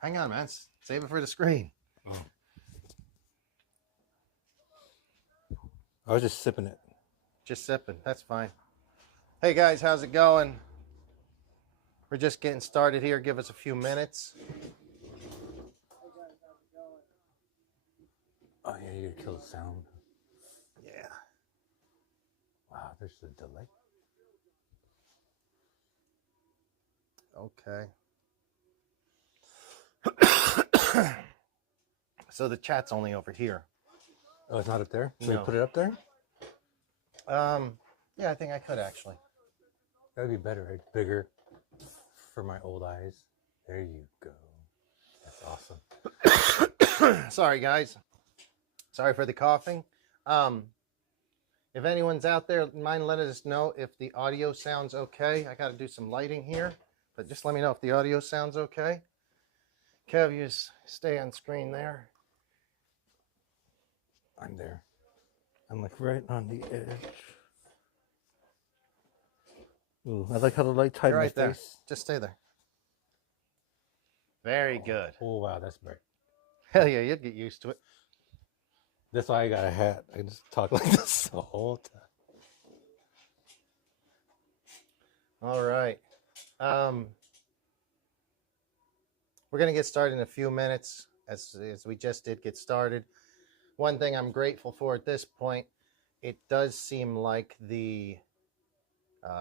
Hang on, man. Save it for the screen. Oh. I was just sipping it. Just sipping. That's fine. Hey, guys. How's it going? We're just getting started here. Give us a few minutes. Oh, yeah, you gotta kill the sound. Yeah. Wow, there's a delay. Okay. So the chat's only over here. Oh, it's not up there? Can No. we put it up there? Yeah, I think I could actually. That'd be better, right? Bigger for my old eyes. There you go. That's awesome. Sorry, guys. Sorry for the coughing. If anyone's out there, mind letting us know if the audio sounds okay. I got to do some lighting here, but just let me know if the audio sounds okay. Kev, you just stay on screen there. I'm there. I'm like right on the edge. Ooh, I like how the light tied You're my right there. face. Just stay there. Very good. Oh, wow, that's bright. Hell yeah, you'd get used to it. That's why I got a hat. I can just talk like this the whole time. All right. We're going to get started in a few minutes, as we just did get started. One thing I'm grateful for at this point, it does seem like the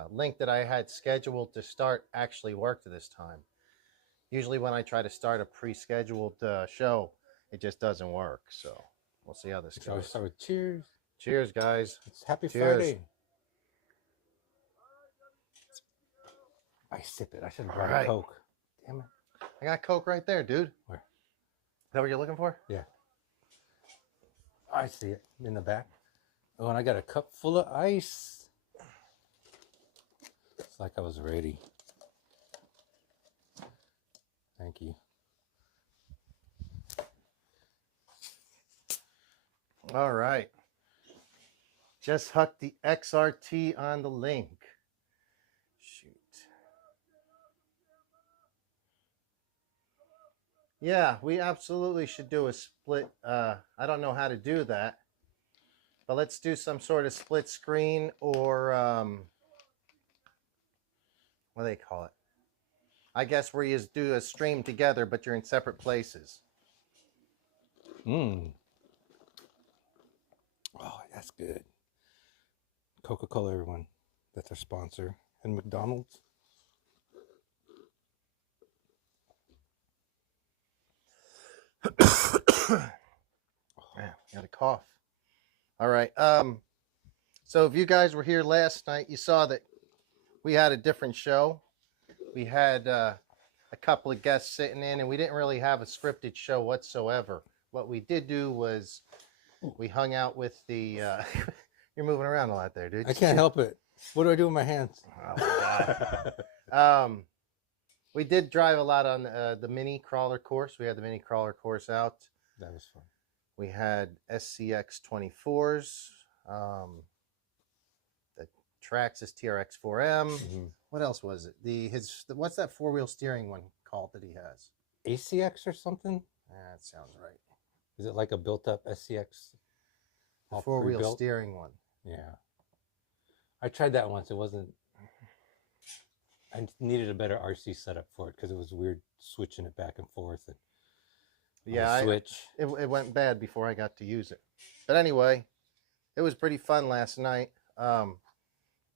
link that I had scheduled to start actually worked this time. Usually when I try to start a pre-scheduled show, it just doesn't work. So we'll see how this Shall we goes. start with cheers? Cheers, guys. It's Happy Cheers. Friday. I sip it. I should have brought All right. a Coke. Damn it. I got Coke right there, dude. Where? Is that what you're looking for? Yeah. I see it in the back. Oh, and I got a cup full of ice. It's like I was ready. Thank you. All right. Just hooked the XRT on the link. Shoot. Yeah, we absolutely should do a split. I don't know how to do that, but let's do some sort of split screen or what do they call it? I guess where you do a stream together, but you're in separate places. Oh, that's good. Coca-Cola, everyone. That's our sponsor. And McDonald's. Man, got a cough. All right. So if you guys were here last night, you saw that we had a different show. We had a couple of guests sitting in, and we didn't really have a scripted show whatsoever. What we did do was we hung out with the... you're moving around a lot there, dude. I can't help it. What do I do with my hands? Oh, my God. We did drive a lot on the mini crawler course. We had the mini crawler course out. That was fun. We had SCX 24s. The Traxxas TRX 4M. Mm-hmm. What else was it? What's that 4-wheel steering one called that he has? ACX or something? That sounds right. Is it like a built-up SCX? The 4-wheel steering one. Yeah. I tried that once. It wasn't... I needed a better RC setup for it because it was weird switching it back and forth. And yeah, it went bad before I got to use it. But anyway, it was pretty fun last night.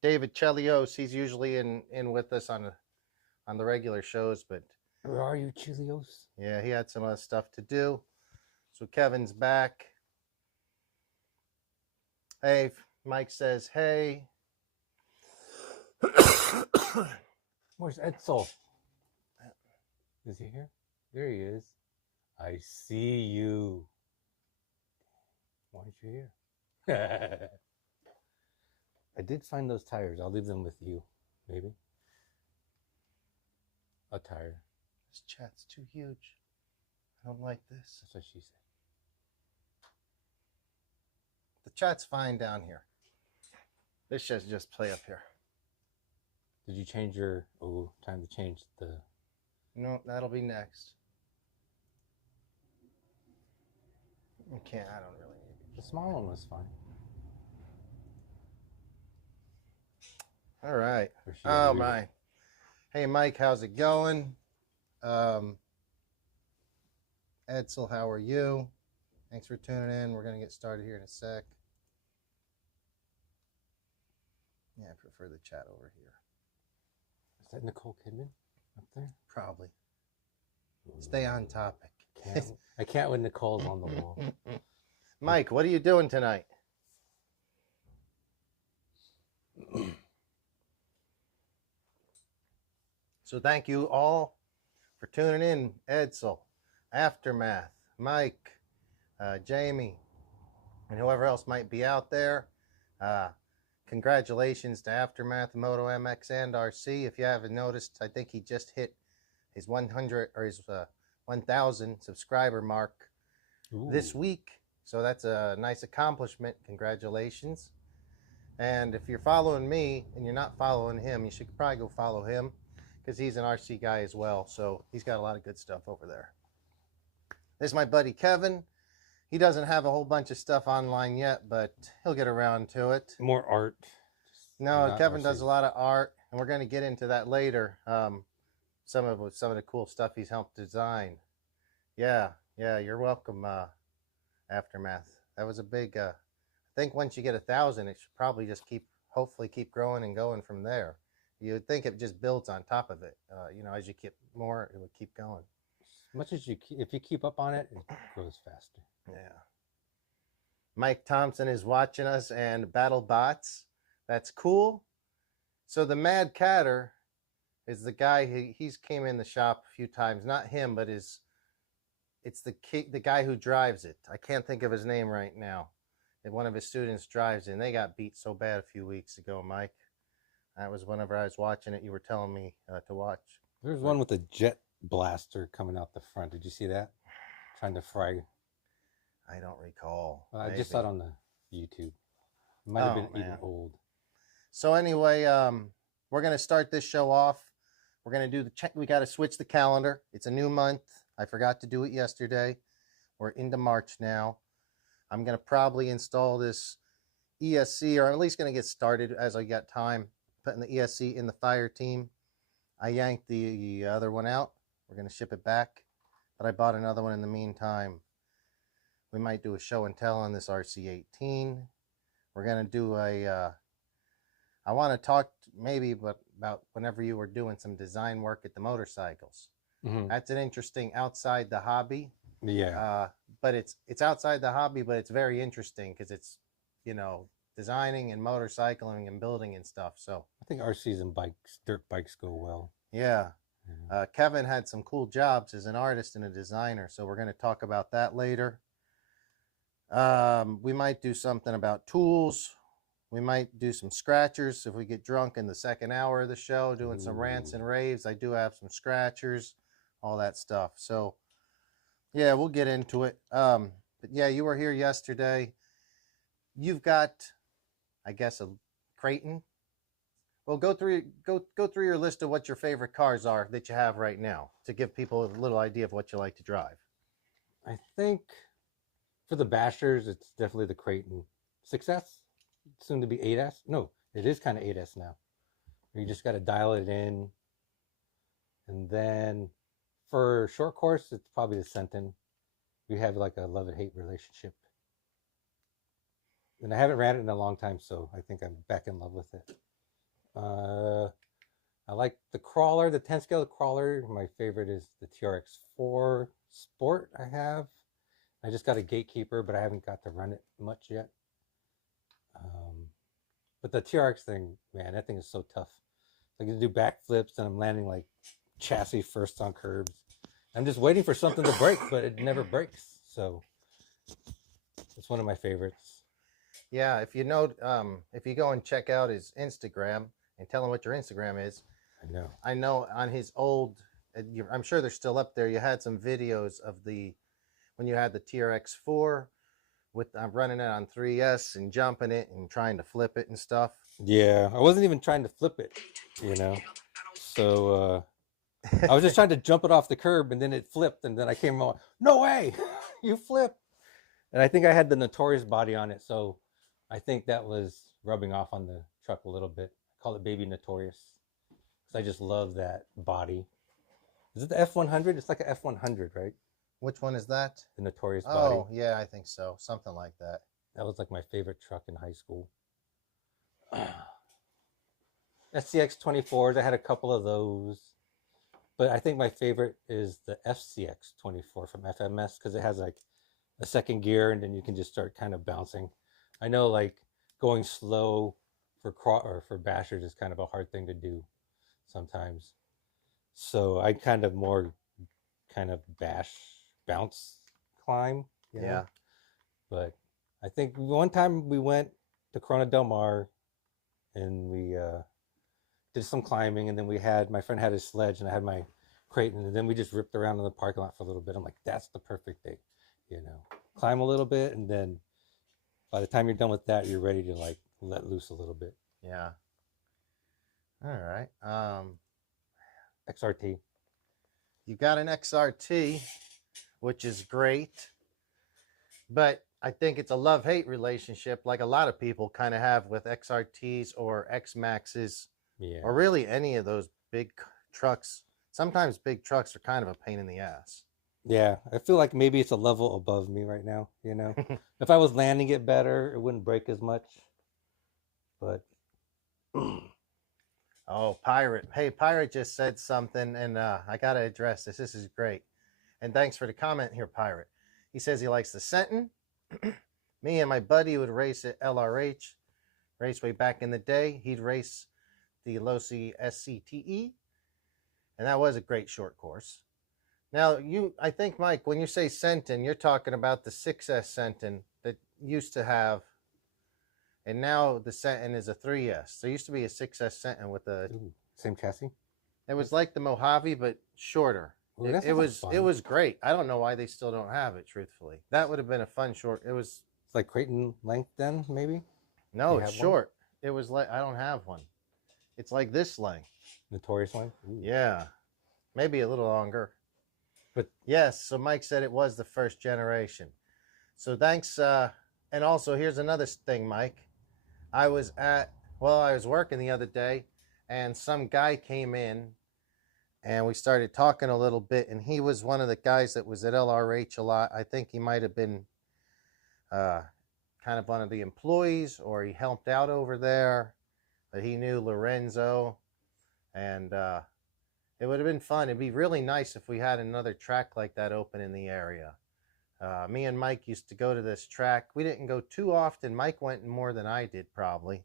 David Chelios, he's usually in with us on the regular shows, but where are you, Chelios? Yeah, he had some other stuff to do. So Kevin's back. Hey, Mike says, hey. Where's Edsel? Is he here? There he is. I see you. Why aren't you here? I did find those tires. I'll leave them with you, maybe. A tire. This chat's too huge. I don't like this. That's what she said. The chat's fine down here. This should just play up here. Did you change your... Oh, time to change the... No, that'll be next. You can't. I don't really need The small one was fine. it. All right. Or she Oh agreed. my. Hey Mike, how's it going? Edsel, how are you? Thanks for tuning in. We're gonna get started here in a sec. Yeah, I prefer the chat over here. Is that Nicole Kidman up there? Probably. Stay on topic. I can't when Nicole's on the wall. Mike, what are you doing tonight? So thank you all for tuning in. Edsel, Aftermath, Mike, Jamie, and whoever else might be out there. Congratulations to Aftermath, Moto MX, and RC. If you haven't noticed, I think he just hit his 100 or his 1,000 subscriber mark this week. So that's a nice accomplishment. Congratulations. And if you're following me and you're not following him, you should probably go follow him because he's an RC guy as well. So he's got a lot of good stuff over there. This is my buddy Kevin. He doesn't have a whole bunch of stuff online yet, but he'll get around to it. More art. No, Kevin does a lot of art, and we're going to get into that later. Some of the cool stuff he's helped design. Yeah, you're welcome, Aftermath. That was a big. I think once you get 1,000, it should probably just hopefully keep growing and going from there. You would think it just builds on top of it. As you get more, it would keep going. As much as if you keep up on it, it grows faster. Yeah. Mike Thompson is watching us and Battle Bots. That's cool. So the Mad Catter is the guy he's came in the shop a few times. Not him, but it's the guy who drives it. I can't think of his name right now. And one of his students drives it, and they got beat so bad a few weeks ago, Mike. That was whenever I was watching it. You were telling me to watch. There's one with a jet blaster coming out the front. Did you see that? Trying to fry. I don't recall. I just saw it on the YouTube. It might have been even old. So anyway, we're going to start this show off. We're going to do the check. We got to switch the calendar. It's a new month. I forgot to do it yesterday. We're into March now. I'm going to probably install this ESC, or I'm at least going to get started as I got time, putting the ESC in the fire team. I yanked the other one out. We're going to ship it back, but I bought another one in the meantime. We might do a show and tell on this RC18. We're going to do I want to talk maybe about whenever you were doing some design work at the motorcycles. Mm-hmm. That's an interesting outside the hobby. Yeah. But it's outside the hobby, but it's very interesting because it's, designing and motorcycling and building and stuff. So I think RCs and dirt bikes go well. Yeah. Kevin had some cool jobs as an artist and a designer. So we're going to talk about that later. We might do something about tools. We might do some scratchers if we get drunk in the second hour of the show, doing some rants and raves. I do have some scratchers, all that stuff. So, yeah, we'll get into it. But yeah, you were here yesterday. You've got, I guess, a Creighton. Well, go through your list of what your favorite cars are that you have right now to give people a little idea of what you like to drive. I think for the bashers, it's definitely the Creighton 6S. Soon to be 8S. No, it is kind of 8S now. You just got to dial it in. And then for short course, it's probably the Sentin. We have like a love-and-hate relationship. And I haven't ran it in a long time, so I think I'm back in love with it. I like the crawler, the 10 scale crawler. My favorite is the TRX4 Sport I have. I just got a Gatekeeper, but I haven't got to run it much yet. But the TRX thing, man, that thing is so tough. I can do backflips and I'm landing like chassis first on curbs. I'm just waiting for something to break, but it never breaks. So it's one of my favorites. Yeah, if you go and check out his Instagram and tell him what your Instagram is. I know on his old, I'm sure they're still up there. You had some videos of when you had the TRX4. I'm running it on 3S and jumping it and trying to flip it and stuff. Yeah, I wasn't even trying to flip it, So I was just trying to jump it off the curb, and then it flipped, and then I came on. No way, you flipped. And I think I had the Notorious body on it, so I think that was rubbing off on the truck a little bit. I call it Baby Notorious because I just love that body. Is it the F100? It's like an F100, right? Which one is that? The Notorious body. Oh, yeah, I think so. Something like that. That was like my favorite truck in high school. SCX 24s, I had a couple of those. But I think my favorite is the FCX 24 from FMS because it has like a second gear and then you can just start kind of bouncing. I know like going slow for bashers is kind of a hard thing to do sometimes. So I kind of more kind of bounce, climb, you know. Yeah. But I think one time we went to Corona Del Mar and we did some climbing, and then my friend had his sledge and I had my crate, and then we just ripped around in the parking lot for a little bit. I'm like, that's the perfect day, you know. Climb a little bit, and then by the time you're done with that, you're ready to like let loose a little bit. Yeah. All right. XRT. You got an XRT, which is great, but I think it's a love-hate relationship, like a lot of people kind of have with XRTs or X Maxes, Yeah. or really any of those big trucks. Sometimes big trucks are kind of a pain in the ass. Yeah, I feel like maybe it's a level above me right now, you know. If I was landing it better, it wouldn't break as much. But Oh, Pirate. Hey, Pirate just said something, and I got to address this. This is great. And thanks for the comment here, Pirate. He says he likes the Sentin. Me and my buddy would race at LRH, race way back in the day. He'd race the Losi SCTE, and that was a great short course. Now, I think, Mike, when you say Sentin, you're talking about the 6S Sentin that used to have, and now the Sentin is a 3S. There used to be a 6S Sentin with a... Ooh, same chassis? It was like the Mojave, but shorter. Ooh, It was great. I don't know why they still don't have it, truthfully. That would have been a fun short. It was... It's like Creighton length then, maybe? No, it's short. One? It was like... I don't have one. It's like this length. Notorious length? Ooh. Yeah. Maybe a little longer. But yes, so Mike said it was the first generation. So thanks. And also, here's another thing, Mike. I was working the other day, and some guy came in, and we started talking a little bit, and he was one of the guys that was at LRH a lot. I think he might have been kind of one of the employees, or he helped out over there, but he knew Lorenzo, and it would have been fun. It'd be really nice if we had another track like that open in the area. Me and Mike used to go to this track. We didn't go too often. Mike went more than I did, probably.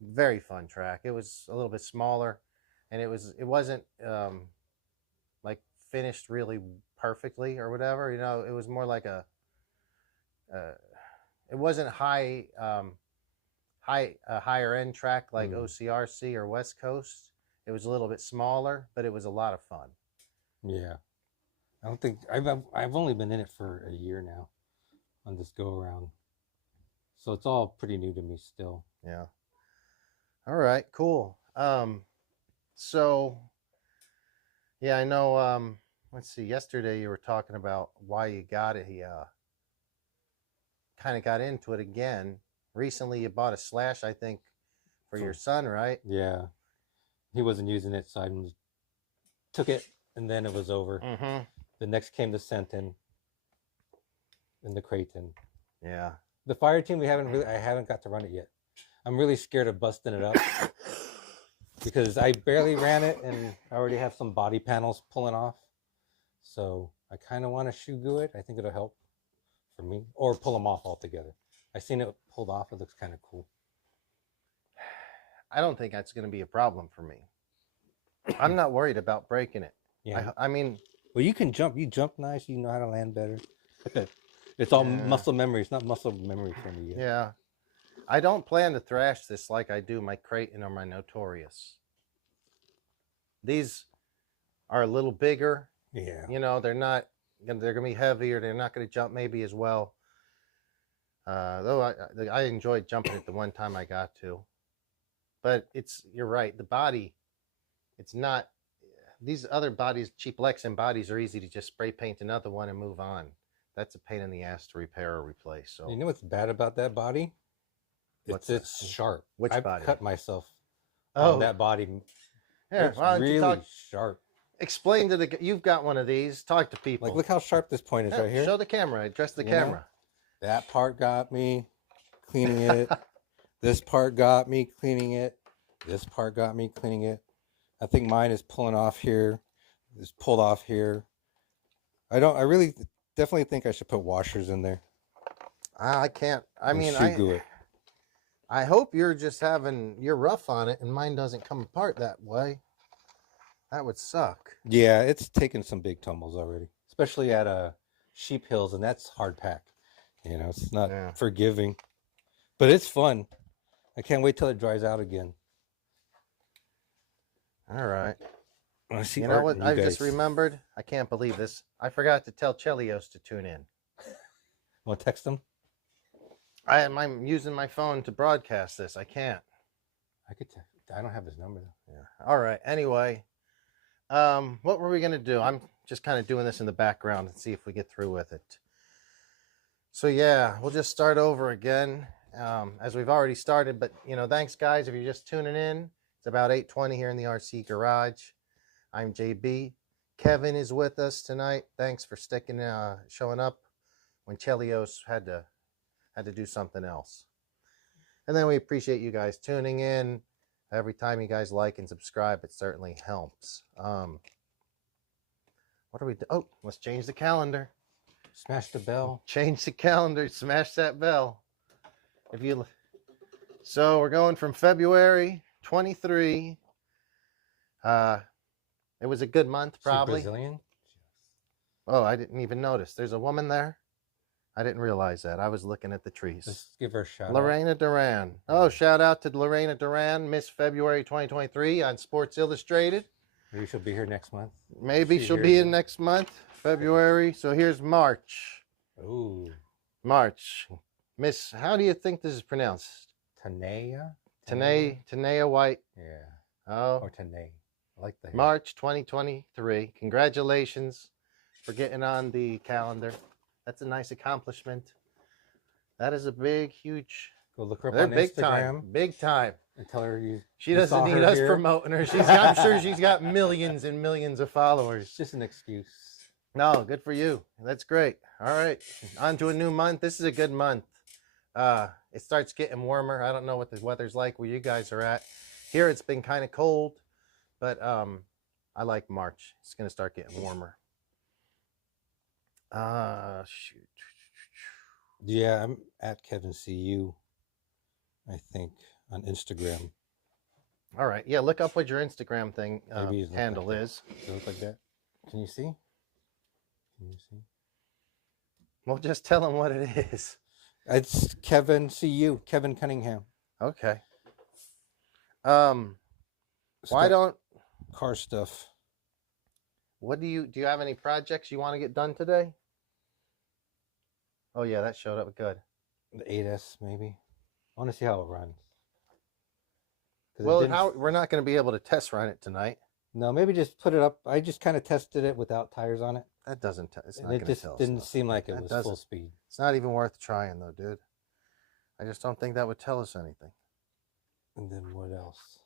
Very fun track. It was a little bit smaller, and it wasn't like finished really perfectly or whatever. You know, it was more like it wasn't higher end track like OCRC or West Coast. It was a little bit smaller, but it was a lot of fun. Yeah. I don't think I've only been in it for a year now on this go around. So it's all pretty new to me still. Yeah. All right, cool. So yeah, I know let's see, yesterday you were talking about why you got it. He kind of got into it again. Recently you bought a Slash, I think, for your son, right? Yeah. He wasn't using it, so I took it, and then it was over. Mm-hmm. The next came the Sentin and the Creighton. Yeah. The fire team, I haven't got to run it yet. I'm really scared of busting it up because I barely ran it, and I already have some body panels pulling off. So I kind of want to shoe it. I think it'll help for me, or pull them off altogether. I seen it pulled off. It looks kind of cool. I don't think that's going to be a problem for me. I'm not worried about breaking it. Yeah. I mean... Well, you can jump. You jump nice. You know how to land better. It's all muscle memory. It's not muscle memory for me yet. Yeah. I don't plan to thrash this like I do my Creighton or my Notorious. These are a little bigger. Yeah. You know, they're going to be heavier. They're not going to jump maybe as well. Though I enjoyed jumping it the one time I got to. But you're right. The body, it's not, these other bodies, cheap Lexan bodies, are easy to just spray paint another one and move on. that's a pain in the ass to repair or replace. So You know what's bad about that body? What's It's sharp. Which I've body? cut myself on Oh, that body. here. It's Why don't you really talk? sharp. Explain to the. You've got one of these. Talk to people. Like, look how sharp this point is Yeah, right here. show the camera. Address the You know? camera. That part got me cleaning it. This part got me cleaning it. This part got me cleaning it. I think mine is pulling off here. It's pulled off here. I really definitely think I should put washers in there. I can't. I and mean, shoe glue it. I hope you're just you're rough on it and mine doesn't come apart that way. That would suck. Yeah, it's taken some big tumbles already, especially at Sheep Hills, and that's hard pack. You know, it's not forgiving, but it's fun. I can't wait till it dries out again. All right. You know what? I just remembered. I can't believe this. I forgot to tell Chelios to tune in. Want to text him? I'm using my phone to broadcast this. I can't. I could text. I don't have his number though. Yeah. All right. Anyway, what were we gonna do? I'm just kind of doing this in the background and see if we get through with it. So yeah, we'll just start over again, as we've already started. But thanks guys if you're just tuning in. It's about 8:20 here in the RC garage. I'm JB. Kevin is with us tonight. Thanks for showing up when Chelios had to do something else. And then we appreciate you guys tuning in. Every time you guys like and subscribe, it certainly helps. What are we doing? Oh, let's change the calendar. Smash the bell. Change the calendar. Smash that bell. So we're going from February 23. It was a good month, probably. Brazilian? Oh, I didn't even notice. There's a woman there. I didn't realize that. I was looking at the trees. Let's give her a shout Lorena Duran. Oh, shout out to Lorena Duran, Miss February 2023 on Sports Illustrated. Maybe she'll be here next month. Maybe she'll be in next month, February. So here's March. Ooh. March. Miss, how do you think this is pronounced? Tanea? Tanea White. Yeah. Oh. Or Tanea. I like that. March 2023. Congratulations for getting on the calendar. That's a nice accomplishment. That is a big, huge. Go look her up They're on big Instagram. Time. Big time. And tell her she doesn't need us promoting her. I'm sure she's got millions and millions of followers. It's just an excuse. No, good for you. That's great. All right. On to a new month. This is a good month. It starts getting warmer. I don't know what the weather's like where you guys are at. Here it's been kind of cold, but I like March. It's going to start getting warmer. Shoot. Yeah, I'm at Kevin CU, I think, on Instagram. All right. Yeah, look up what your Instagram thing handle like is. Does it look like that? Can you see? Can you see? Well, just tell them what it is. It's Kevin CU, Kevin Cunningham. Okay. Why don't car stuff? What do you have any projects you want to get done today? Oh yeah, that showed up good. The 8S maybe. I want to see how it runs. Well, we're not going to be able to test run it tonight. No, maybe just put it up. I just kind of tested it without tires on it. That doesn't. It's not and it just didn't seem like it was full speed. It's not even worth trying though, dude. I just don't think that would tell us anything. And then what else?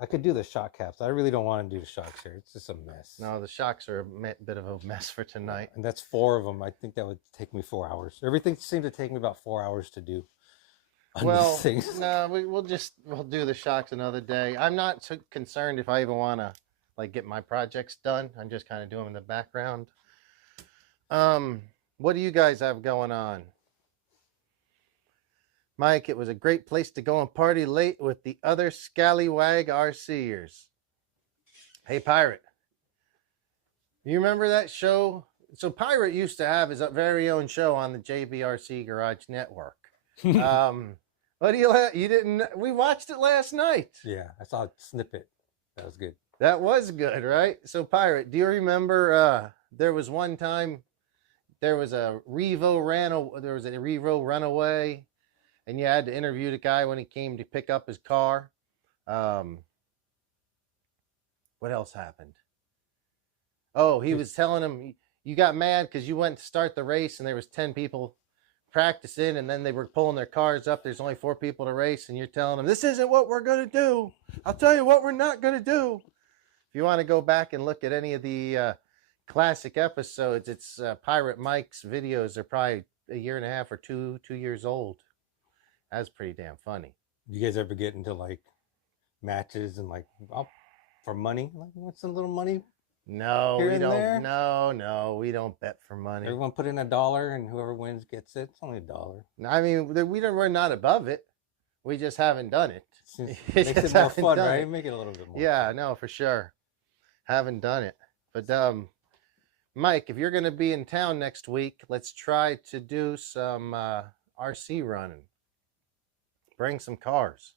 I could do the shock caps. I really don't want to do the shocks here. It's just a mess. No, the shocks are a bit of a mess for tonight. And that's 4 of them. I think that would take me 4 hours. Everything seemed to take me about 4 hours to do. Well, no, we'll do the shocks another day. I'm not so concerned if I even want to get my projects done. I'm just kind of doing them in the background. What do you guys have going on? Mike, it was a great place to go and party late with the other scallywag RCers. Hey, Pirate. You remember that show? So Pirate used to have his very own show on the JBRC Garage Network. What do you didn't? We watched it last night. Yeah, I saw a snippet. That was good. That was good, right? So Pirate, do you remember there was one time there was a Revo runaway, and you had to interview the guy when he came to pick up his car. What else happened? Oh, he was telling him you got mad because you went to start the race and there was 10 people practicing, and then they were pulling their cars up. There's only 4 people to race, and you're telling them, this isn't what we're going to do. I'll tell you what we're not going to do. If you want to go back and look at any of the classic episodes, it's Pirate Mike's videos are probably a year and a half or 2 years old. That's pretty damn funny. You guys ever get into like matches and like for money? Like, what's a little money? No, Here we and don't. there? No, we don't bet for money. Everyone put in $1, and whoever wins gets it. It's only $1. I mean, we're not above it. We just haven't done it. Makes it more fun, right? It. Make it a little bit more. Yeah, fun. no, for sure. Haven't done it. But Mike, if you're going to be in town next week, let's try to do some RC running. Bring some cars.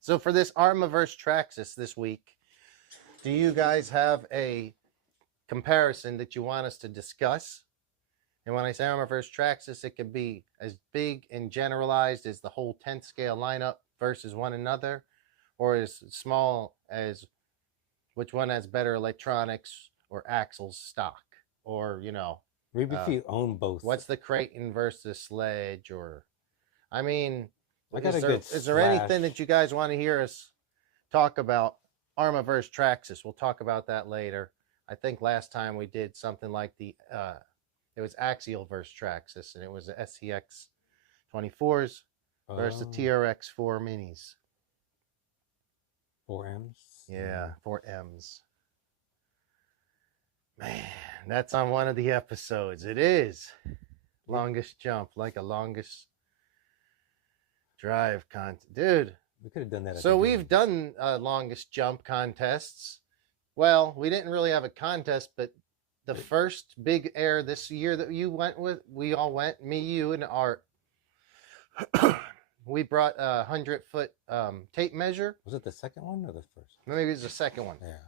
So for this Arma versus Traxxas this week, do you guys have a comparison that you want us to discuss? And when I say Arma versus Traxxas, it could be as big and generalized as the whole 10th scale lineup versus one another, or as small as which one has better electronics or axles stock, or, you know. Maybe if you own both. What's the Creighton versus Sledge, or, I mean, is there Slash. anything that you guys want to hear us talk about Arma versus Traxxas? We'll talk about that later. I think last time we did something like it was Axial versus Traxxas, and it was the SCX 24s versus the TRX 4 minis. 4Ms? Yeah, 4Ms. Man, that's on one of the episodes. It is. Longest jump, like a longest drive content. Dude. We could have done that. So we've done longest jump contests. Well, we didn't really have a contest, but the first big air this year that you went with, we all went, me, you, and Art. We brought a 100-foot tape measure. Was it the second one or the first? Maybe it was the second one. Yeah.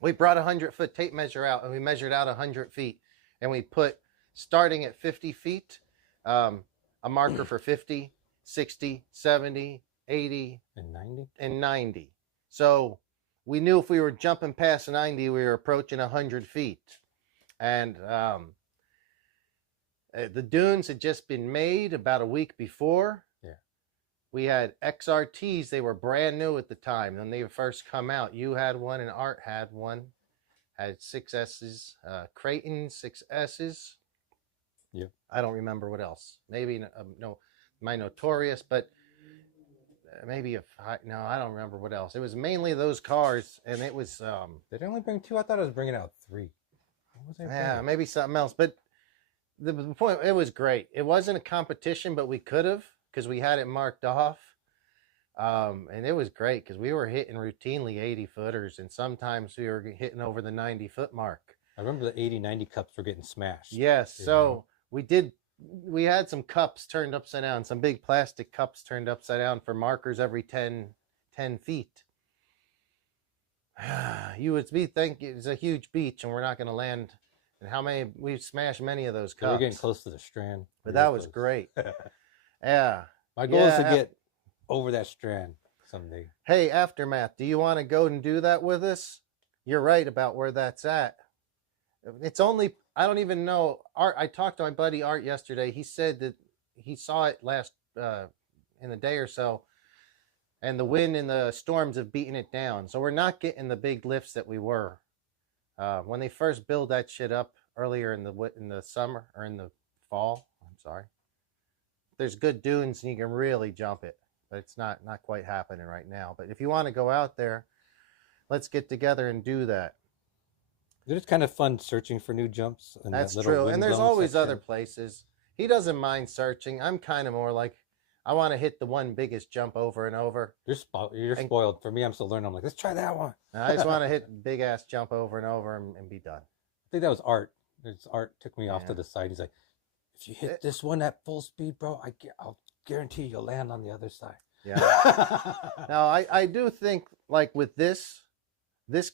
We brought a 100-foot tape measure out, and we measured out 100 feet. And we put, starting at 50 feet, a marker for 50, 60, 70, 80, and 90. So we knew if we were jumping past 90, we were approaching 100 feet. And the dunes had just been made about a week before. Yeah. We had XRTs. They were brand new at the time when they first come out. You had one and Art had one. Had 6S's, Creighton 6S's. Yeah. I don't remember what else. Maybe my Notorious, but maybe no, I don't remember what else. It was mainly those cars, and it was. Did they only bring 2? I thought I was bringing out 3. What was I yeah, maybe something else. But the point, it was great. It wasn't a competition, but we could have, because we had it marked off. And it was great because we were hitting routinely 80-footers, and sometimes we were hitting over the 90-foot mark. I remember the 80, 90 cups were getting smashed. Yes. So we had some cups turned upside down, some big plastic cups turned upside down for markers every 10 feet. You would think it's a huge beach and we're not going to land. And how many, we've smashed many of those cups. We're getting close to the strand. But that was great. Yeah. My goal is to get over that strand someday. Hey, Aftermath, do you want to go and do that with us? You're right about where that's at. It's only, I don't even know. Art, I talked to my buddy Art yesterday. He said that he saw it last in a day or so, and the wind and the storms have beaten it down. So we're not getting the big lifts that we were. When they first build that shit up earlier in the summer or in the fall, I'm sorry, there's good dunes and you can really jump it. But it's not quite happening right now. But if you want to go out there, let's get together and do that. It's kind of fun searching for new jumps. That's true. And there's always other places. He doesn't mind searching. I'm kind of more like, I want to hit the one biggest jump over and over. You're spoiled. For me, I'm still learning. I'm like, let's try that one. I just want to hit big ass jump over and over and be done. I think that was Art. Art took me off to the side. He's like, if you hit this one at full speed, bro, I'll guarantee you'll land on the other side. Yeah. Now, I do think, like with this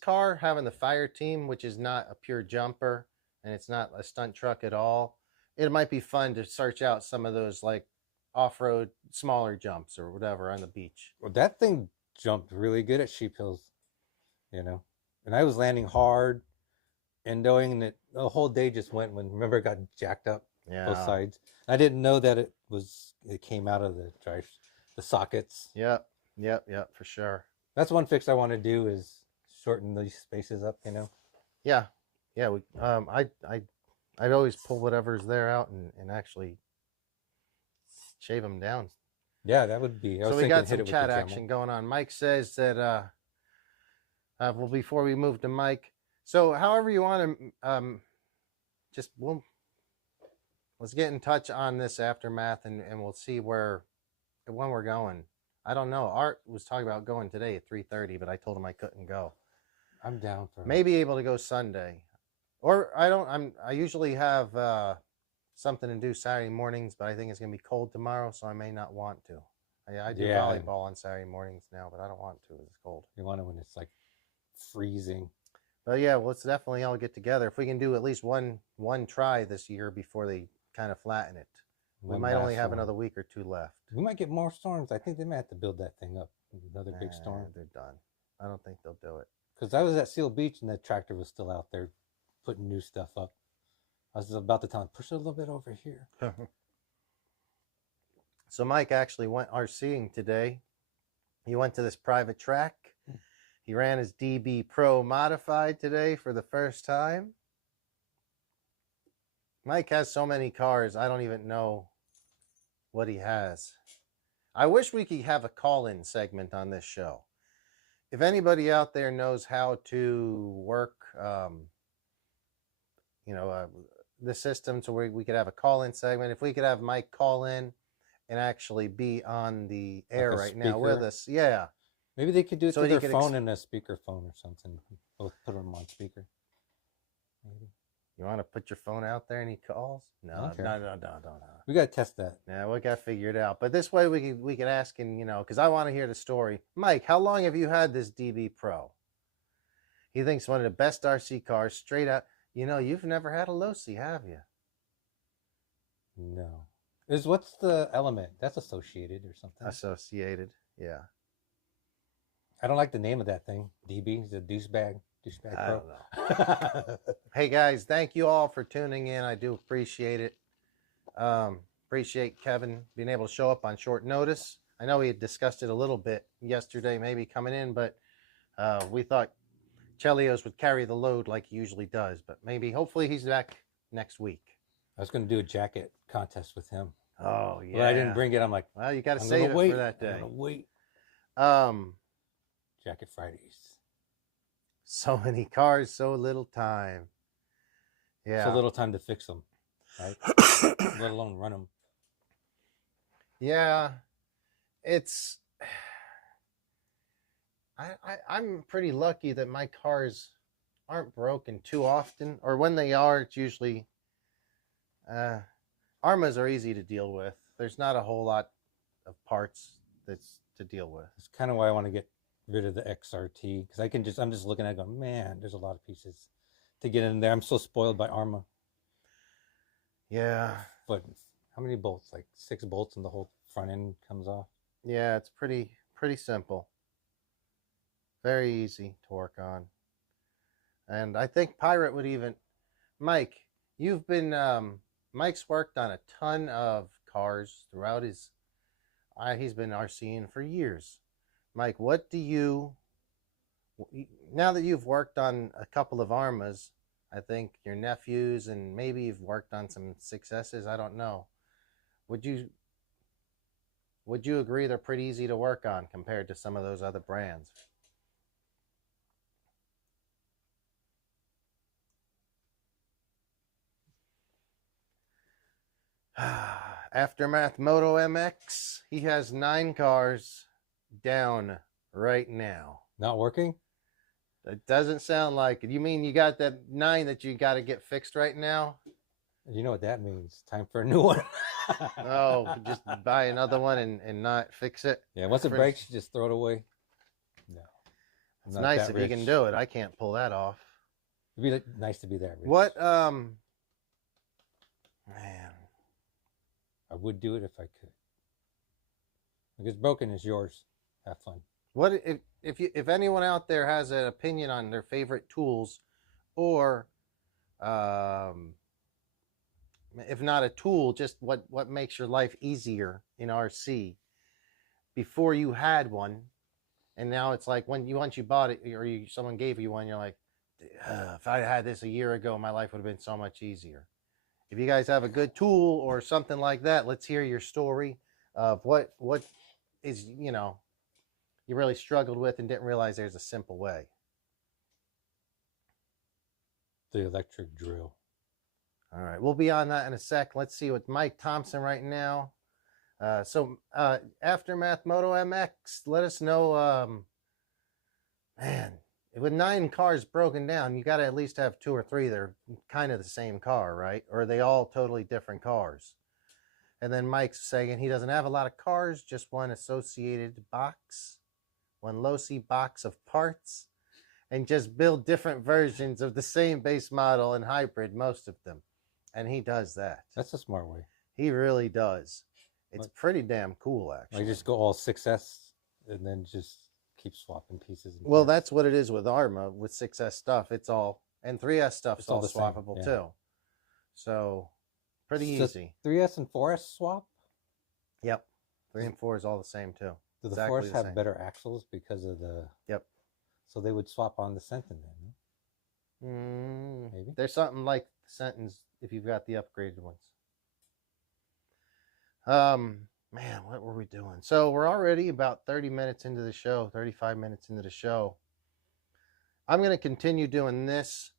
car having the fire team, which is not a pure jumper and it's not a stunt truck at all, it might be fun to search out some of those like off-road smaller jumps or whatever on the beach. Well, that thing jumped really good at Sheep Hills. you know. And I was landing hard and knowing that the whole day just went when, remember, it got jacked up both Yeah. sides. I didn't know that it came out of the sockets. Yep. Yep. For sure. That's one fix I want to do is shorten these spaces up, you know. Yeah. Yeah. I'd always pull whatever's there out and actually shave them down. Yeah, that would be. I was So we thinking got hit some it with the chat Dremel. action going on. Mike says that well, before we move to Mike, so however you want to let's get in touch on this aftermath and we'll see when we're going. I don't know. Art was talking about going today at 3:30, but I told him I couldn't go. I'm down for Maybe able to go Sunday, or I usually have something to do Saturday mornings, but I think it's gonna be cold tomorrow, so I may not want to. I do volleyball on Saturday mornings now, but I don't want to. It's cold. You want it when it's like freezing. But yeah, well, let's definitely all get together. If we can do at least one try this year before they kind of flatten it. We might only have another week or two left. We might get more storms. I think they might have to build that thing up. Another big storm. They're done. I don't think they'll do it. Because I was at Seal Beach and the tractor was still out there putting new stuff up. I was about to tell him, push it a little bit over here. So Mike actually went RCing today. He went to this private track. He ran his DB Pro Modified today for the first time. Mike has so many cars, I don't even know what he has. I wish we could have a call-in segment on this show. If anybody out there knows how to work, the system so we could have a call-in segment. If we could have Mike call in and actually be on the air right now with us. Yeah. Maybe they could do it through their phone and a speakerphone or something. Both put them on speaker. Maybe. You want to put your phone out there and he calls? No. We got to test that. Yeah, we got to figure it out. But this way we could ask him, because I want to hear the story. Mike, how long have you had this DB Pro? He thinks one of the best RC cars, straight out. You've never had a Losi, have you? No. What's the element? That's associated or something. Associated, yeah. I don't like the name of that thing. DB, is it douchebag? Douchebag Pro? I don't know. Hey guys, thank you all for tuning in. I do appreciate it. Appreciate Kevin being able to show up on short notice. I know we had discussed it a little bit yesterday, maybe coming in, but we thought Chelios would carry the load like he usually does. But hopefully he's back next week. I was going to do a jacket contest with him. Oh, yeah. But I didn't bring it. I'm like, well, you got to save it for that day. I'm going to wait. Jacket Fridays. So many cars, so little time. Yeah. So little time to fix them, right? Let alone run them. Yeah. I'm pretty lucky that my cars aren't broken too often, or when they are, it's usually Armas are easy to deal with. There's not a whole lot of parts that's to deal with. It's kind of why I want to get rid of the XRT, because I'm just looking at it going, man, there's a lot of pieces to get in there. I'm so spoiled by Arma. Yeah. But how many bolts? Like 6 bolts and the whole front end comes off? Yeah, it's pretty simple. Very easy to work on. And I think Pirate would even... Mike, you've been... Mike's worked on a ton of cars throughout his... he's been RCing for years. Mike, what do you... Now that you've worked on a couple of Armas, I think your nephews, and maybe you've worked on some successes, I don't know. Would you agree they're pretty easy to work on compared to some of those other brands? Aftermath Moto MX, he has 9 cars down right now. Not working? It doesn't sound like it. You mean you got that 9 that you got to get fixed right now? You know what that means. Time for a new one. Oh, just buy another one and not fix it? Yeah, once it breaks, you just throw it away. No. It's nice if you can do it. I can't pull that off. It'd be nice to be that rich. What, man. I would do it if I could. If it's broken, it's yours. Have fun. What if anyone out there has an opinion on their favorite tools, or um, if not a tool, just what makes your life easier in RC before you had one, and now it's like once you bought it or someone gave you one, you're like, if I had this a year ago, my life would have been so much easier. If you guys have a good tool or something like that, let's hear your story of what is you really struggled with and didn't realize there's a simple way. The electric drill. All right, we'll be on that in a sec. Let's see what Mike Thompson right now. Aftermath Moto MX, let us know. Man, with 9 cars broken down, you got to at least have 2 or 3 that are kind of the same car, right? Or are they all totally different cars? And then Mike's saying he doesn't have a lot of cars, just one associated box, one Losi box of parts, and just build different versions of the same base model and hybrid, most of them. And he does that. That's a smart way. He really does. It's pretty damn cool, actually. Like just go all 6S and then just keep swapping pieces. Well, that's what it is with Arma, with 6S stuff. It's all, and 3S stuff's all the swappable same, too. So, pretty easy. 3S and 4S swap? Yep. 3 and 4 is all the same too. Do the 4S have better axles because of the... Yep. So they would swap on the Sentin then, maybe. There's something like the Sentins if you've got the upgraded ones. Man, what were we doing? So we're already about 30 minutes into the show, 35 minutes into the show. I'm going to continue doing this.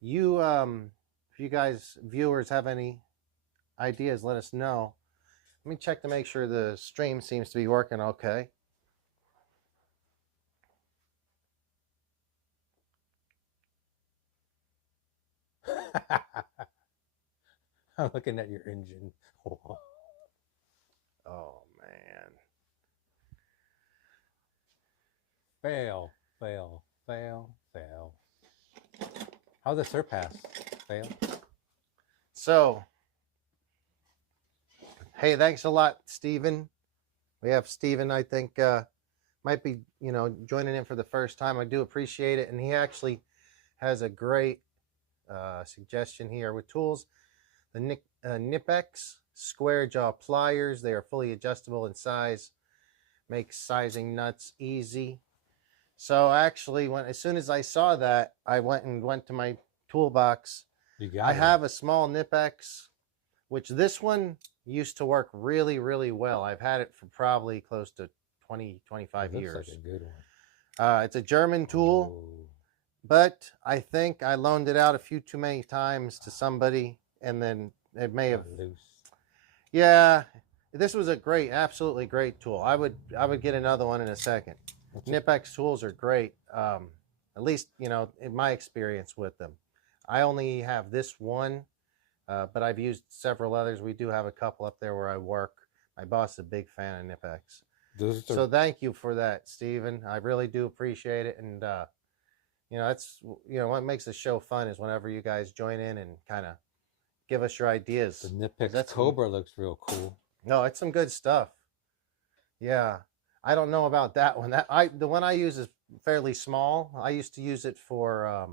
You, if you guys, viewers, have any ideas, let us know. Let me check to make sure the stream seems to be working okay. I'm looking at your engine. Oh, man. Fail, fail, fail, fail. How'd the surpass? Fail? So, hey, thanks a lot, Steven. We have Steven, I think, might be, joining in for the first time. I do appreciate it. And he actually has a great suggestion here with tools. The Nipex square jaw pliers. They are fully adjustable in size. Makes sizing nuts easy. So actually, as soon as I saw that, I went to my toolbox. I have a small Nipex, which this one used to work really, really well. I've had it for probably close to 20, 25 years. Looks like a good one. It's a German tool, but I think I loaned it out a few too many times to somebody, and then it may have loose. Yeah, this was a absolutely great tool. I would get another one in a second. Nipex tools are great, at least, in my experience with them. I only have this one, but I've used several others. We do have a couple up there where I work. My boss is a big fan of Nipex. So thank you for that, Stephen. I really do appreciate it. And, that's, what makes the show fun is whenever you guys join in and kind of give us your ideas. The Nipex Cobra looks real cool. No, it's some good stuff. Yeah. I don't know about that one. The one I use is fairly small. I used to use it for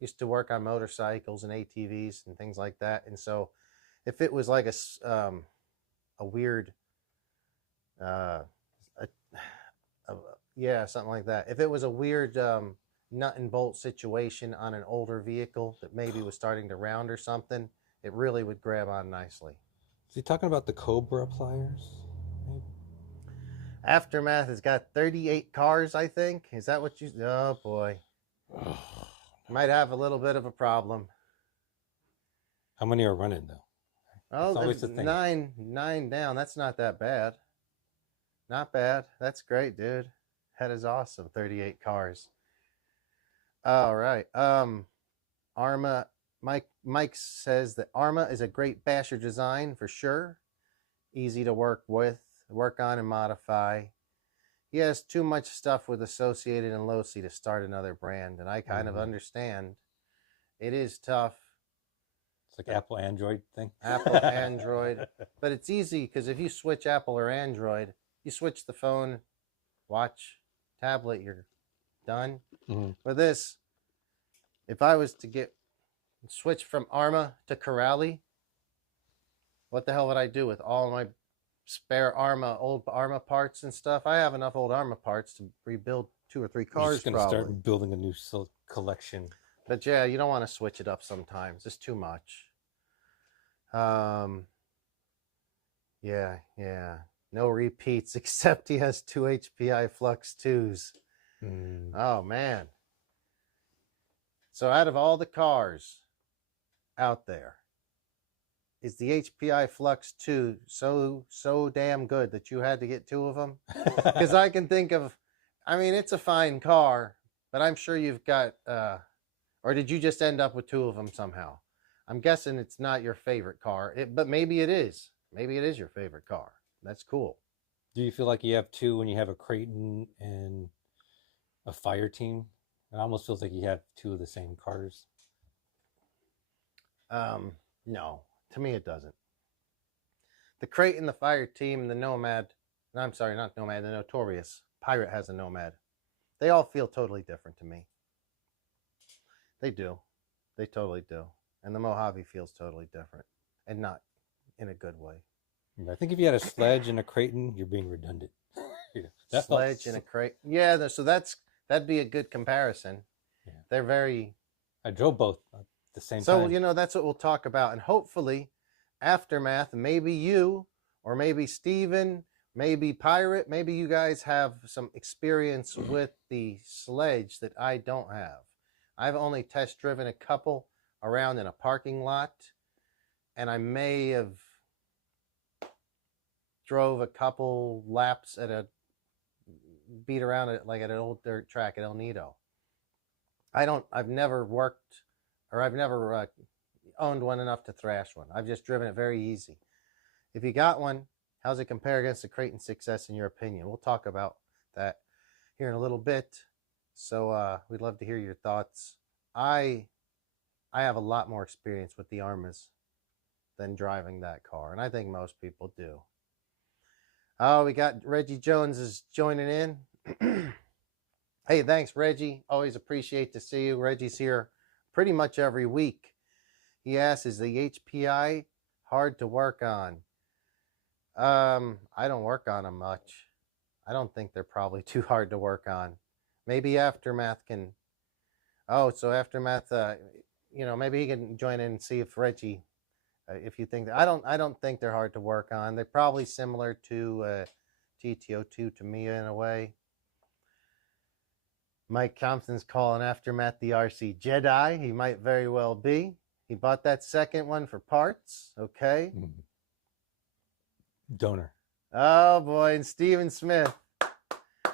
used to work on motorcycles and ATVs and things like that. And so if it was like a weird something like that. If it was a weird nut and bolt situation on an older vehicle that maybe was starting to round or something, it really would grab on nicely. Is he talking about the Cobra pliers? Maybe? Aftermath has got 38 cars, I think. Is that what you... Oh, boy. Might have a little bit of a problem. How many are running, though? Oh, there's nine down. That's not that bad. Not bad. That's great, dude. That is awesome. 38 cars. All right. Arma... Mike says that Arma is a great basher design for sure. Easy to work on, and modify. He has too much stuff with Associated and Losi to start another brand, and I kind of understand. It is tough. It's like Apple Android thing. Apple Android, but it's easy because if you switch Apple or Android, you switch the phone, watch, tablet, you're done. Mm-hmm. With this, if I was to switch from Arma to Corelli, what the hell would I do with all my spare old Arma parts and stuff? I have enough old Arma parts to rebuild 2 or 3 You're cars just gonna probably. start building a new collection. But yeah, you don't want to switch it up sometimes. It's too much. Yeah. No repeats except he has 2 HPI Flux 2s. Oh, man. So out of all the cars out there, is the HPI Flux 2 so damn good that you had to get 2 of them? Because I can think of, I mean, it's a fine car, but I'm sure you've got, or did you just end up with 2 of them somehow? I'm guessing it's not your favorite car, but maybe it is. Maybe it is your favorite car. That's cool. Do you feel like you have 2 when you have a Creighton and a fire team? It almost feels like you have 2 of the same cars. No, to me it doesn't. The Creighton, the fire team, the Nomad, I'm sorry, not Nomad, the Notorious. Pirate has a Nomad. They all feel totally different to me. They do. They totally do. And the Mojave feels totally different, and not in a good way. I think if you had a Sledge and a Creighton, you're being redundant. Yeah, Sledge and a Creighton. Yeah, so that'd be a good comparison. Yeah. They're very... I drove both at the same time. So, that's what we'll talk about. And hopefully, Aftermath, maybe you, or maybe Steven, maybe Pirate, maybe you guys have some experience with the Sledge that I don't have. I've only test driven a couple around in a parking lot, and I may have drove a couple laps beat around it like at an old dirt track at El Nido. I've never worked, or I've never owned one enough to thrash one. I've just driven it very easy. If you got one, how's it compare against the Creighton 6S in your opinion? We'll talk about that here in a little bit. So we'd love to hear your thoughts. I have a lot more experience with the Armas than driving that car, and I think most people do. Oh, we got Reggie Jones is joining in. Hey, thanks, Reggie. Always appreciate to see you. Reggie's here pretty much every week. He asks, is the HPI hard to work on? I don't work on them much. I don't think they're probably too hard to work on. Maybe Aftermath can... Oh, so Aftermath, maybe he can join in and see if Reggie... if you think that, I don't think they're hard to work on. They're probably similar to TTO2 to me in a way. Mike Thompson's calling Aftermath the RC Jedi. He might very well be. He bought that second one for parts. Okay. Donor. Oh boy, and Steven Smith.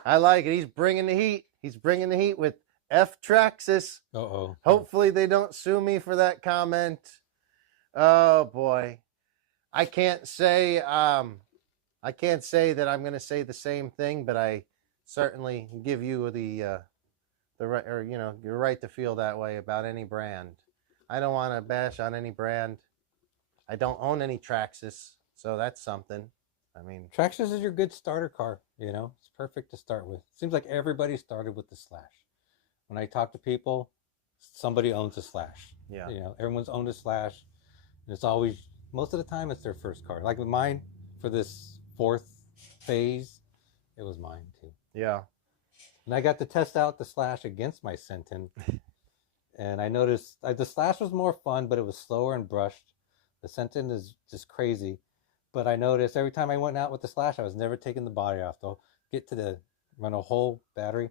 I like it. He's bringing the heat. He's bringing the heat with F Traxxas. Uh-oh. Hopefully they don't sue me for that comment. Oh boy, I can't say that I'm going to say the same thing, but I certainly give you the right, or your right to feel that way about any brand. I don't want to bash on any brand. I don't own any Traxxas, so that's something. I mean, Traxxas is your good starter car. It's perfect to start with. Seems like everybody started with the Slash. When I talk to people, somebody owns a Slash. Yeah. Everyone's owned a Slash. And it's always, most of the time, it's their first car. Like with mine, for this 4th phase, it was mine too. Yeah. And I got to test out the Slash against my Sentin. And I noticed the Slash was more fun, but it was slower and brushed. The Sentin is just crazy. But I noticed every time I went out with the Slash, I was never taking the body off. Though, run a whole battery.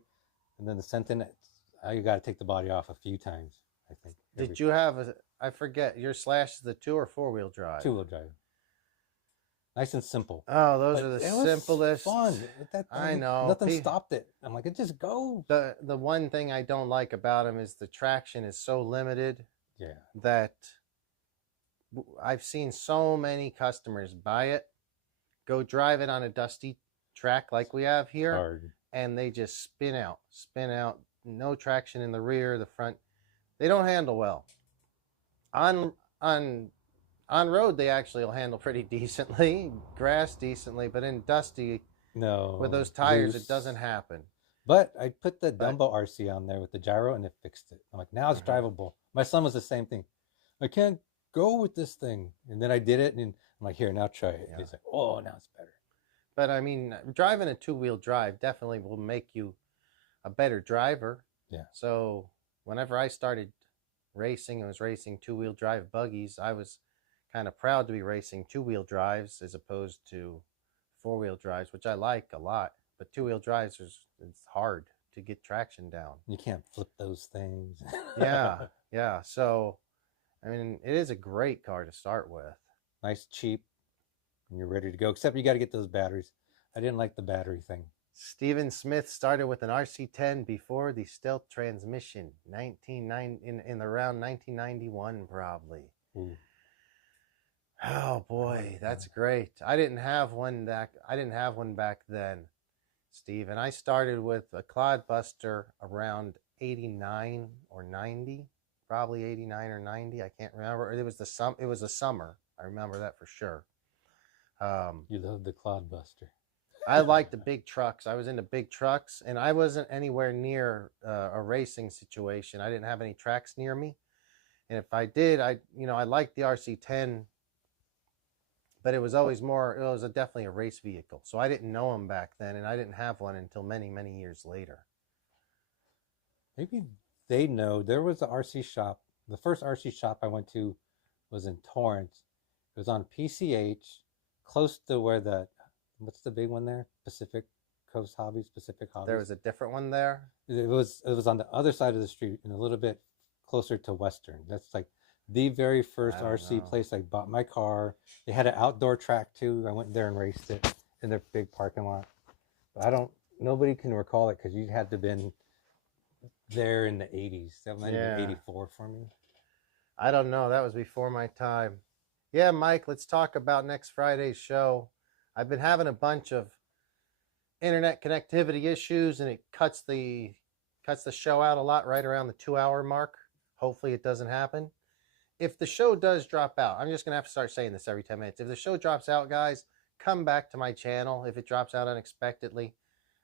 And then the Sentin, you got to take the body off a few times, I think. Did you have I forget, your Slash is the 2 or 4-wheel drive? 2-wheel drive. Nice and simple. Oh, those are the simplest. Fun. I know. Nothing stopped it. I'm like, it just goes. The one thing I don't like about them is the traction is so limited. Yeah. That I've seen so many customers buy it, go drive it on a dusty track like we have here, Hard. And they just spin out. No traction in the rear, the front. They don't handle well. On road, they actually will handle pretty decently, grass decently, but in dusty, No. With those tires, Loose. it doesn't happen. But I put the But Dumbo RC on there with the gyro and it fixed it. I'm like, now it's mhm. drivable. My son was the same thing. I can't go with this thing. And then I did it and I'm like, here, now try it. Yeah. He's like, oh, now it's better. But I mean, driving a two-wheel drive definitely will make you a better driver. Yeah. So whenever I started racing, I was racing two-wheel drive buggies. I was kind of proud to be racing two-wheel drives as opposed to four-wheel drives, which I like a lot. But two-wheel drives it's hard to get traction down. You can't flip those things. Yeah, yeah. So I mean, it is a great car to start with. Nice, cheap, and you're ready to go. Except you got to get those batteries. I didn't like the battery thing. Stephen Smith started with an RC10 before the stealth transmission, in around 1991 probably. Ooh. Oh boy, that's great. I didn't have one back then, Stephen. I started with a Clodbuster around 89 or 90, probably 89 or 90. I can't remember. It was the summer. I remember that for sure. You love the Clodbuster. I like the big trucks. I was into big trucks, and I wasn't anywhere near a racing situation. I didn't have any tracks near me, and if I did, I liked the RC10, but it was always more. It was definitely a race vehicle, so I didn't know them back then, and I didn't have one until many, many years later. Maybe they know there was an RC shop. The first RC shop I went to was in Torrance. It was on PCH, close to where what's the big one there? Pacific Hobbies. There was a different one there. It was on the other side of the street and a little bit closer to Western. That's like the very first RC place I bought my car. They had an outdoor track too. I went there and raced it in their big parking lot. But nobody can recall it because you had to have been there in the 80s. That might have been 84 for me. I don't know. That was before my time. Yeah, Mike, let's talk about next Friday's show. I've been having a bunch of internet connectivity issues, and it cuts the show out a lot right around the 2-hour mark. Hopefully it doesn't happen. If the show does drop out, I'm just going to have to start saying this every 10 minutes. If the show drops out, guys, come back to my channel if it drops out unexpectedly.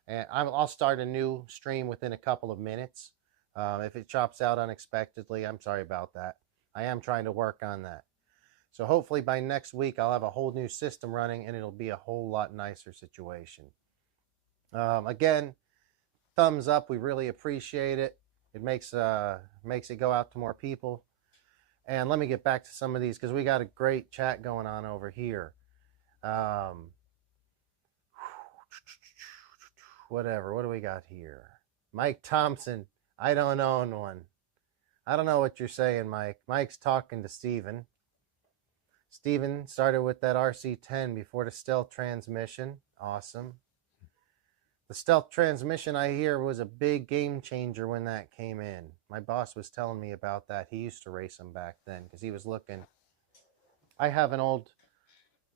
And I'll start a new stream within a couple of minutes. If it drops out unexpectedly, I'm sorry about that. I am trying to work on that. So hopefully by next week, I'll have a whole new system running, and it'll be a whole lot nicer situation. Again, thumbs up. We really appreciate it. It makes it go out to more people. And let me get back to some of these because we got a great chat going on over here. Whatever. What do we got here? Mike Thompson. I don't own one. I don't know what you're saying, Mike. Mike's talking to Steven. Steven started with that RC10 before the stealth transmission. Awesome. The stealth transmission, I hear, was a big game changer when that came in. My boss was telling me about that. He used to race them back then because he was looking. I have an old,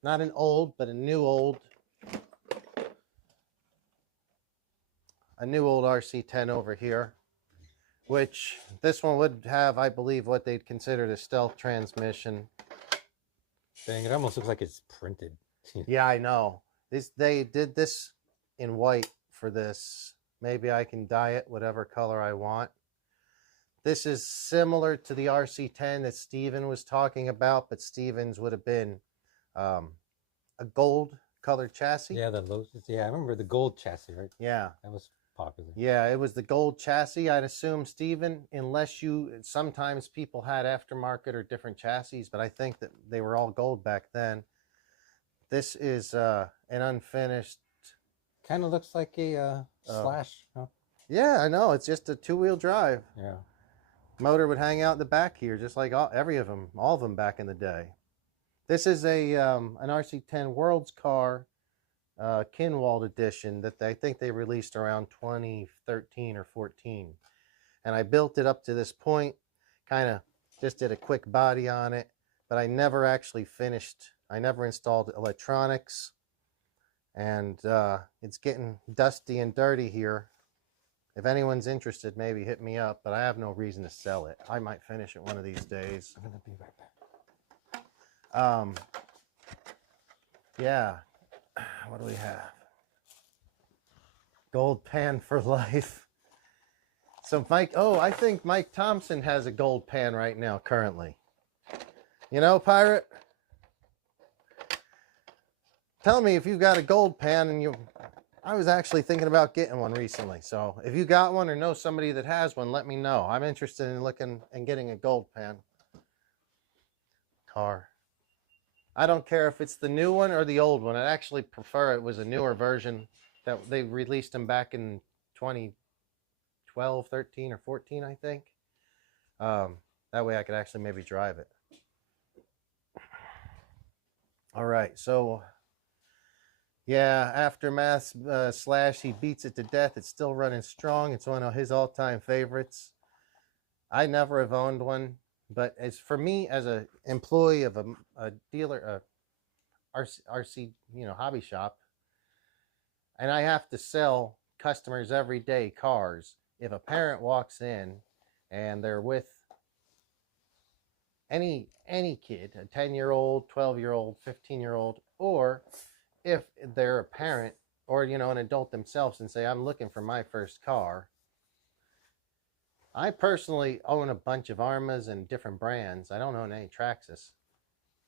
not an old, but a new old RC10 over here, which this one would have, I believe, what they'd consider the stealth transmission. Dang, it almost looks like it's printed. Yeah, I know. They did this in white for this. Maybe I can dye it whatever color I want. This is similar to the RC10 that Steven was talking about, but Steven's would have been a gold colored chassis. Yeah, I remember the gold chassis, right? Yeah. That was popular. Yeah, it was the gold chassis. I'd assume, Steven, sometimes people had aftermarket or different chassis, but I think that they were all gold back then. This is an unfinished. Kind of looks like a Slash. Huh? Yeah, I know. It's just a two-wheel drive. Yeah. Motor would hang out the back here, just like all of them back in the day. This is an RC10 World's Car Kinwald edition that I think they released around 2013 or 14. And I built it up to this point, kind of just did a quick body on it, but I never actually finished. I never installed electronics, and it's getting dusty and dirty here. If anyone's interested, maybe hit me up, but I have no reason to sell it. I might finish it one of these days. I'm going to be right back. Yeah. What do we have? Gold pan for life. So Mike, oh, I think Mike Thompson has a gold pan right now currently. You know, Pirate? Tell me if you got a gold pan and you... I was actually thinking about getting one recently. So if you got one or know somebody that has one, let me know. I'm interested in looking and getting a gold pan car. I don't care if it's the new one or the old one. I actually prefer it was a newer version that they released them back in 2012, 13, or 14, I think. That way I could actually maybe drive it. All right, so yeah, Aftermath Slash, he beats it to death. It's still running strong. It's one of his all-time favorites. I never have owned one, but as for me as an employee of a dealer, RC, hobby shop, and I have to sell customers every day cars. If a parent walks in and they're with any kid, a 10-year-old, 12-year-old, 15-year-old, or if they're a parent or an adult themselves and say, I'm looking for my first car. I personally own a bunch of Armas and different brands. I don't own any Traxxas,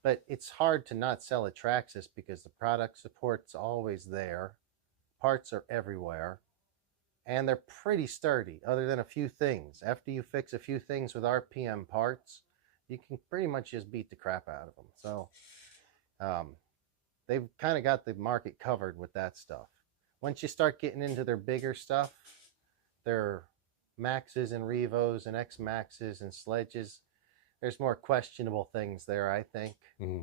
but it's hard to not sell a Traxxas because the product support's always there. Parts are everywhere, and they're pretty sturdy other than a few things. After you fix a few things with RPM parts, you can pretty much just beat the crap out of them. So they've kind of got the market covered with that stuff. Once you start getting into their bigger stuff, their Maxes and Revos and X Maxes and Sledges, there's more questionable things there, I think.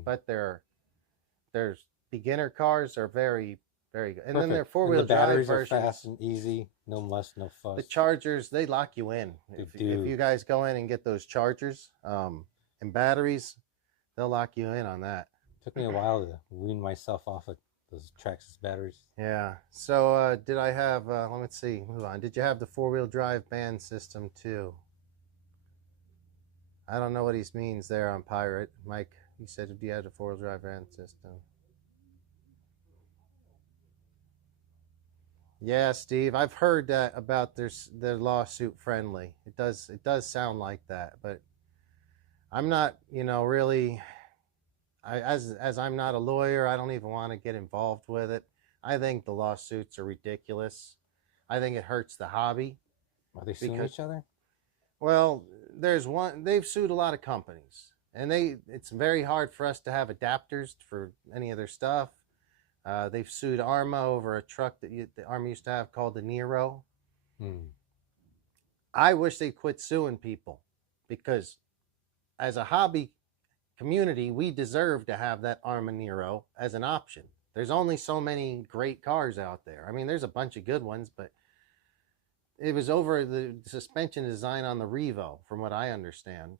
But there's beginner cars are very, very good. And then their four-wheel drive versions are fast and easy, no muss, no fuss. The Chargers, they lock you in. If you guys go in and get those Chargers and batteries, they'll lock you in on that. Took me a while to wean myself off of those Traxxas batteries. Yeah. So did I have, let me see, move on. Did you have the four-wheel drive band system too? I don't know what he means there on Pirate. Mike, he said, do you have the four-wheel drive band system? Yeah, Steve, I've heard that about their lawsuit friendly. It does sound like that, but I'm not, really... As I'm not a lawyer, I don't even want to get involved with it. I think the lawsuits are ridiculous. I think it hurts the hobby. Are they suing each other? Well, there's one. They've sued a lot of companies, and it's very hard for us to have adapters for any of their stuff. They've sued Arma over a truck that the Arma used to have called the Nero. I wish they'd quit suing people, because as a hobby community, we deserve to have that Arma Nero as an option. There's only so many great cars out there. I mean, there's a bunch of good ones, but it was over the suspension design on the Revo, from what I understand.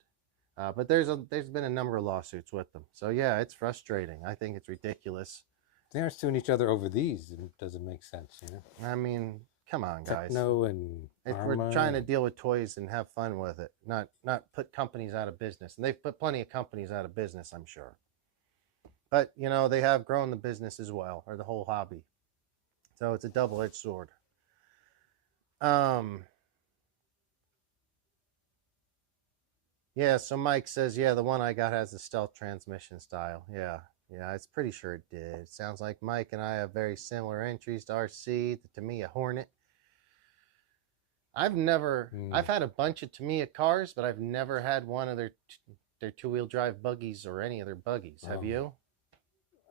But there's been a number of lawsuits with them. So yeah, it's frustrating. I think it's ridiculous. They are suing each other over these. It doesn't make sense, I mean, come on, guys. Techno and Arma. We're trying to deal with toys and have fun with it, not put companies out of business. And they've put plenty of companies out of business, I'm sure. But, they have grown the business as well, or the whole hobby. So it's a double-edged sword. Yeah, so Mike says, yeah, the one I got has the stealth transmission style. Yeah, it's pretty sure it did. It sounds like Mike and I have very similar entries to RC, the Tamiya Hornet. I've had a bunch of Tamiya cars, but I've never had one of their two-wheel drive buggies or any of their buggies. Have you?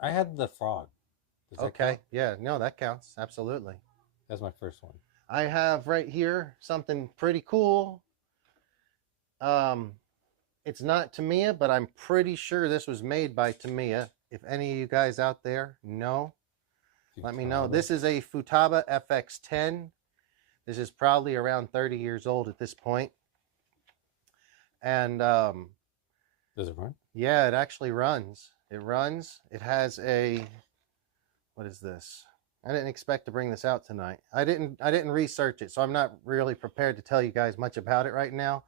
I had the Frog. Okay, yeah, no, that counts. Absolutely. That's my first one. I have right here something pretty cool. It's not Tamiya, but I'm pretty sure this was made by Tamiya. If any of you guys out there know, let me know. This is a Futaba FX10. This is probably around 30 years old at this point. And does it run? Yeah, it actually runs. It runs. It has a, what is this? I didn't expect to bring this out tonight. I didn't research it, so I'm not really prepared to tell you guys much about it right now.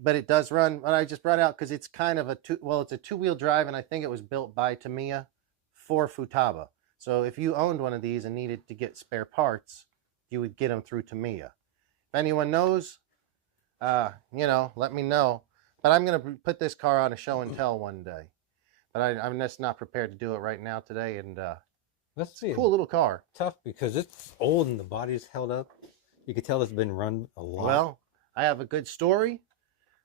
But it does run. But I just brought it out because it's kind of it's a two-wheel drive, and I think it was built by Tamiya for Futaba. So if you owned one of these and needed to get spare parts, you would get them through Tamiya. If anyone knows, let me know. But I'm going to put this car on a show and tell one day. But I'm just not prepared to do it right now today. And Let's it's see. a cool little car. Tough because it's old and the body's held up. You can tell it's been run a lot. Well, I have a good story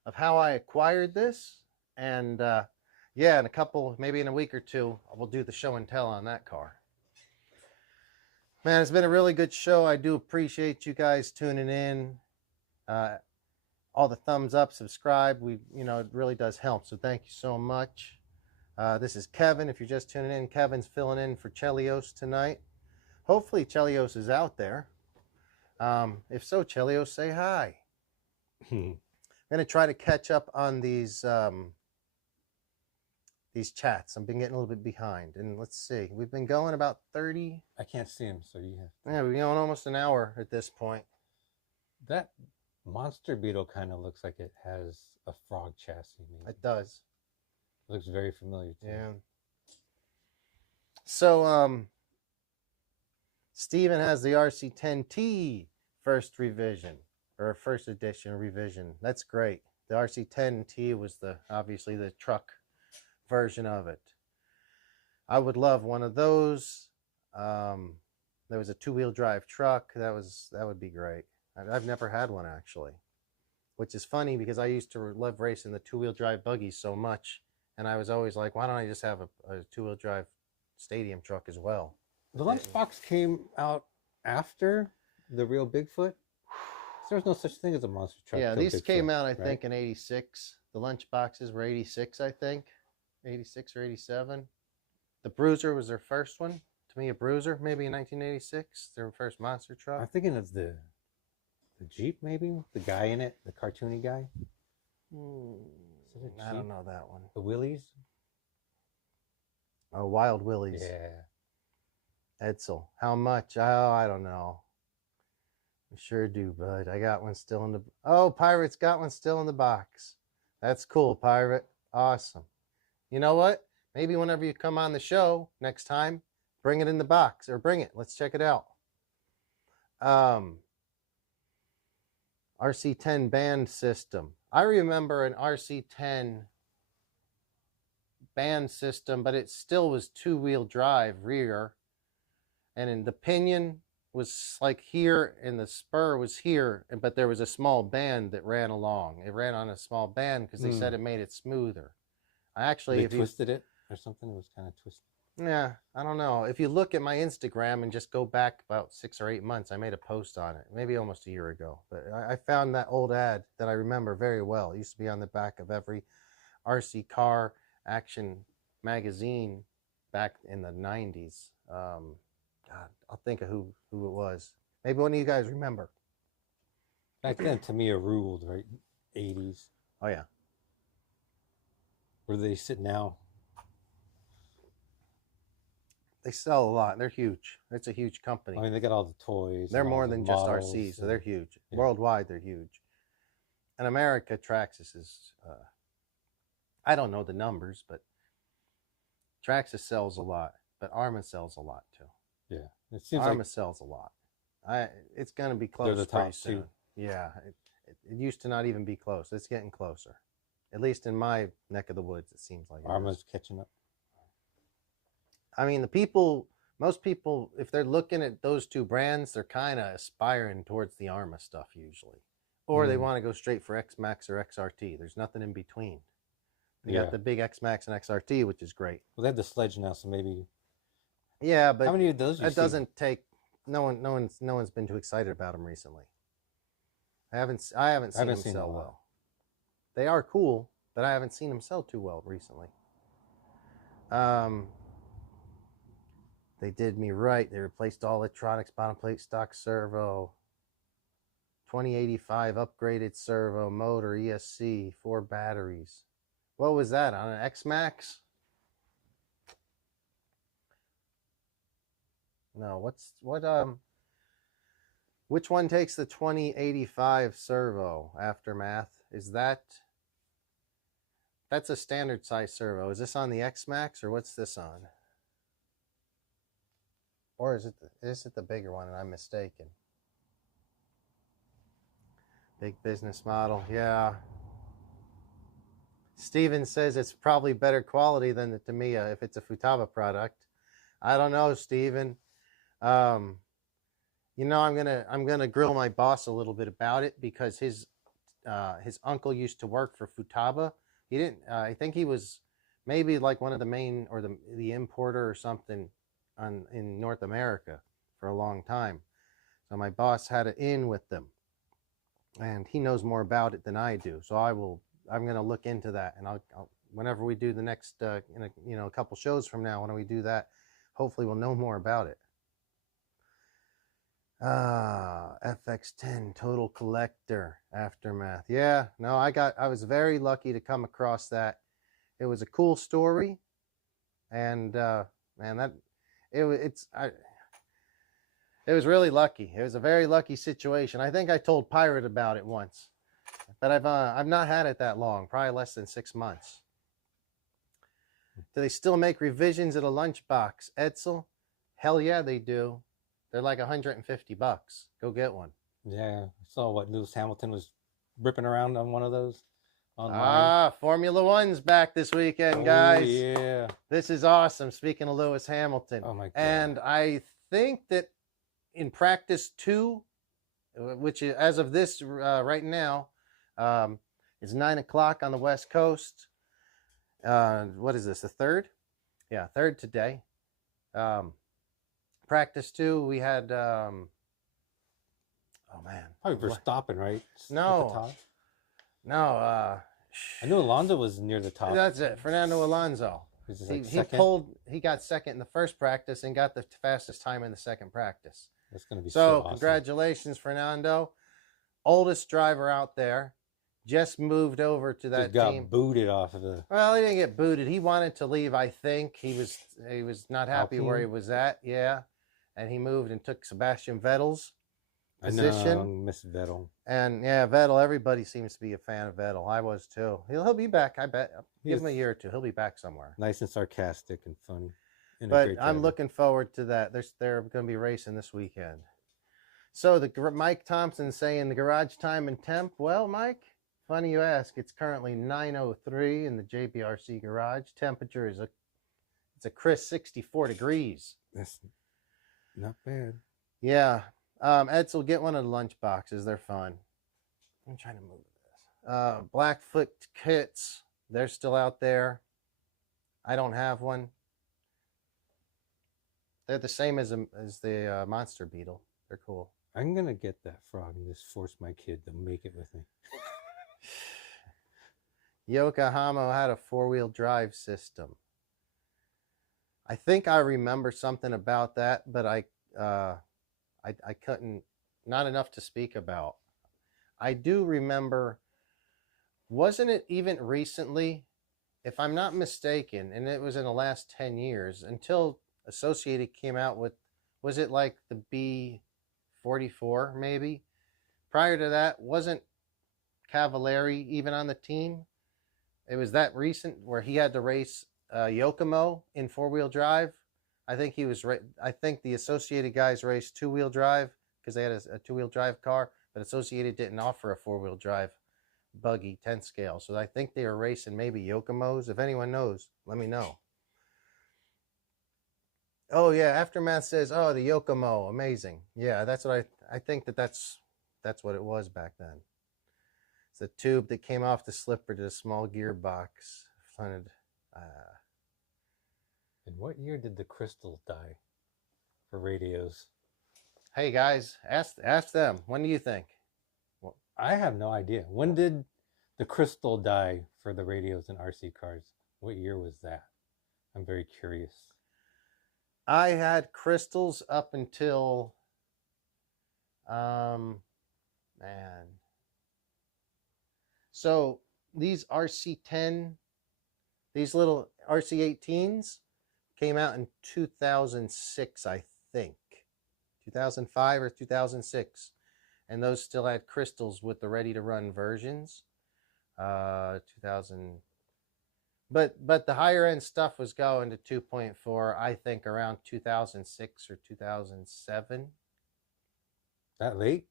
of how I acquired this. And in a couple, maybe in a week or two, we'll do the show and tell on that car. Man, it's been a really good show. I do appreciate you guys tuning in. All the thumbs up, subscribe. It really does help. So thank you so much. This is Kevin. If you're just tuning in, Kevin's filling in for Chelios tonight. Hopefully Chelios is out there. If so, Chelios, say hi. I'm going to try to catch up on these chats. I've been getting a little bit behind. And let's see. We've been going about 30. I can't see him, so you have. Yeah, we've been going almost an hour at this point. That monster beetle kind of looks like it has a frog chassis. Maybe. It does. It looks very familiar to me. Yeah. So, Steven has the RC10T first revision, or first edition revision. That's great. The RC10T was obviously the truck version of it. I would love one of those. There was a two-wheel drive truck. That would be great. I've never had one actually, which is funny because I used to love racing the two-wheel drive buggies so much, and I was always like, why don't I just have a two-wheel drive stadium truck as well? The lunchbox came out after the real Bigfoot. There's no such thing as a monster truck. Yeah, these Bigfoot, came out, I think, in '86. The lunch boxes were '86, I think. 86 or 87. The Bruiser was their first one. To me, a Bruiser, maybe in 1986. Their first monster truck. I'm thinking of the Jeep, maybe? The guy in it, the cartoony guy? I don't know that one. The Willies? Oh, Wild Willies. Yeah. Edsel. How much? Oh, I don't know. I sure do, bud. I got one still in the... Oh, Pirate's got one still in the box. That's cool, Pirate. Awesome. You know what? Maybe whenever you come on the show next time, bring it in the box, or bring it. Let's check it out. RC10 band system. I remember an RC10 band system, but it still was two-wheel drive rear. And in the pinion was like here, and the spur was here, but there was a small band that ran along. It ran on a small band because they said it made it smoother. I actually... They twisted it or something? It was kind of twisted. Yeah, I don't know. If you look at my Instagram and just go back about 6 or 8 months, I made a post on it, maybe almost a year ago. But I found that old ad that I remember very well. It used to be on the back of every RC car action magazine back in the 90s. God, I'll think of who it was. Maybe one of you guys remember. Back then, Tamiya ruled, right? 80s. Oh, yeah. Where do they sit now? They sell a lot. They're huge. It's a huge company. I mean, they got all the toys. They're more than just models, RCs, so they're huge. Yeah. Worldwide, they're huge. In America, Traxxas is, I don't know the numbers, but Traxxas sells a lot, but Arma sells a lot too. Yeah, it seems Arma like sells a lot. It's going to be close they're the pretty top soon. two. Yeah, it used to not even be close. It's getting closer. At least in my neck of the woods, it seems like Arma's catching up. I mean, most people, if they're looking at those two brands, they're kind of aspiring towards the Arma stuff usually. Or they want to go straight for X-Max or XRT. There's nothing in between. They got the big X-Max and XRT, which is great. Well, they have the Sledge now, so maybe... Yeah, but how many of those it doesn't take... No one's been too excited about them recently. I haven't seen them sell well. They are cool, but I haven't seen them sell too well recently. They did me right. They replaced all electronics, bottom plate, stock servo, 2085 upgraded servo, motor, ESC, 4 batteries. What was that, on an X-Max? No, which one takes the 2085 servo, Aftermath? That's a standard size servo. Is this on the X-Max or what's this on? Or is it the bigger one and I'm mistaken? Big business model, yeah. Steven says it's probably better quality than the Tamiya if it's a Futaba product. I don't know, Steven. Um, I'm gonna grill my boss a little bit about it because his uncle used to work for Futaba. He didn't. I think he was maybe like one of the main or the importer or something in North America for a long time. So my boss had it in with them, and he knows more about it than I do. So I'm going to look into that, and I'll whenever we do the next in a couple shows from now, when we do that, hopefully we'll know more about it. FX10 Total Collector Aftermath. Yeah, no, I was very lucky to come across that. It was a cool story, and man, it was really lucky. It was a very lucky situation. I think I told Pirate about it once, but I've not had it that long, probably less than 6 months. Do they still make revisions at a lunchbox, Edsel? Hell yeah, they do. They're like $150. Go get one. Yeah, I saw what Lewis Hamilton was ripping around on one of those online. Formula One's back this weekend, guys. Oh, yeah. This is awesome. Speaking of Lewis Hamilton. Oh, my God. And I think that in practice 2, which is, as of this right now, is 9 o'clock on the West Coast. What is this, the 3rd? Yeah, 3rd today. Practice 2, we had, oh man. Probably for stopping, right? No. At the top? No. I knew Alonso was near the top. That's it, Fernando Alonso. He got second in the first practice and got the fastest time in the second practice. That's going to be so awesome. Congratulations, Fernando. Oldest driver out there. Just moved over to that got team. Booted off of the. Well, he didn't get booted. He wanted to leave, I think. He was not happy Alpine. where he was at, yeah. And he moved and took Sebastian Vettel's position. I miss Vettel. And yeah, Vettel, everybody seems to be a fan of Vettel. I was too. He'll be back, I bet. Give him a year or two. He'll be back somewhere. Nice and sarcastic and funny. And but I'm looking forward to that. They're going to be racing this weekend. So Mike Thompson saying the garage time and temp. Well, Mike, funny you ask. It's currently 9:03 in the JBRC garage. Temperature is it's a crisp 64 degrees. That's not bad. Yeah. Edsel, get one of the lunch boxes. They're fun. I'm trying to move this. Blackfoot kits. They're still out there. I don't have one. They're the same as the monster beetle. They're cool. I'm going to get that frog and just force my kid to make it with me. Yokohama had a 4-wheel drive system. I think I remember something about that, but I couldn't, not enough to speak about. I do remember, wasn't it even recently, if I'm not mistaken, and it was in the last 10 years, until Associated came out with, was it like the B44 maybe? Prior to that, wasn't Cavallari even on the team? It was that recent where he had to race Yokomo in 4-wheel drive. I think I think the Associated guys raced 2-wheel drive because they had a 2-wheel drive car, but Associated didn't offer a 4-wheel drive buggy 10th scale. So I think they were racing maybe Yokomos. If anyone knows, let me know. Oh yeah, Aftermath says, oh, the Yokomo, amazing. Yeah, that's what I think that's what it was back then. It's a tube that came off the slipper to a small gearbox. Funded. In what year did the crystals die for radios? Hey guys, ask them. When do you think? Well, I have no idea. When did the crystal die for the radios in RC cars? What year was that? I'm very curious. I had crystals up until, man. So these RC10, these little RC18s came out in 2006, I think. 2005 or 2006. And those still had crystals with the ready-to-run versions. but the higher end stuff was going to 2.4, I think around 2006 or 2007. That late?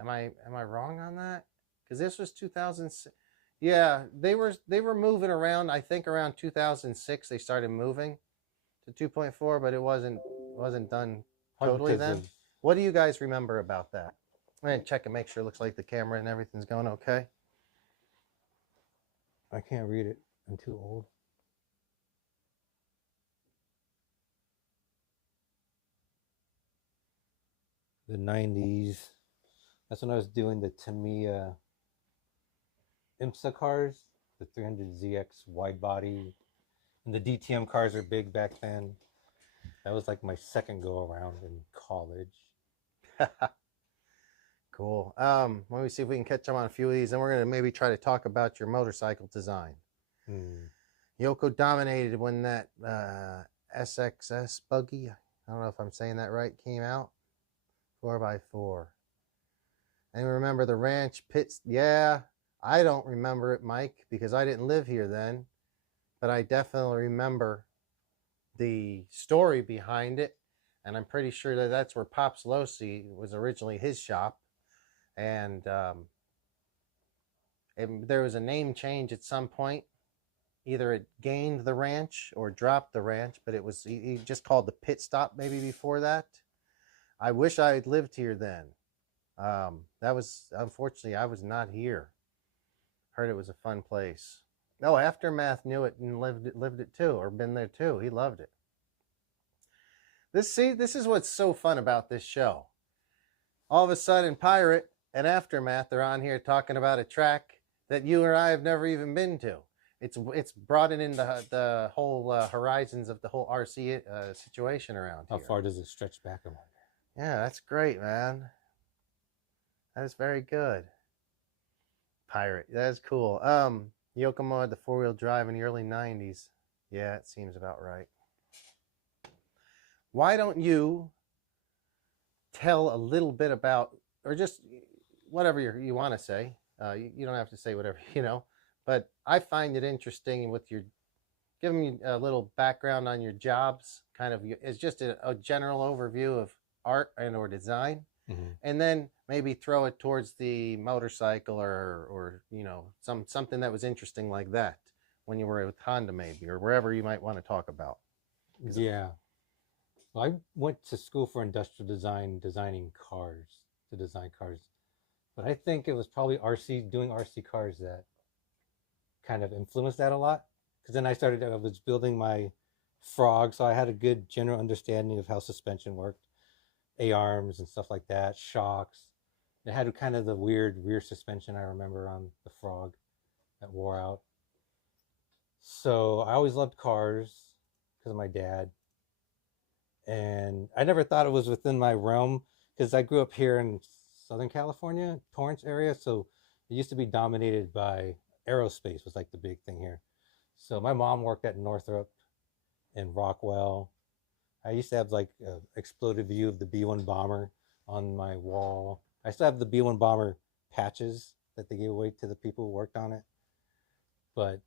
Am I wrong on that? Because this was 2006. Yeah, they were moving around. I think around 2006 they started moving to 2.4, but it wasn't done Probably totally because then. of, What do you guys remember about that? I'm gonna check and make sure it looks like the camera and everything's going okay. I can't read it. I'm too old. The 90s. That's when I was doing the Tamiya IMSA cars, the 300ZX wide body. And the DTM cars are big back then. That was like my second go around in college. Cool. Let me see if we can catch up on a few of these, and we're gonna maybe try to talk about your motorcycle design. Yoko dominated when that SXS buggy, I don't know if I'm saying that right, came out. 4x4. And remember the ranch pits? Yeah, I don't remember it, Mike, because I didn't live here then. But I definitely remember the story behind it. And I'm pretty sure that that's where Pops Losi was originally his shop. And there was a name change at some point. Either it gained the ranch or dropped the ranch, but it was he just called the pit stop maybe before that. I wish I had lived here then. That was, unfortunately, I was not here. Heard it was a fun place. No, Aftermath knew it and lived it too, or been there too. He loved it. This is what's so fun about this show. All of a sudden, Pirate and Aftermath are on here talking about a track that you or I have never even been to. It's broadening the whole horizons of the whole RC situation around here. How far does it stretch back? I wonder. Yeah, that's great, man. That is very good. Pirate, that's cool. Yokomo had the 4-wheel drive in the early 90s. Yeah, it seems about right. Why don't you tell a little bit about, or just whatever you want to say. You don't have to say whatever, but I find it interesting with your giving me a little background on your jobs, kind of it's just a general overview of art and or design. Mm-hmm. And then maybe throw it towards the motorcycle or something that was interesting like that when you were with Honda maybe, or wherever you might want to talk about. Yeah. Well, I went to school for industrial design, designing cars, to design cars. But I think it was probably doing RC cars that kind of influenced that a lot. Because then I was building my Frog, so I had a good general understanding of how suspension worked. A-arms and stuff like that, shocks. It had kind of the weird rear suspension I remember on the Frog that wore out. So I always loved cars because of my dad. And I never thought it was within my realm because I grew up here in Southern California, Torrance area. So it used to be dominated by aerospace was like the big thing here. So my mom worked at Northrop and Rockwell. I used to have like an exploded view of the B-1 bomber on my wall. I still have the B-1 bomber patches that they gave away to the people who worked on it. But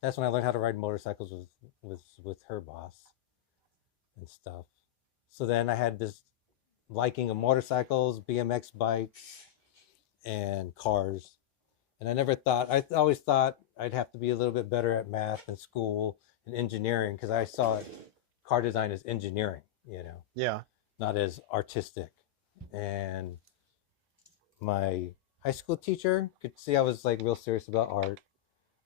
that's when I learned how to ride motorcycles with her boss and stuff. So then I had this liking of motorcycles, BMX bikes, and cars. And I always thought I'd have to be a little bit better at math and school and engineering because I saw car design as engineering, Yeah. not as artistic. And my high school teacher could see I was like real serious about art.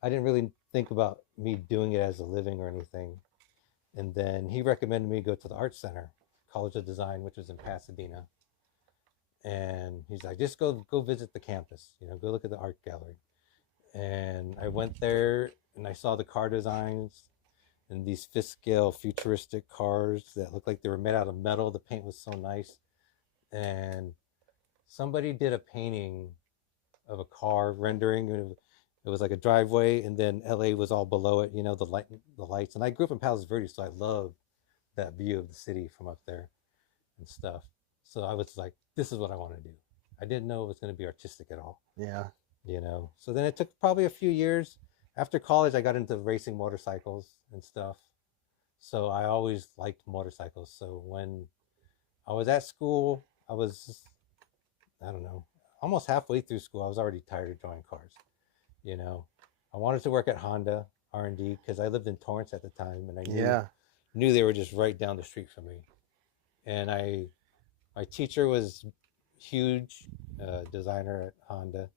I didn't really think about me doing it as a living or anything. And then he recommended me go to the Art Center, College of Design, which was in Pasadena. And he's like, just go visit the campus, go look at the art gallery. And I went there and I saw the car designs and these fifth scale futuristic cars that looked like they were made out of metal. The paint was so nice. And somebody did a painting of a car rendering. It was like a driveway, and then LA was all below it, the lights. And I grew up in Palos Verdes, so I loved that view of the city from up there and stuff. So I was like, this is what I want to do. I didn't know it was going to be artistic at all. Yeah. you know. So then it took probably a few years. After college, I got into racing motorcycles and stuff. So I always liked motorcycles. So when I was at school, I was, I don't know, almost halfway through school, I was already tired of drawing cars, you know. I wanted to work at Honda R&D because I lived in Torrance at the time, and I Yeah. knew they were just right down the street from me. And my teacher was huge, designer at Honda,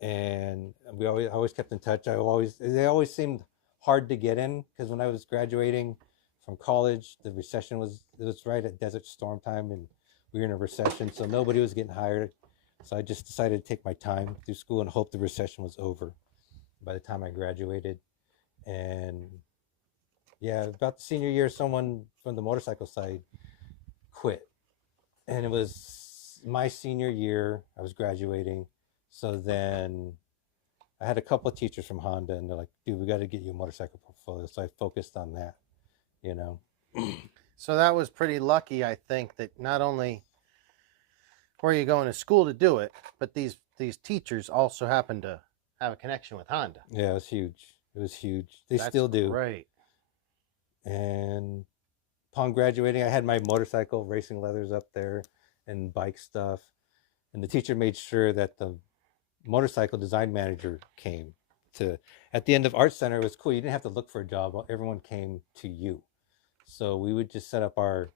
and we always kept in touch. They always seemed hard to get in because when I was graduating from college, the recession it was right at Desert Storm time, and we were in a recession, so nobody was getting hired. So I just decided to take my time through school and hope the recession was over by the time I graduated. And yeah, about the senior year, someone from the motorcycle side quit, and it was my senior year. I was graduating, so then I had a couple of teachers from Honda, and they're like, "Dude, we got to get you a motorcycle portfolio." So I focused on that, you know. So that was pretty lucky, I think, that not only were you going to school to do it, but these teachers also happened to have a connection with Honda. Yeah, it was huge. It was huge. They That's still do. great. And upon graduating, I had my motorcycle racing leathers up there and bike stuff. And the teacher made sure that the motorcycle design manager came to, at the end of Art Center. It was cool. You didn't have to look for a job. Everyone came to you. So we would just set up our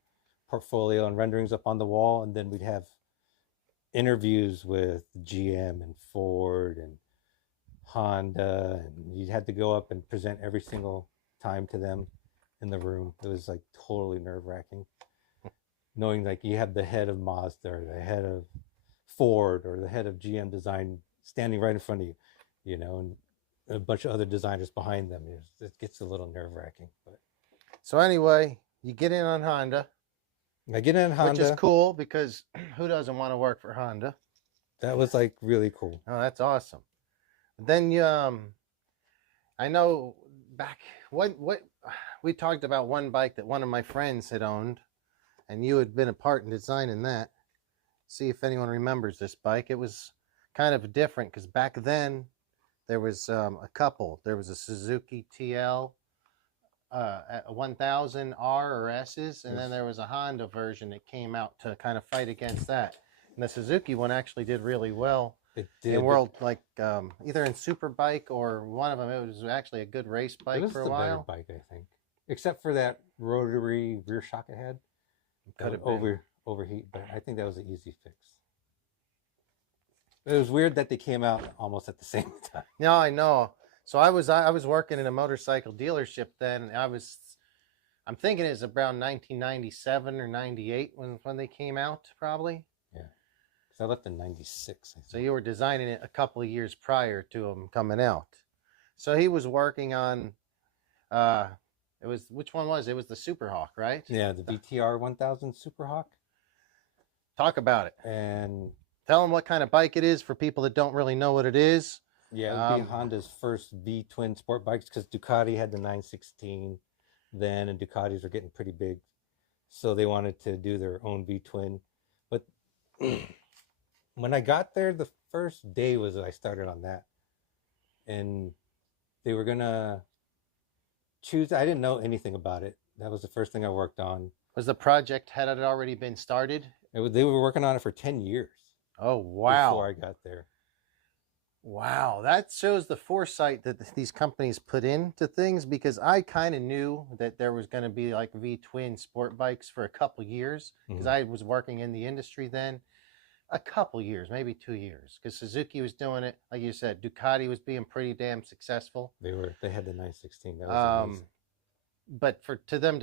portfolio and renderings up on the wall, and then we'd have interviews with GM and Ford and Honda, and you had to go up and present every single time to them in the room. It was like totally nerve-wracking, knowing like you have the head of Mazda or the head of Ford or the head of GM design standing right in front of you, you know, and a bunch of other designers behind them. It gets a little nerve-wracking. But So anyway, you get in on Honda, I get in Honda, which is cool because who doesn't want to work for Honda? that was like really cool. Oh, that's awesome. Then you, I know back what we talked about one bike that one of my friends had owned, and you had been a part in designing that. See if anyone remembers this bike. It was kind of different because back then there was a couple. There was a Suzuki TL, a 1000R or S's, and then there was a Honda version that came out to kind of fight against that. And the Suzuki one actually did really well. It did. In world, like either in Superbike or one of them, it was actually a good race bike It was for a the better while. bike, I think, except for that rotary rear shock it had. Could have overheat, but I think that was an easy fix. It was weird that they came out almost at the same time. No, I know. So I was working in a motorcycle dealership then. I'm thinking it's around 1997 or 98 when they came out, probably. Yeah, because I left in '96. So you were designing it a couple of years prior to them coming out. So he was working on, it was, which one was it? It was the Superhawk, right? Yeah, the VTR 1000 Superhawk. Talk about it. And tell them what kind of bike it is for people that don't really know what it is. Yeah, it would be Honda's first V-twin sport bikes because Ducati had the 916 then, and Ducatis were getting pretty big. So they wanted to do their own V-twin. But when I got there, the first day was I started on that. And they were going to choose. I didn't know anything about it. That was the first thing I worked on. Was the project, had it already been started? They were working on it for 10 years. Oh, wow. Before I got there. Wow, that shows the foresight that these companies put into things, because I kind of knew that there was going to be like V-twin sport bikes for a couple years because I was working in the industry then. A couple years, maybe 2 years, because Suzuki was doing it. Like you said, Ducati was being pretty damn successful. They had the 916. That was amazing. But to them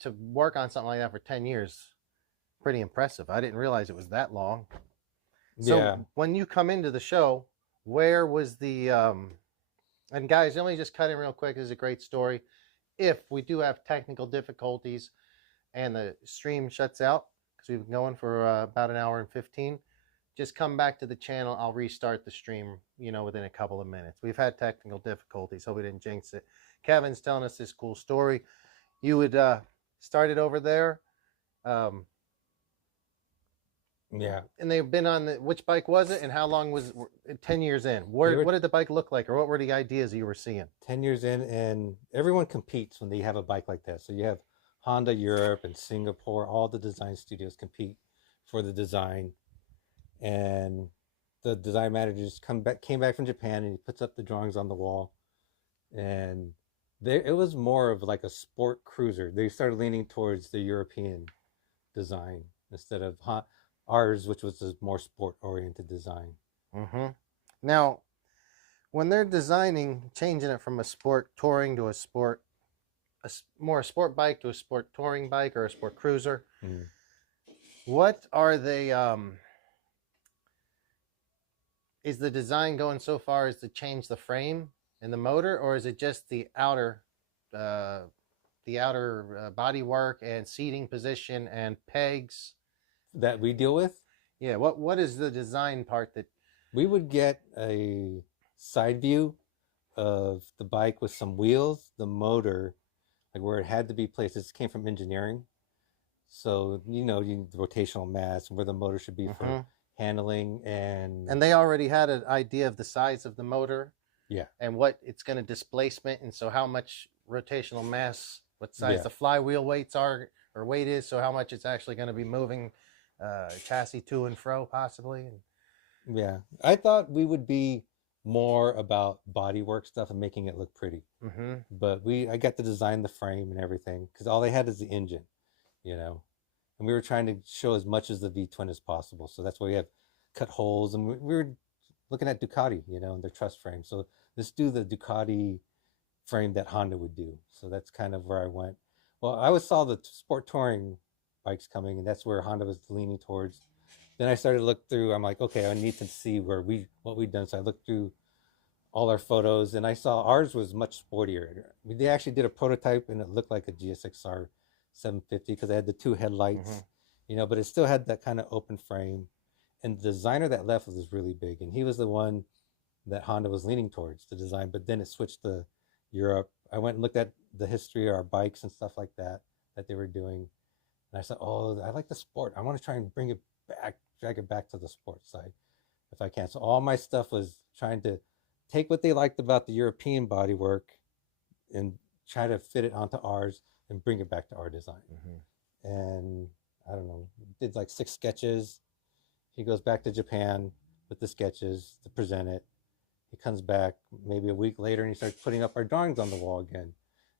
to work on something like that for 10 years, pretty impressive. I didn't realize it was that long. So when you come into the show, where was the, and guys, let me just cut in real quick. This is a great story. If we do have technical difficulties and the stream shuts out, because we've been going for about an hour and 15, just come back to the channel. I'll restart the stream, within a couple of minutes. We've had technical difficulties, so we didn't jinx it. Kevin's telling us this cool story. You would start it over there. Yeah. And they've been on which bike was it, and how long was 10 years in? What did the bike look like, or what were the ideas you were seeing? 10 years in, and everyone competes when they have a bike like that. So you have Honda Europe and Singapore, all the design studios compete for the design, and the design managers came back from Japan, and he puts up the drawings on the wall, and it was more of like a sport cruiser. They started leaning towards the European design instead of ours, which was a more sport oriented design. Mm-hmm. Now, when they're designing, changing it from a sport touring to a sport, more a sport bike to a sport touring bike or a sport cruiser, what are they? Is the design going so far as to change the frame and the motor, or is it just uh, the outer body work and seating position and pegs that we deal with? Yeah. What is the design part that We would get a side view of the bike with some wheels, the motor, like where it had to be placed. This came from engineering. So, the rotational mass, where the motor should be for handling. And they already had an idea of the size of the motor, yeah, and what it's going to displacement, and so how much rotational mass, what size the flywheel weights are or weight is, so how much it's actually going to be moving chassis to and fro possibly. Yeah, I thought we would be more about bodywork stuff and making it look pretty. But I got to design the frame and everything, because all they had is the engine, and we were trying to show as much as the V-twin as possible. So that's why we have cut holes, and we were looking at Ducati, and their truss frame. So let's do the Ducati frame that Honda would do. So that's kind of where I went. Well, I always saw the sport touring bikes coming, and that's where Honda was leaning towards. Then I started to look through. I'm like, okay, I need to see what we've done. So I looked through all our photos, and I saw ours was much sportier. They actually did a prototype, and it looked like a GSXR 750 because it had the two headlights, but it still had that kind of open frame. And the designer that left was really big, and he was the one that Honda was leaning towards the design. But then it switched to Europe. I went and looked at the history of our bikes and stuff like that they were doing, and I said, oh, I like the sport. I want to try and bring it back, drag it back to the sports side if I can. So all my stuff was trying to take what they liked about the European bodywork and try to fit it onto ours and bring it back to our design. And I don't know, did like 6 sketches. He goes back to Japan with the sketches to present it. He comes back maybe a week later, and he starts putting up our drawings on the wall again.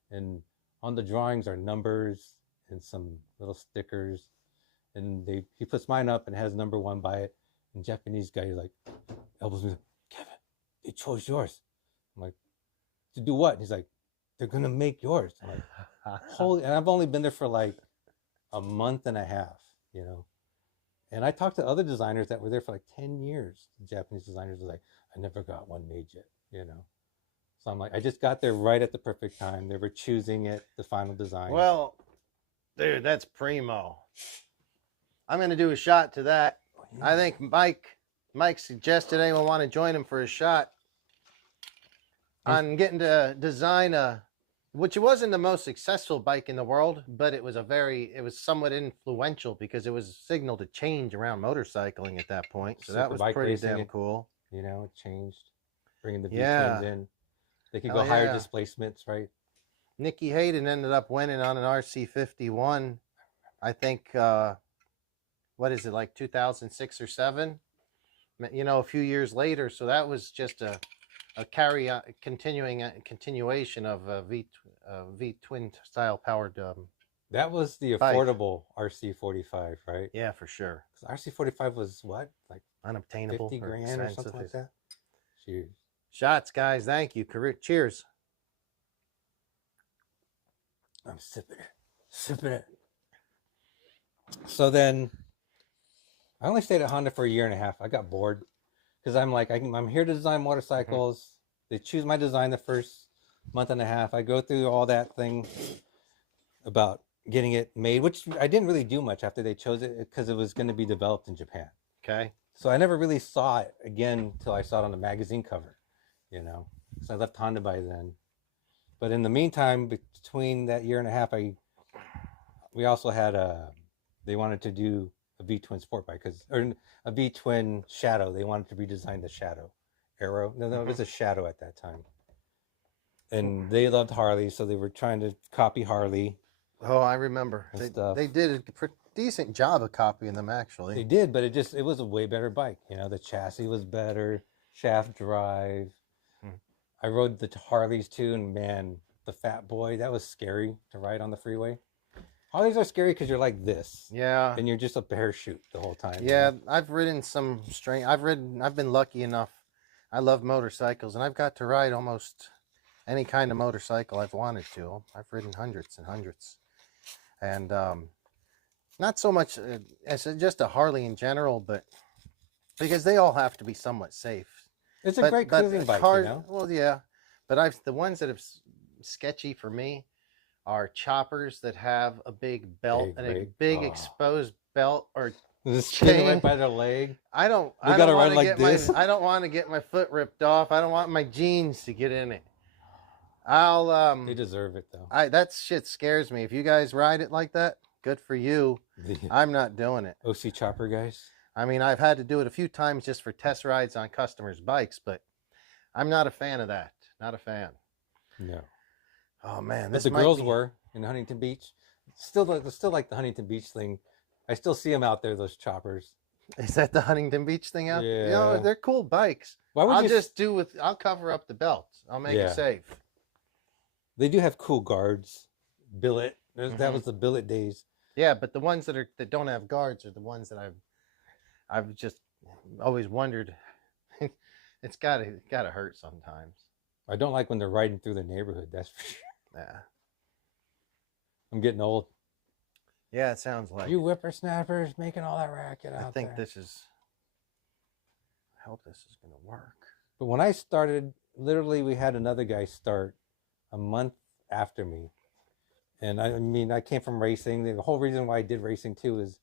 And on the drawings are numbers and some little stickers. And he puts mine up and has number 1 by it. And Japanese guy like elbows me, Kevin, they chose yours. I'm like, to do what? And he's like, they're gonna make yours. I'm like, holy! And I've only been there for like a month and a half, And I talked to other designers that were there for like 10 years. The Japanese designers were like, I never got one made yet, So I'm like, I just got there right at the perfect time. They were choosing it, the final design. Well, dude, that's primo. I'm going to do a shot to that. I think Mike suggested anyone want to join him for a shot on getting to design which wasn't the most successful bike in the world, but it was somewhat influential because it was a signal to change around motorcycling at that point. So that was pretty damn cool. It changed, bringing the V-twins in. They could go higher displacements, right? Nicky Hayden ended up winning on an RC51. I think, what is it, like 2006 or 7? A few years later. So that was just a continuation of a V-twin style powered. That was the affordable RC45, right? Yeah, for sure. RC45 was what, like unobtainable, 50 grand or something like that. Cheers. Shots, guys. Thank you. Cheers. I'm sipping it. So then, I only stayed at Honda for a year and a half. I got bored because I'm like, I'm here to design motorcycles. They choose my design the first month and a half. I go through all that thing about getting it made, which I didn't really do much after they chose it because it was going to be developed in Japan. Okay. So I never really saw it again until I saw it on the magazine cover, So I left Honda by then. But in the meantime, between that year and a half, we also had they wanted to do a V-twin sport bike, or a V-twin Shadow. They wanted to redesign the Shadow Arrow. No, it was a Shadow at that time. And they loved Harley, so they were trying to copy Harley. Oh, I remember. And stuff. They did a pretty decent job of copying them, actually. They did, but it was a way better bike. You know, the chassis was better, shaft drive. I rode the Harleys too, and man, the Fat Boy, that was scary to ride on the freeway. Harleys are scary because you're like this. Yeah. And you're just a parachute the whole time. Yeah, you know? I've ridden some strange. I've been lucky enough. I love motorcycles, and I've got to ride almost any kind of motorcycle I've wanted to. I've ridden hundreds and hundreds. And not so much as just a Harley in general, but because they all have to be somewhat safe. It's a great cruising bike, you know? Well, yeah, but the ones that are sketchy for me are choppers that have a big belt a big exposed belt or chain right by their leg. I don't want to get this. I don't want to get my foot ripped off. I don't want my jeans to get in it. They deserve it though. That shit scares me. If you guys ride it like that, good for you. I'm not doing it. OC chopper guys. I mean, I've had to do it a few times just for test rides on customers' bikes, but I'm not a fan of that. Not a fan. No. Oh man, but the girls were in Huntington Beach. Still like the Huntington Beach thing. I still see them out there. Those choppers. Is that the Huntington Beach thing out? Yeah. You know, they're cool bikes. I'll cover up the belt. I'll make it safe. They do have cool guards. Billet. That was the billet days. Yeah, but the ones that don't have guards are the ones that I've just always wondered. It's gotta hurt sometimes. I don't like when they're riding through the neighborhood. That's for sure. Yeah. I'm getting old. Yeah, it sounds like you whippersnappers making all that racket out there. I hope this is gonna work. But when I started, literally, we had another guy start a month after me. And I mean, I came from racing. The whole reason why I did racing too is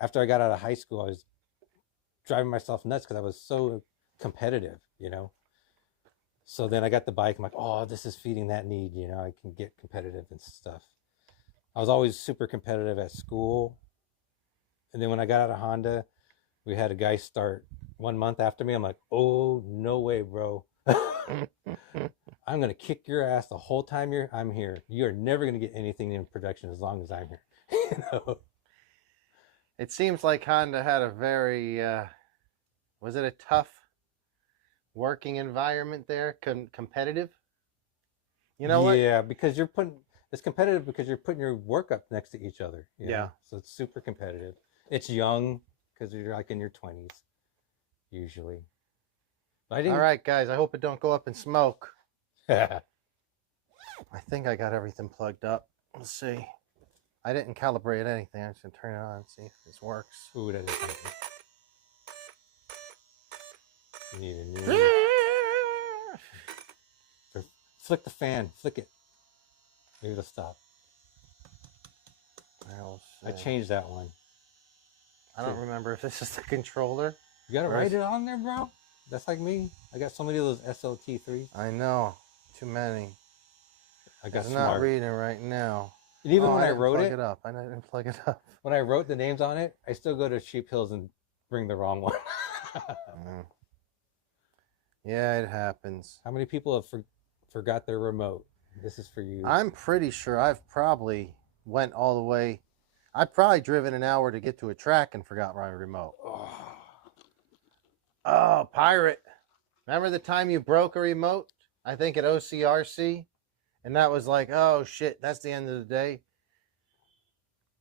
after I got out of high school, I was driving myself nuts because I was so competitive, you know. So then I got the bike. I'm like, oh, this is feeding that need, you know. I can get competitive and stuff. I was always super competitive at school. And then when I got out of Honda, we had a guy start 1 month after me. I'm like, oh, no way, bro. I'm going to kick your ass the whole time I'm here. You're never going to get anything in production as long as I'm here. You know? It seems like Honda had a very, was it a tough working environment there? Competitive? You know what? Yeah, because it's competitive because you're putting your work up next to each other. You know? Yeah. So it's super competitive. It's young because you're like in your 20s usually. All right, guys. I hope it don't go up in smoke. I think I got everything plugged up. Let's see. I didn't calibrate anything. I'm just going to turn it on and see if this works. Ooh, that is something. You need a new... Flick the fan. Flick it. Maybe it'll stop. I changed that one. I don't remember if this is the controller. You got to write it on there, bro? That's like me. I got so many of those SLT3s. I know. Too many. I got It's not reading right now. And even when I wrote it, I didn't plug it up. When I wrote the names on it, I still go to Sheep Hills and bring the wrong one. Yeah, it happens. How many people have forgot their remote? This is for you. I'm pretty sure I've probably went all the way. I've probably driven an hour to get to a track and forgot my remote. Oh, Pirate. Remember the time you broke a remote? I think at OCRC? And that was like, oh, shit, that's the end of the day.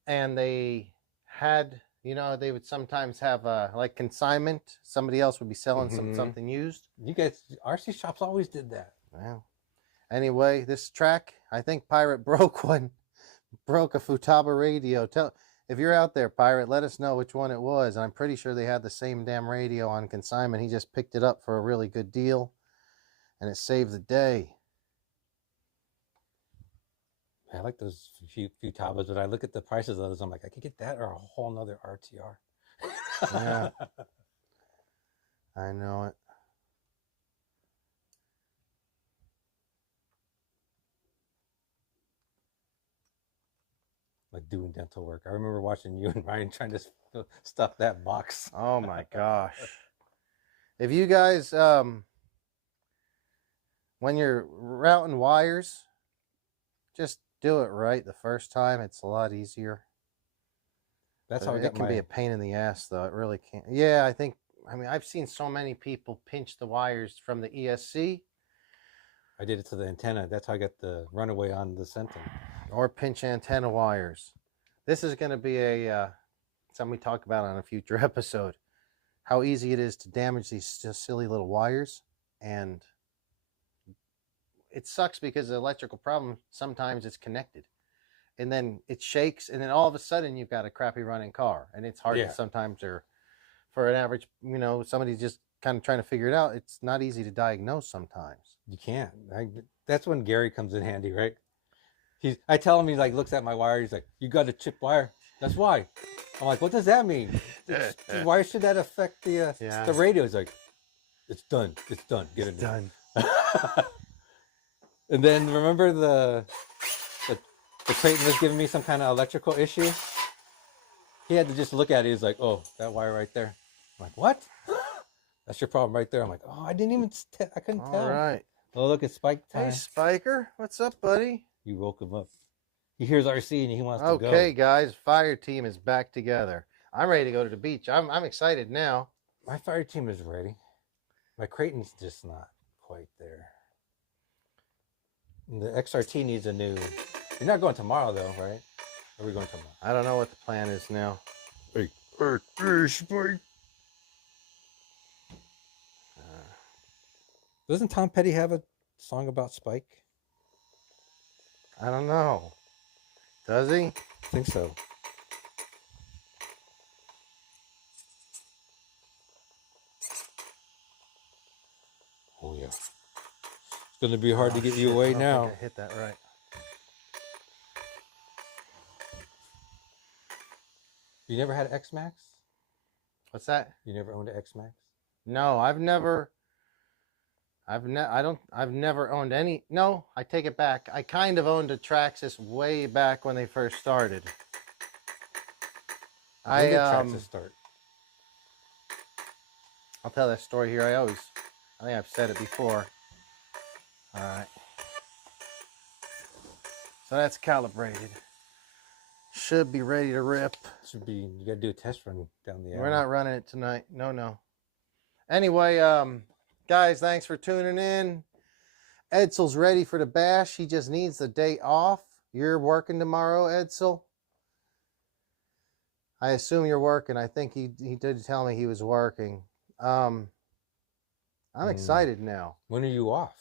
And they had, you know, they would sometimes have like consignment. Somebody else would be selling something used. You guys, RC shops always did that. Well, anyway, this track, I think Pirate broke one. Broke a Futaba radio. If you're out there, Pirate, let us know which one it was. I'm pretty sure they had the same damn radio on consignment. He just picked it up for a really good deal, and it saved the day. I like those Futabas, but I look at the prices of those. I'm like, I could get that or a whole nother RTR. Yeah, I know it. like doing dental work. I remember watching you and Ryan trying to stuff that box. Oh my gosh. If you guys, when you're routing wires, just do it right the first time. It's a lot easier. That's But how I it got can be my. a pain in the ass, though. It really can. Yeah, I mean, I've seen so many people pinch the wires from the ESC I did it to the antenna. That's how I got the runaway on the Centum. or pinch antenna wires. This is going to be a something we talk about on a future episode. How easy it is to damage these just silly little wires, and it sucks because the electrical problem sometimes it's connected, and then it shakes, and then all of a sudden you've got a crappy running car, and it's hard to sometimes, or for an average, somebody just kind of trying to figure it out. It's not easy to diagnose sometimes. You can't. That's when Gary comes in handy, right? I tell him, he like looks at my wire. He's like, "You got a chip wire. That's why." I'm like, "What does that mean? Why should that affect the radio?" He's like, "It's done. It's done. Get it done." And then remember the Creighton was giving me some kind of electrical issue. He had to just look at it. He's like, "Oh, that wire right there." I'm like, "What?" That's your problem right there. I'm like, "Oh, I didn't even. I couldn't tell." All right. Oh, look, it's Spike time. Hey, Spiker, what's up, buddy? You woke him up. He hears RC and he wants to go. Okay, guys, fire team is back together. I'm ready to go to the beach. I'm excited now. My fire team is ready. My Creighton's just not quite there. And the XRT needs a new. You're not going tomorrow, though, right? Or are we going tomorrow? I don't know what the plan is now. Hey, Spike. Doesn't Tom Petty have a song about Spike? I don't know. Does he? I think so. Oh, yeah. It's going to be hard to get you away now. I hit that right. You never had X-Max? What's that? You never owned an X-Max? No, I've never owned any. No, I take it back. I kind of owned a Traxxas way back when they first started. When did Traxxas start? I'll tell that story here. I think I've said it before. All right. So that's calibrated. Should be ready to rip. Should be. You got to do a test run down the alley. We're not running it tonight. No. Anyway, guys, thanks for tuning in. Edsel's ready for the bash. He just needs the day off. You're working tomorrow, Edsel? I assume you're working. I think he did tell me he was working. I'm excited now. When are you off?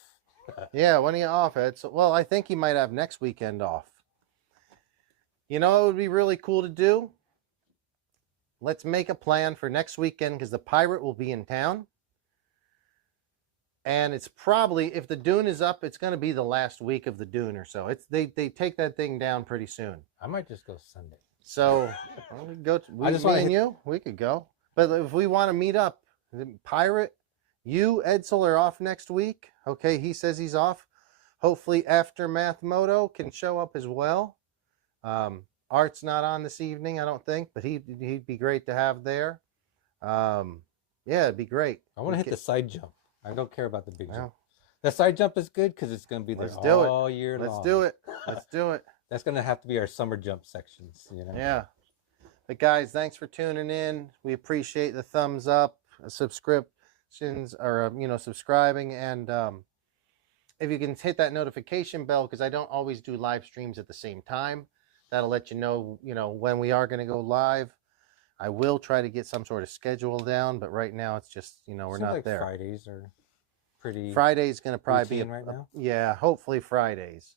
Yeah, when are you off, Edsel? Well, I think he might have next weekend off. You know, it would be really cool to do. Let's make a plan for next weekend because the Pirate will be in town. And it's probably, if the Dune is up, it's going to be the last week of the Dune or so. They take that thing down pretty soon. I might just go Sunday. So we could go. We could go. But if we want to meet up, the Pirate, you, Edsel, are off next week. Okay, he says he's off. Hopefully, Aftermath Moto can show up as well. Art's not on this evening, I don't think, but he'd be great to have there. Yeah, it'd be great. I want to hit the side jump. I don't care about the big jump. The side jump is good because it's going to be there all year long. Let's do it. Let's do it. That's going to have to be our summer jump sections, you know? Yeah. But guys, thanks for tuning in. We appreciate the thumbs up, subscriptions, or subscribing, and if you can hit that notification bell, because I don't always do live streams at the same time. That'll let you know, when we are going to go live. I will try to get some sort of schedule down, but right now it's just, we're not like there. Fridays are pretty. Friday's going to probably be right now. Yeah, hopefully Fridays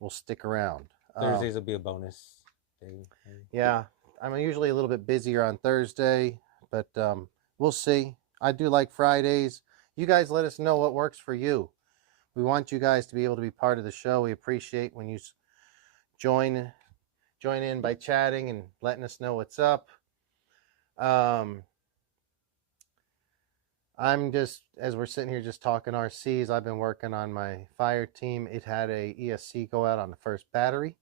will stick around. Thursdays will be a bonus day. Yeah, I'm usually a little bit busier on Thursday, but we'll see. I do like Fridays. You guys let us know what works for you. We want you guys to be able to be part of the show. We appreciate when you join in by chatting and letting us know what's up. I'm just, as we're sitting here just talking RCs, I've been working on my fire team. It had a ESC go out on the first battery.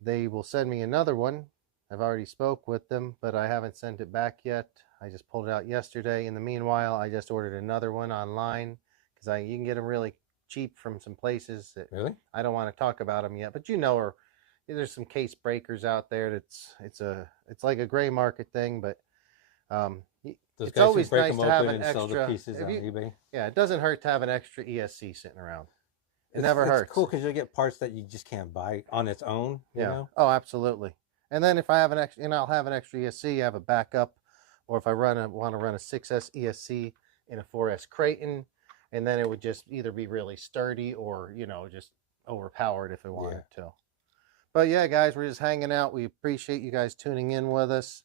They will send me another one. I've already spoke with them, but I haven't sent it back yet. I just pulled it out yesterday. In the meanwhile, I just ordered another one online because you can get them really cheap from some places that Really? I don't want to talk about them yet. But or there's some case breakers out there. It's like a gray market thing, but Those it's guys who always break nice them to have open an and sell the extra. pieces on eBay. Yeah, it doesn't hurt to have an extra ESC sitting around. It never hurts. It's cool because you'll get parts that you just can't buy on its own. You know? Oh, absolutely. And then if I have an extra, I'll have an extra ESC. I have a backup, or if I want to run a 6S ESC in a 4S Creighton, and then it would just either be really sturdy or just overpowered if I wanted to. But yeah, guys, we're just hanging out. We appreciate you guys tuning in with us.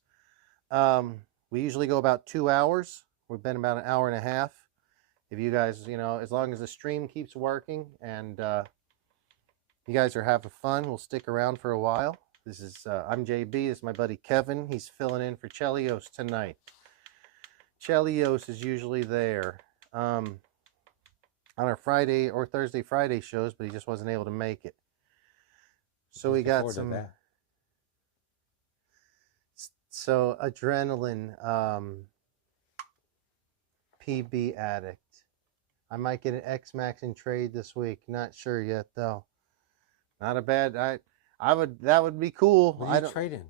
We usually go about 2 hours. We've been about an hour and a half. If you guys, as long as the stream keeps working and you guys are having fun, we'll stick around for a while. I'm JB. This is my buddy Kevin. He's filling in for Chelios tonight. Chelios is usually there on our Friday or Thursday, Friday shows, but he just wasn't able to make it. So we got some. So Adrenaline PB Addict. I might get an X-Max in trade this week. Not sure yet though. Not a bad. That would be cool. What are you trading?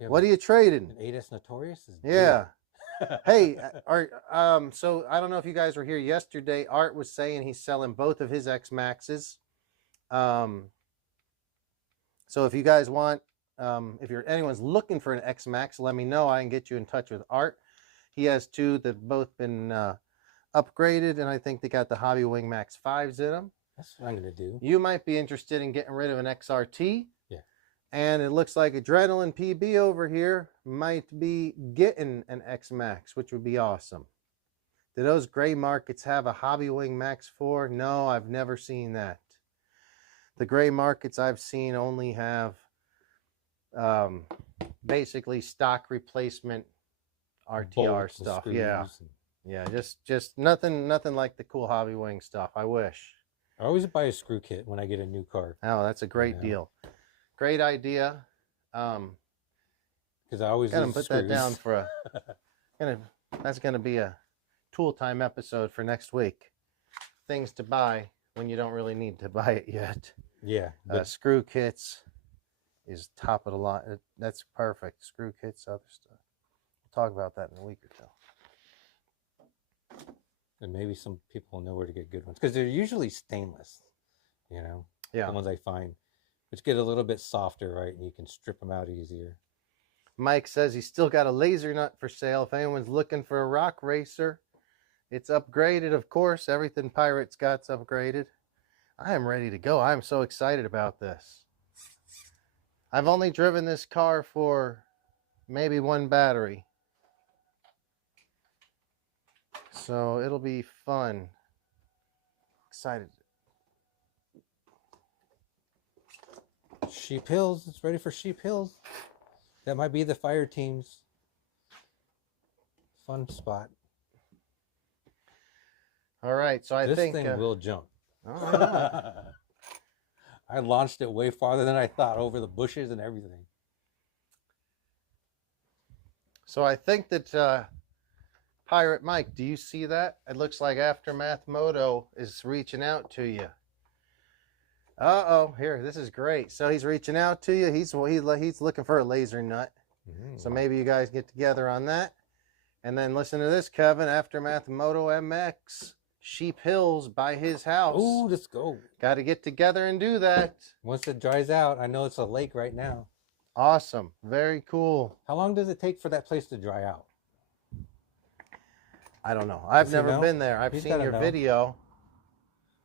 What are you trading? An 8S Notorious? Yeah. Hey, Art. So I don't know if you guys were here yesterday. Art was saying he's selling both of his X-Maxes. So if you guys want, if anyone's looking for an X-Max, let me know. I can get you in touch with Art. He has two that both been upgraded, and I think they got the Hobby Wing Max 5s in them. That's what I'm going to do. You might be interested in getting rid of an XRT. Yeah. And it looks like Adrenaline PB over here might be getting an X-Max, which would be awesome. Do those gray markets have a Hobby Wing Max 4? No, I've never seen that. The gray markets I've seen only have basically stock replacement RTR stuff. Yeah. Yeah, just nothing like the cool Hobby Wing stuff. I wish. I always buy a screw kit when I get a new car. Oh, that's a great deal. Great idea. Because I always gonna put that down for that's gonna be a tool time episode for next week. Things to buy when you don't really need to buy it yet. Yeah. Screw kits is top of the line. That's perfect. Screw kits, other stuff. We'll talk about that in a week or two. And maybe some people know where to get good ones because they're usually stainless, Yeah. The ones I find, which get a little bit softer, right? And you can strip them out easier. Mike says he's still got a laser nut for sale. If anyone's looking for a rock racer, it's upgraded, of course. Everything Pirates got's upgraded. I am ready to go. I'm so excited about this. I've only driven this car for maybe one battery. So it'll be fun. Excited. Sheep Hills. It's ready for Sheep Hills. That might be the fire team's fun spot. All right. So I think this thing will jump. Oh, I launched it way farther than I thought over the bushes and everything. So I think that Pirate Mike, do you see that? It looks like Aftermath Moto is reaching out to you. Uh-oh, here, this is great. So he's reaching out to you. He's looking for a laser nut. So maybe you guys get together on that. And then listen to this, Kevin. Aftermath Moto MX, Sheep Hills by his house. Ooh, let's go. Got to get together and do that. Once it dries out, I know it's a lake right now. Awesome. Very cool. How long does it take for that place to dry out? I don't know. I've never been there. I've seen your video.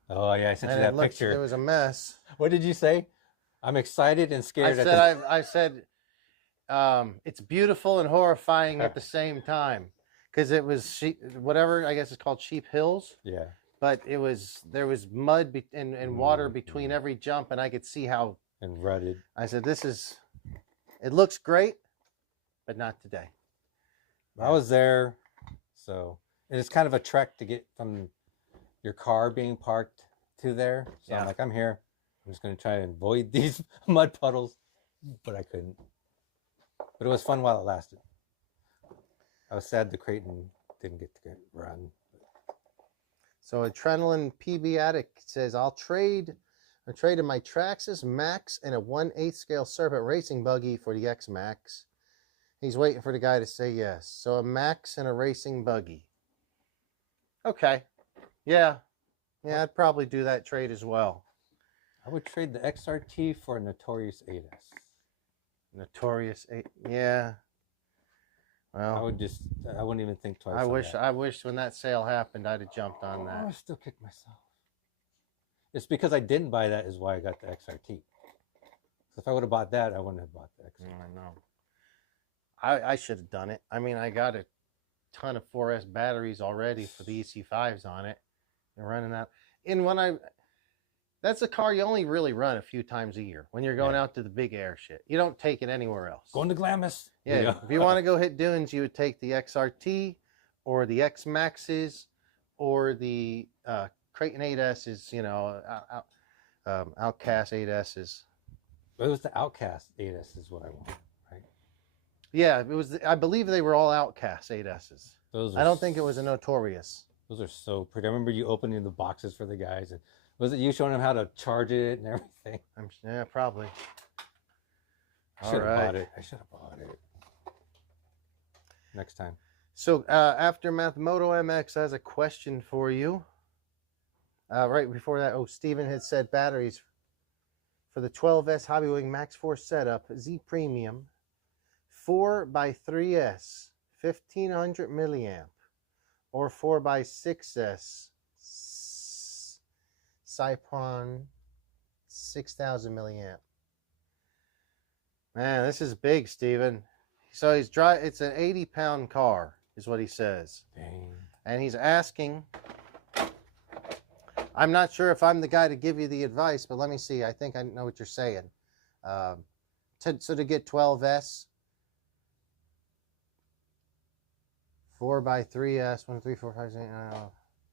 Oh, yeah, I sent you that picture. It was a mess. What did you say? I'm excited and scared. I said it's beautiful and horrifying at the same time. Because it was whatever, I guess it's called Sheep Hills. Yeah. But there was mud and water between every jump, and I could see how... And rutted. I said, it looks great, but not today. I was there, so... And it's kind of a trek to get from your car being parked to there. So I'm like, I'm here. I'm just going to try and avoid these mud puddles. but I couldn't. But it was fun while it lasted. I was sad the Creighton didn't get to run. So Adrenaline PB Addict says, I'm trading my Traxxas Max and a 1/8 scale Serpent racing buggy for the X Max. He's waiting for the guy to say yes. So a Max and a racing buggy. Okay. Yeah. Yeah, I'd probably do that trade as well. I would trade the XRT for a Notorious 8S. Notorious 8. Yeah. Well, I wouldn't even think twice. I wish when that sale happened, I'd have jumped on that. I would still kick myself. It's because I didn't buy that is why I got the XRT. If I would have bought that, I wouldn't have bought the XRT. I know. I should have done it. I mean, I got a ton of 4S batteries already for the EC5s on it. They're running out. And that's a car you only really run a few times a year when you're going out to the big air shit. You don't take it anywhere else. Going to Glamis. Yeah. If you want to go hit dunes, you would take the XRT or the X Maxes or the Creighton 8Ss, Outcast 8Ss. But it was the Outcast 8S is what I want, right? Yeah, it was. I believe they were all Outcast 8Ss. I don't think it was a Notorious. Those are so pretty. I remember you opening the boxes for the guys, and was it you showing them how to charge it and everything? Yeah, probably. I should have bought it. Next time. So Aftermath Moto MX has a question for you. Right before that, Steven had said batteries for the 12S Hobbywing Max 4 setup, Z Premium, 4x3S, 1500 milliamp, or 4x6S, Saipon, 6000 milliamp. Man, this is big, Steven. So it's an 80-pound car, is what he says. Dang. And he's asking, I'm not sure if I'm the guy to give you the advice, but let me see. I think I know what you're saying. So to get 12S, 4x3S, 1, 3, 4, 5, 6,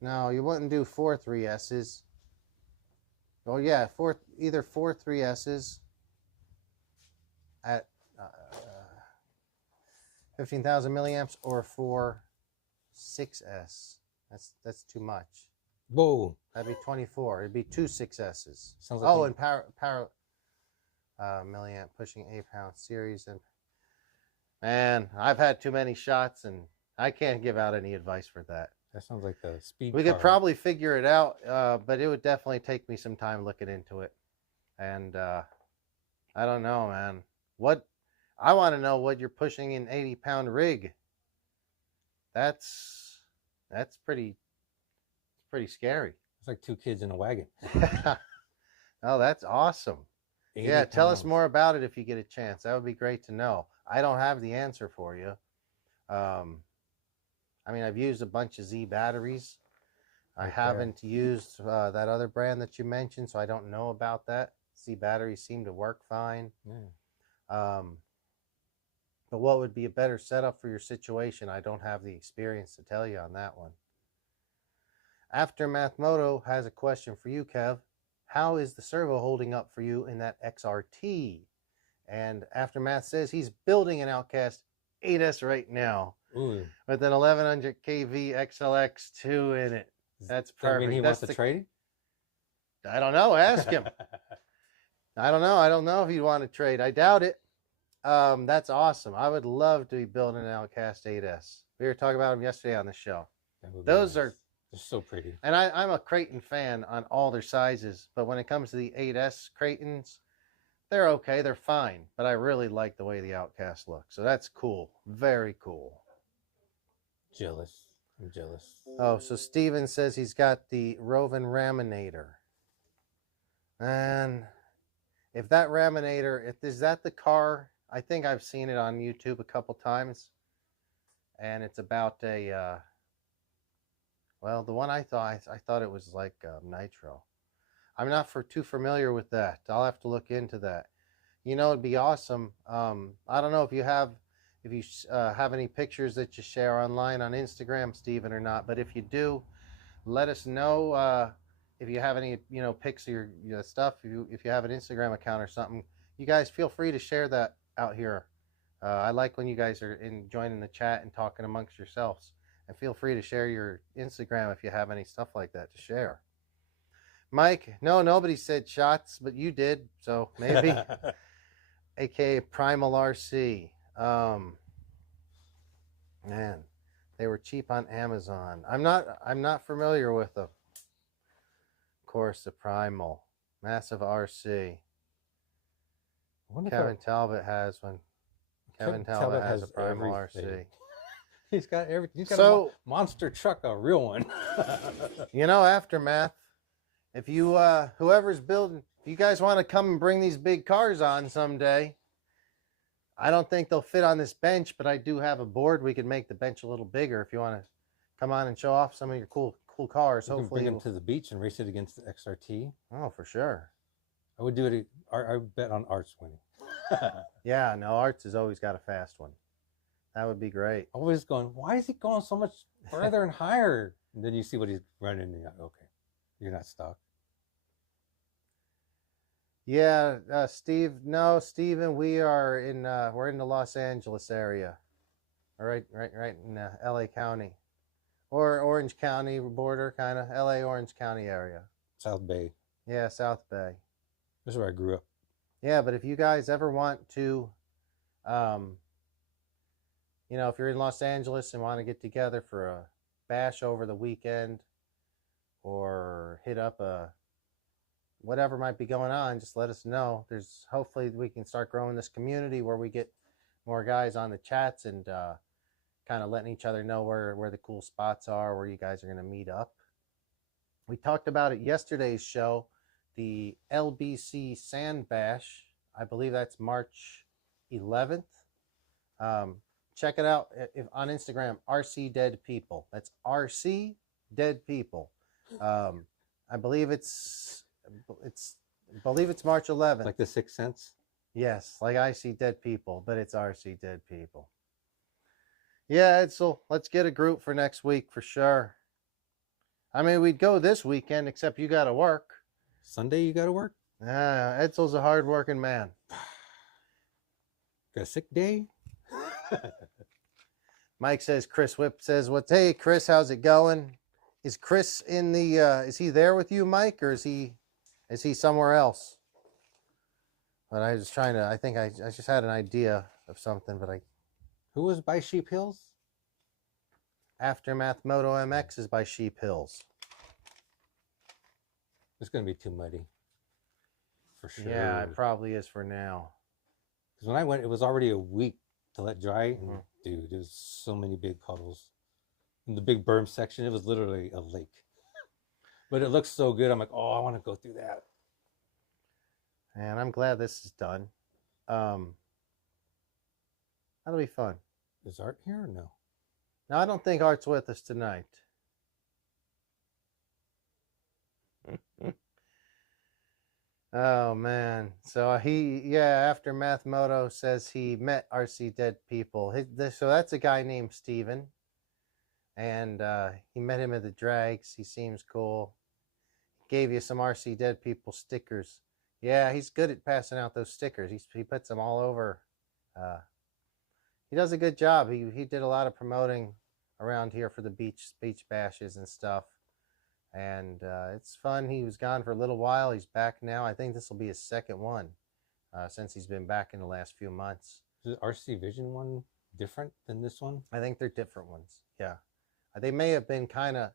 no, you wouldn't do 4 3Ss. Oh yeah, either 4 3Ss at 15,000 milliamps or 4 6S. That's too much. Whoa. That'd be 24. It'd be 2 6Ss. Sounds like and power milliamp pushing 8-pound series. And man, I've had too many shots and I can't give out any advice for that. That sounds like the speed We car. could probably figure it out, but it would definitely take me some time looking into it. And I don't know, man. I want to know what you're pushing in 80-pound rig. That's pretty scary. It's like 2 kids in a wagon. Oh, that's awesome. 80 Yeah, tell us pounds. more about it if you get a chance. That would be great to know. I don't have the answer for you. I mean, I've used a bunch of Z batteries. I haven't used that other brand that you mentioned, so I don't know about that. Z batteries seem to work fine. Yeah. But what would be a better setup for your situation? I don't have the experience to tell you on that one. Aftermath Moto has a question for you, Kev. How is the servo holding up for you in that XRT? And Aftermath says he's building an Outcast 8S right now. Ooh. With an 1100 kV XLX2 in it. That's perfect. I mean, he wants to trade? I don't know. Ask him. I don't know. I don't know if he'd want to trade. I doubt it. That's awesome. I would love to be building an Outcast 8S. We were talking about them yesterday on the show. Those are they're so pretty. And I'm a Creighton fan on all their sizes, but when it comes to the 8S Creightons, they're okay. They're fine. But I really like the way the Outcast look. So that's cool. Very cool. Jealous. I'm jealous. Oh, so Steven says he's got the Rovin Raminator. And if that Raminator, is that the car? I think I've seen it on YouTube a couple times. And it's about well, the one I thought it was like Nitro. I'm not too familiar with that. I'll have to look into that. You know, it'd be awesome. I don't know if you have any pictures that you share online on Instagram, Steven, or not. But if you do, let us know if you have any, pics of your stuff. If you have an Instagram account or something, you guys feel free to share that out here. I like when you guys are joining the chat and talking amongst yourselves. And feel free to share your Instagram if you have any stuff like that to share. Mike, no, nobody said shots, but you did, so maybe. AKA Primal RC. Man, they were cheap on Amazon. I'm not familiar with them. Of course, the Primal, massive RC. Kevin Talbot has one. Kevin Talbot has a Primal everything. RC. He's got everything. He's got So, a monster truck, a real one. you know, Aftermath, if you whoever's building, if you guys want to come and bring these big cars on someday, I don't think they'll fit on this bench, but I do have a board. We could make the bench a little bigger if you want to come on and show off some of your cool cars. You Hopefully, can bring them to the beach and race it against the XRT. Oh, for sure. I would do it. I bet on Arts winning. Yeah, no, Arts has always got a fast one. That would be great. Always going, why is he going so much further and higher? And then you see what he's running, and you're like, okay, you're not stuck. Yeah, Steve. No, Steven, we're in the Los Angeles area, right in L.A. County, or Orange County border, kind of L.A. Orange County area. South Bay. Yeah, South Bay. This is where I grew up. Yeah, but if you guys ever want to, you know, if you're in Los Angeles and want to get together for a bash over the weekend, or hit up a whatever might be going on, just let us know. There's hopefully we can start growing this community where we get more guys on the chats and kind of letting each other know where the cool spots are, where you guys are going to meet up. We talked about it yesterday's show, the LBC Sand Bash. I believe that's March 11th. Check it out on Instagram, RC Dead People. That's RC Dead People. I believe it's March 11th. Like the Sixth Sense? Yes, like I see dead people, but it's RC Dead People. Yeah, let's get a group for next week for sure. I mean, we'd go this weekend, except you got to work. Sunday you got to work? Edsel's a hard-working man. Got a sick day? Mike says, Chris Whip says, hey, Chris, how's it going? Is Chris in the, is he there with you, Mike, or is he somewhere else? But I was trying to, I think I just had an idea of something, but Who was by Sheep Hills? Aftermath Moto MX is by Sheep Hills. It's going to be too muddy. For sure. Yeah, it probably is for now. Because when I went, it was already a week to let dry. Mm-hmm. And dude, there's so many big puddles. In the big berm section, it was literally a lake. But it looks so good. I'm like, oh, I want to go through that. And I'm glad this is done. That'll be fun. Is Art here or no? No, I don't think Art's with us tonight. Oh, man. So Aftermath Moto says he met RC Dead People. So that's a guy named Steven. And he met him at the drags. He seems cool. Gave you some RC Dead People stickers. Yeah, he's good at passing out those stickers. He puts them all over. He does a good job. He did a lot of promoting around here for the beach bashes and stuff. And it's fun. He was gone for a little while. He's back now. I think this will be his second one since he's been back in the last few months. Is the RC Vision one different than this one? I think they're different ones. Yeah. They may have been kind of,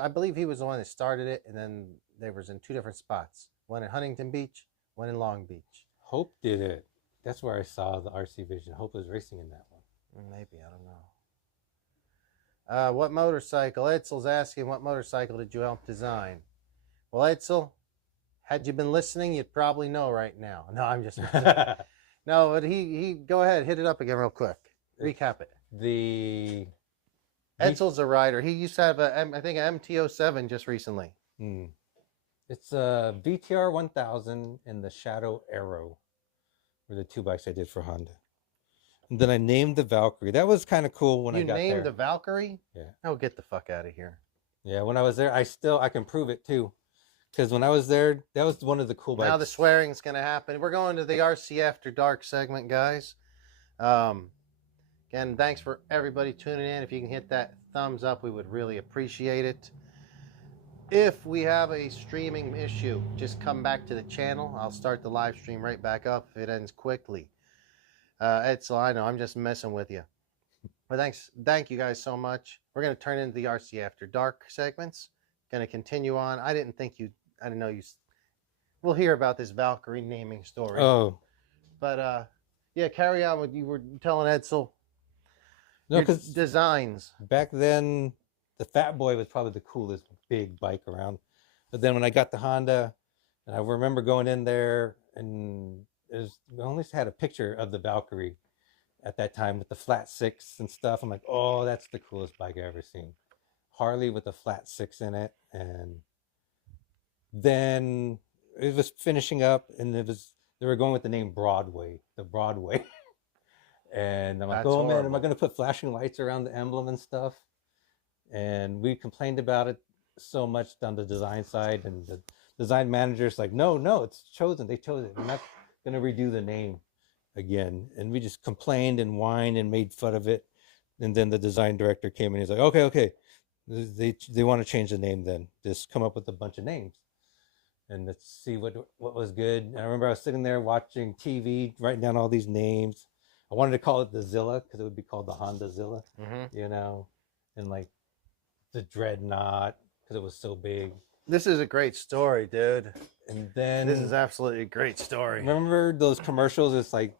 I believe he was the one that started it, and then they was in two different spots. One in Huntington Beach, one in Long Beach. Hope did it. That's where I saw the RC Vision. Hope was racing in that one. Maybe, I don't know. What motorcycle? Edsel's asking, what motorcycle did you help design? Well, Edsel, had you been listening, you'd probably know right now. No, I'm just no, but he go ahead, hit it up again real quick. Recap it. Edsel's a rider. He used to have I think an MT-07 just recently. It's a VTR 1000 and the Shadow Arrow were the two bikes I did for Honda. And then I named the Valkyrie. That was kind of cool when I got there. You named the Valkyrie? Yeah. Oh, get the fuck out of here. Yeah, when I was there, I can prove it too. Because when I was there, that was one of the cool bikes. Now the swearing's going to happen. We're going to the RC After Dark segment, guys. Again, thanks for everybody tuning in. If you can hit that thumbs up, we would really appreciate it. If we have a streaming issue, just come back to the channel. I'll start the live stream right back up if it ends quickly. Edsel, I know I'm just messing with you. But thank you guys so much. We're going to turn into the RC After Dark segments. Going to continue on. I didn't know you. We'll hear about this Valkyrie naming story. Oh. But yeah, carry on what you were telling Edsel. No, because designs. Back then, the Fat Boy was probably the coolest big bike around. But then when I got the Honda, and I remember going in there, and we only had a picture of the Valkyrie at that time with the flat six and stuff. I'm like, oh, that's the coolest bike I've ever seen. Harley with a flat six in it. And then it was finishing up, and they were going with the name Broadway, the Broadway. And I'm like, That's oh horrible. man, am I going to put flashing lights around the emblem and stuff? And we complained about it so much on the design side, and the design manager's like, no, it's chosen. They chose it. We're not going to redo the name again. And we just complained and whined and made fun of it. And then the design director came in. He's like, okay, they want to change the name. Then just come up with a bunch of names, and let's see what was good. And I remember I was sitting there watching TV, writing down all these names. I wanted to call it the Zilla because it would be called the Honda Zilla, you know, and like the Dreadnought because it was so big. This is a great story, dude. And then this is absolutely a great story. Remember those commercials? It's like,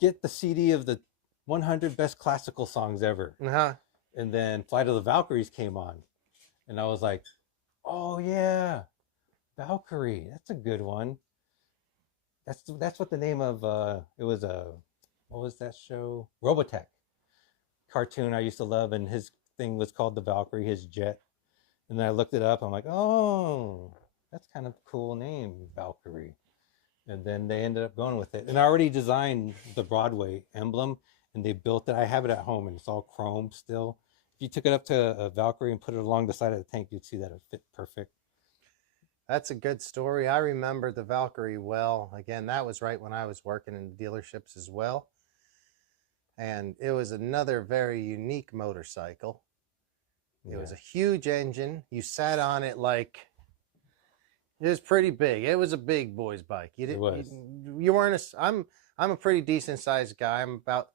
get the CD of the 100 best classical songs ever. And then Flight of the Valkyries came on, and I was like, oh yeah, Valkyrie, that's a good one. That's what the name of it was what was that show? Robotech cartoon I used to love, and his thing was called the Valkyrie, his jet. And then I looked it up. I'm like, oh, that's kind of a cool name, Valkyrie. And then they ended up going with it. And I already designed the Broadway emblem, and they built it. I have it at home, and it's all chrome still. If you took it up to a Valkyrie and put it along the side of the tank, you'd see that it fit perfect. That's a good story. I remember the Valkyrie well. Again, that was right when I was working in dealerships as well. And it was another very unique motorcycle. It was a huge engine. You sat on it like, it was pretty big. It was a big boy's bike. You weren't I'm a pretty decent sized guy. I'm about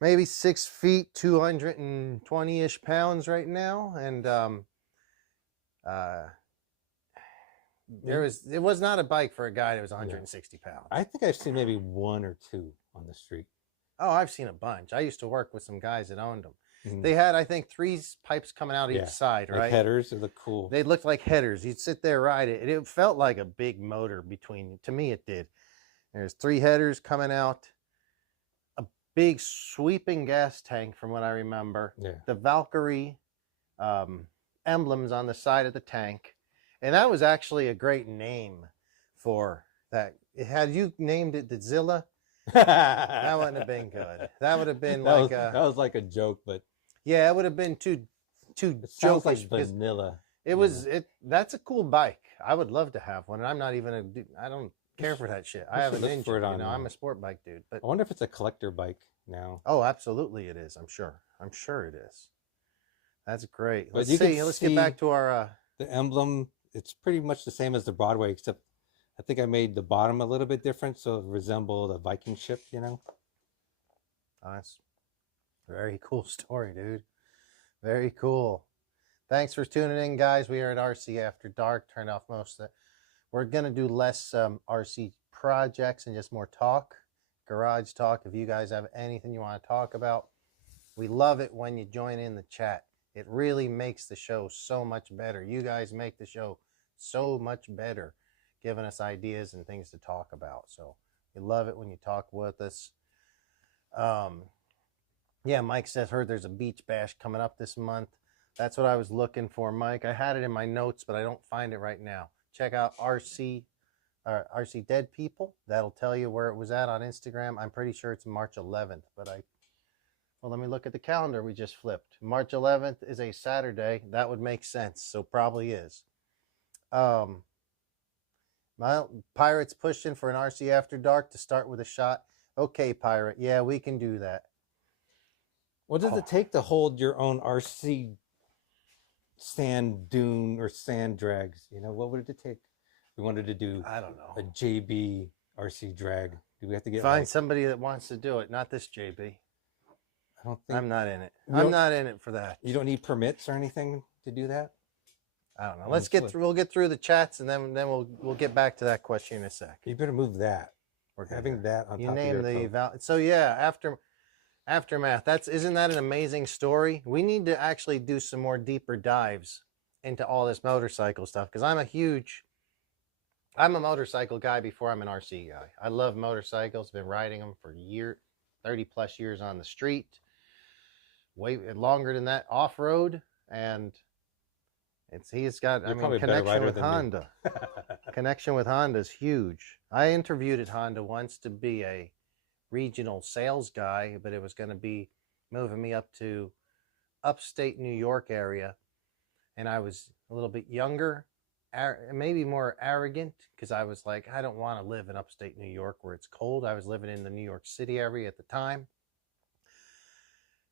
maybe 6 feet, 220-ish pounds right now. And it was not a bike for a guy that was 160 pounds. I think I've seen maybe one or two on the street. Oh, I've seen a bunch. I used to work with some guys that owned them. They had, I think, 3 pipes coming out each side, right? Like headers. They look cool. They looked like headers. You'd sit there, ride it. It felt like a big motor between, to me it did. There's 3 headers coming out, a big sweeping gas tank from what I remember. The Valkyrie emblems on the side of the tank. And that was actually a great name for that. Had you named it the Zilla, that wouldn't have been good. That would have been that was like a joke, but yeah, it would have been too jokish. Like vanilla. That's a cool bike. I would love to have one. And I'm not even I don't care for that shit. I have an engine. I'm a sport bike dude. But I wonder if it's a collector bike now. Oh, absolutely, it is. I'm sure it is. That's great. Let's get back to our the emblem. It's pretty much the same as the Broadway, except I think I made the bottom a little bit different so it resembled a Viking ship, you know? Nice. Very cool story, dude. Very cool. Thanks for tuning in, guys. We are at RC After Dark. Turned off most of it. We're going to do less RC projects and just more talk, garage talk. If you guys have anything you want to talk about, we love it when you join in the chat. It really makes the show so much better. You guys make the show so much better, giving us ideas and things to talk about. So we love it when you talk with us. Yeah, Mike says, heard there's a beach bash coming up this month. That's what I was looking for, Mike. I had it in my notes, but I don't find it right now. Check out RC Dead People. That'll tell you where it was at on Instagram. I'm pretty sure it's March 11th, but well, let me look at the calendar we just flipped. March 11th is a Saturday. That would make sense, so probably is. Um, well, Pirate's pushing for an RC After Dark to start with a shot. Okay, Pirate. Yeah, we can do that. What does it take to hold your own RC sand dune or sand drags? You know, what would it take? We wanted to do I don't know. a JB RC drag. Do we have to get Find like, somebody that wants to do it, not this JB. I don't think I'm not in it. You I'm don't- not in it for that. you don't need permits or anything to do that. I don't know. On Let's the get flip. through. We'll get through the chats, and then we'll get back to that question in a sec. You better move that. We're Okay, having here. that on You top name of the your coat. so yeah. Aftermath. Isn't that an amazing story? We need to actually do some more deeper dives into all this motorcycle stuff because I'm a motorcycle guy before I'm an RC guy. I love motorcycles. Been riding them for 30 plus years on the street. Way longer than that off road, and he's got. You're probably a better connection rider with than me. Honda. Connection with Honda is huge. I interviewed at Honda once to be a regional sales guy, but it was going to be moving me up to upstate New York area, and I was a little bit younger, maybe more arrogant, because I was like, I don't want to live in upstate New York where it's cold. I was living in the New York City area at the time,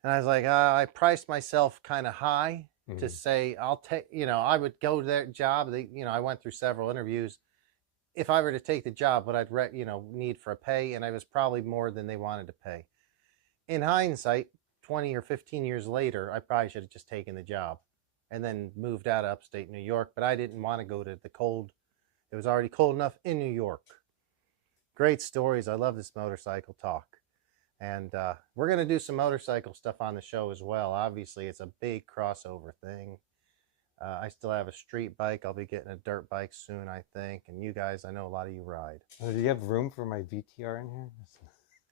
and I was like, I priced myself kind of high to say I'll take. I would go to that job. I went through several interviews. If I were to take the job, what I'd need for a pay, and I was probably more than they wanted to pay. In hindsight, 20 or 15 years later, I probably should have just taken the job and then moved out of upstate New York, but I didn't want to go to the cold. It was already cold enough in New York. Great stories. I love this motorcycle talk. And we're going to do some motorcycle stuff on the show as well. Obviously, it's a big crossover thing. I still have a street bike. I'll be getting a dirt bike soon, I think. And you guys, I know a lot of you ride. Do you have room for my VTR in here?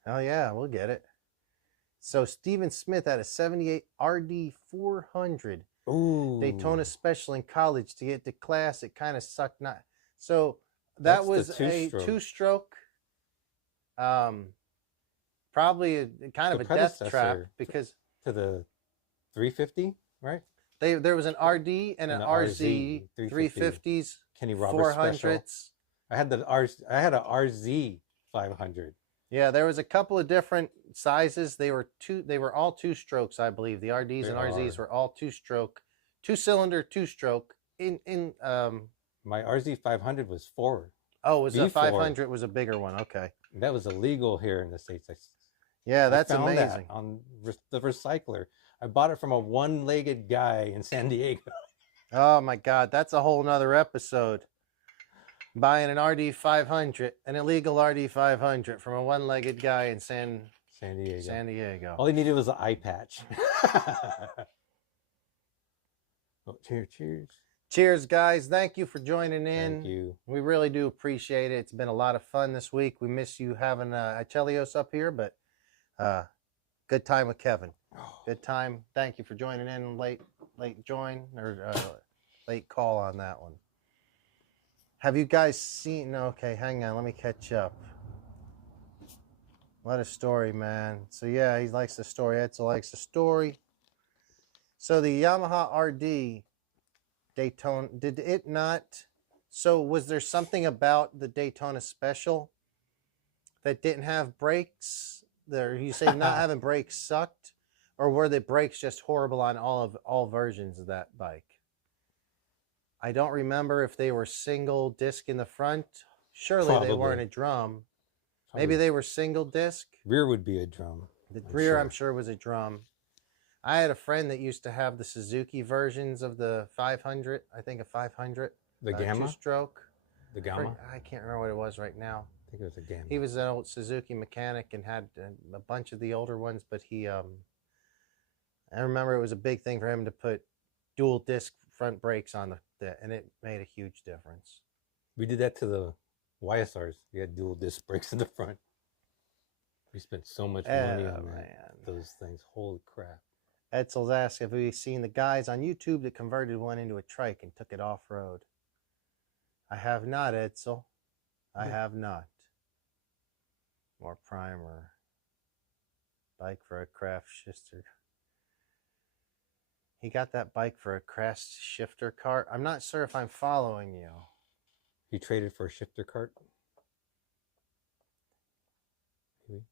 Oh, yeah, we'll get it. So Steven Smith had a 78 RD 400 Ooh. Daytona Special in college to get to class. It kind of sucked. Not so that That's was the a two-stroke. two-stroke. Probably kind of The a death trap predecessor because to the 350, right? there was an RD and an And the RZ RZ 350s, Kenny Roberts special. 400s. I had a RZ 500. Yeah, there was a couple of different sizes. They were all two strokes, I believe. The RDs They and RZs are. were all two-stroke, two-cylinder, two-stroke. My RZ 500 was 4. Oh, it was a V4. 500 was a bigger one. Okay. That was illegal here in the States. Yeah, that's I found amazing. that on the recycler. I bought it from a one-legged guy in San Diego. Oh my God, that's a whole nother episode. Buying an RD 500, an illegal RD 500 from a one-legged guy in San Diego. All he needed was an eye patch. Oh, cheers. Cheers, guys. Thank you for joining in. Thank you. We really do appreciate it. It's been a lot of fun this week. We miss you having a Chelios up here, but good time with Kevin. Good time. Thank you for joining in. Late join or late call on that one. Have you guys seen? Okay, hang on. Let me catch up. What a story, man. So yeah, he likes the story. Edsel likes the story. So the Yamaha RD Daytona, did it not? So was there something about the Daytona Special that didn't have brakes? You say not having brakes sucked, or were the brakes just horrible on all versions of that bike? I don't remember if they were single disc in the front. Surely Probably. they weren't a drum. Maybe they were single disc. Rear would be a drum. The rear, I'm sure, was a drum. I had a friend that used to have the Suzuki versions of the 500. I think a 500. The Gamma? Two-stroke. The Gamma? I can't remember what it was right now. I think it was a Gamma. He was an old Suzuki mechanic and had a bunch of the older ones, but I remember it was a big thing for him to put dual disc front brakes on and it made a huge difference. We did that to the YSRs. We had dual disc brakes in the front. We spent so much money on those things. Holy crap. Edsel's asked if we've seen the guys on YouTube that converted one into a trike and took it off-road. I have not, Edsel. I have not. More primer. Bike for a craft shister. He got that bike for a crashed shifter cart. I'm not sure if I'm following you. He traded for a shifter cart. Maybe.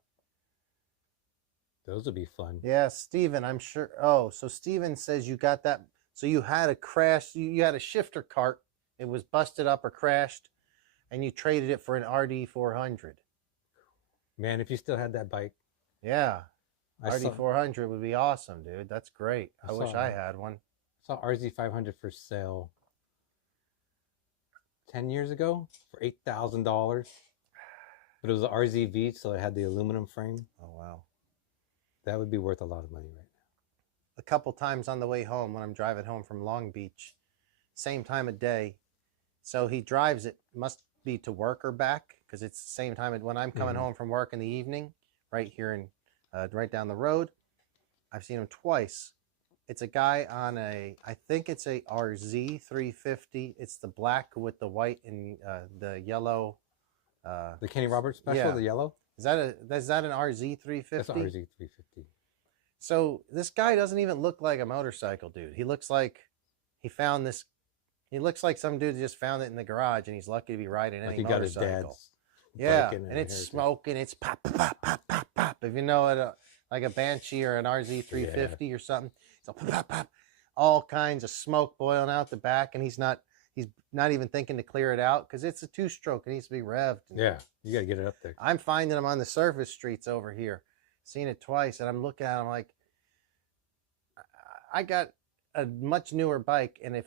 Those would be fun. Yeah, Steven, I'm sure. Oh, so Steven says you got that. So you had a crash. You had a shifter cart. It was busted up or crashed, and you traded it for an RD 400. Man, if you still had that bike. Yeah. I RD saw, 400 would be awesome, dude. That's great. I wish I had one. Saw RZ 500 for sale 10 years ago for $8,000. But it was an RZV, so it had the aluminum frame. Oh, wow. That would be worth a lot of money right now. A couple times on the way home when I'm driving home from Long Beach, same time of day. So he drives it, must be to work or back, because it's the same time when I'm coming home from work in the evening, right here in right down the road. I've seen him twice. It's a guy on I think it's a RZ 350. It's the black with the white and the yellow. The Kenny Roberts special, the yellow? Is that an RZ 350? That's an RZ 350. So this guy doesn't even look like a motorcycle dude. He looks like he found this. He looks like some dude just found it in the garage and he's lucky to be riding any motorcycle. He got his dad's. Yeah, and it's smoking. It's pop, pop, pop, pop, pop. If you know it, like a Banshee or an RZ 350 or something, it's pop, pop, pop. All kinds of smoke boiling out the back, and he's not even thinking to clear it out because it's a two-stroke. It needs to be revved. Yeah, you got to get it up there. I'm finding them on the surface streets over here. Seen it twice, and I'm looking at them like, I got a much newer bike, and if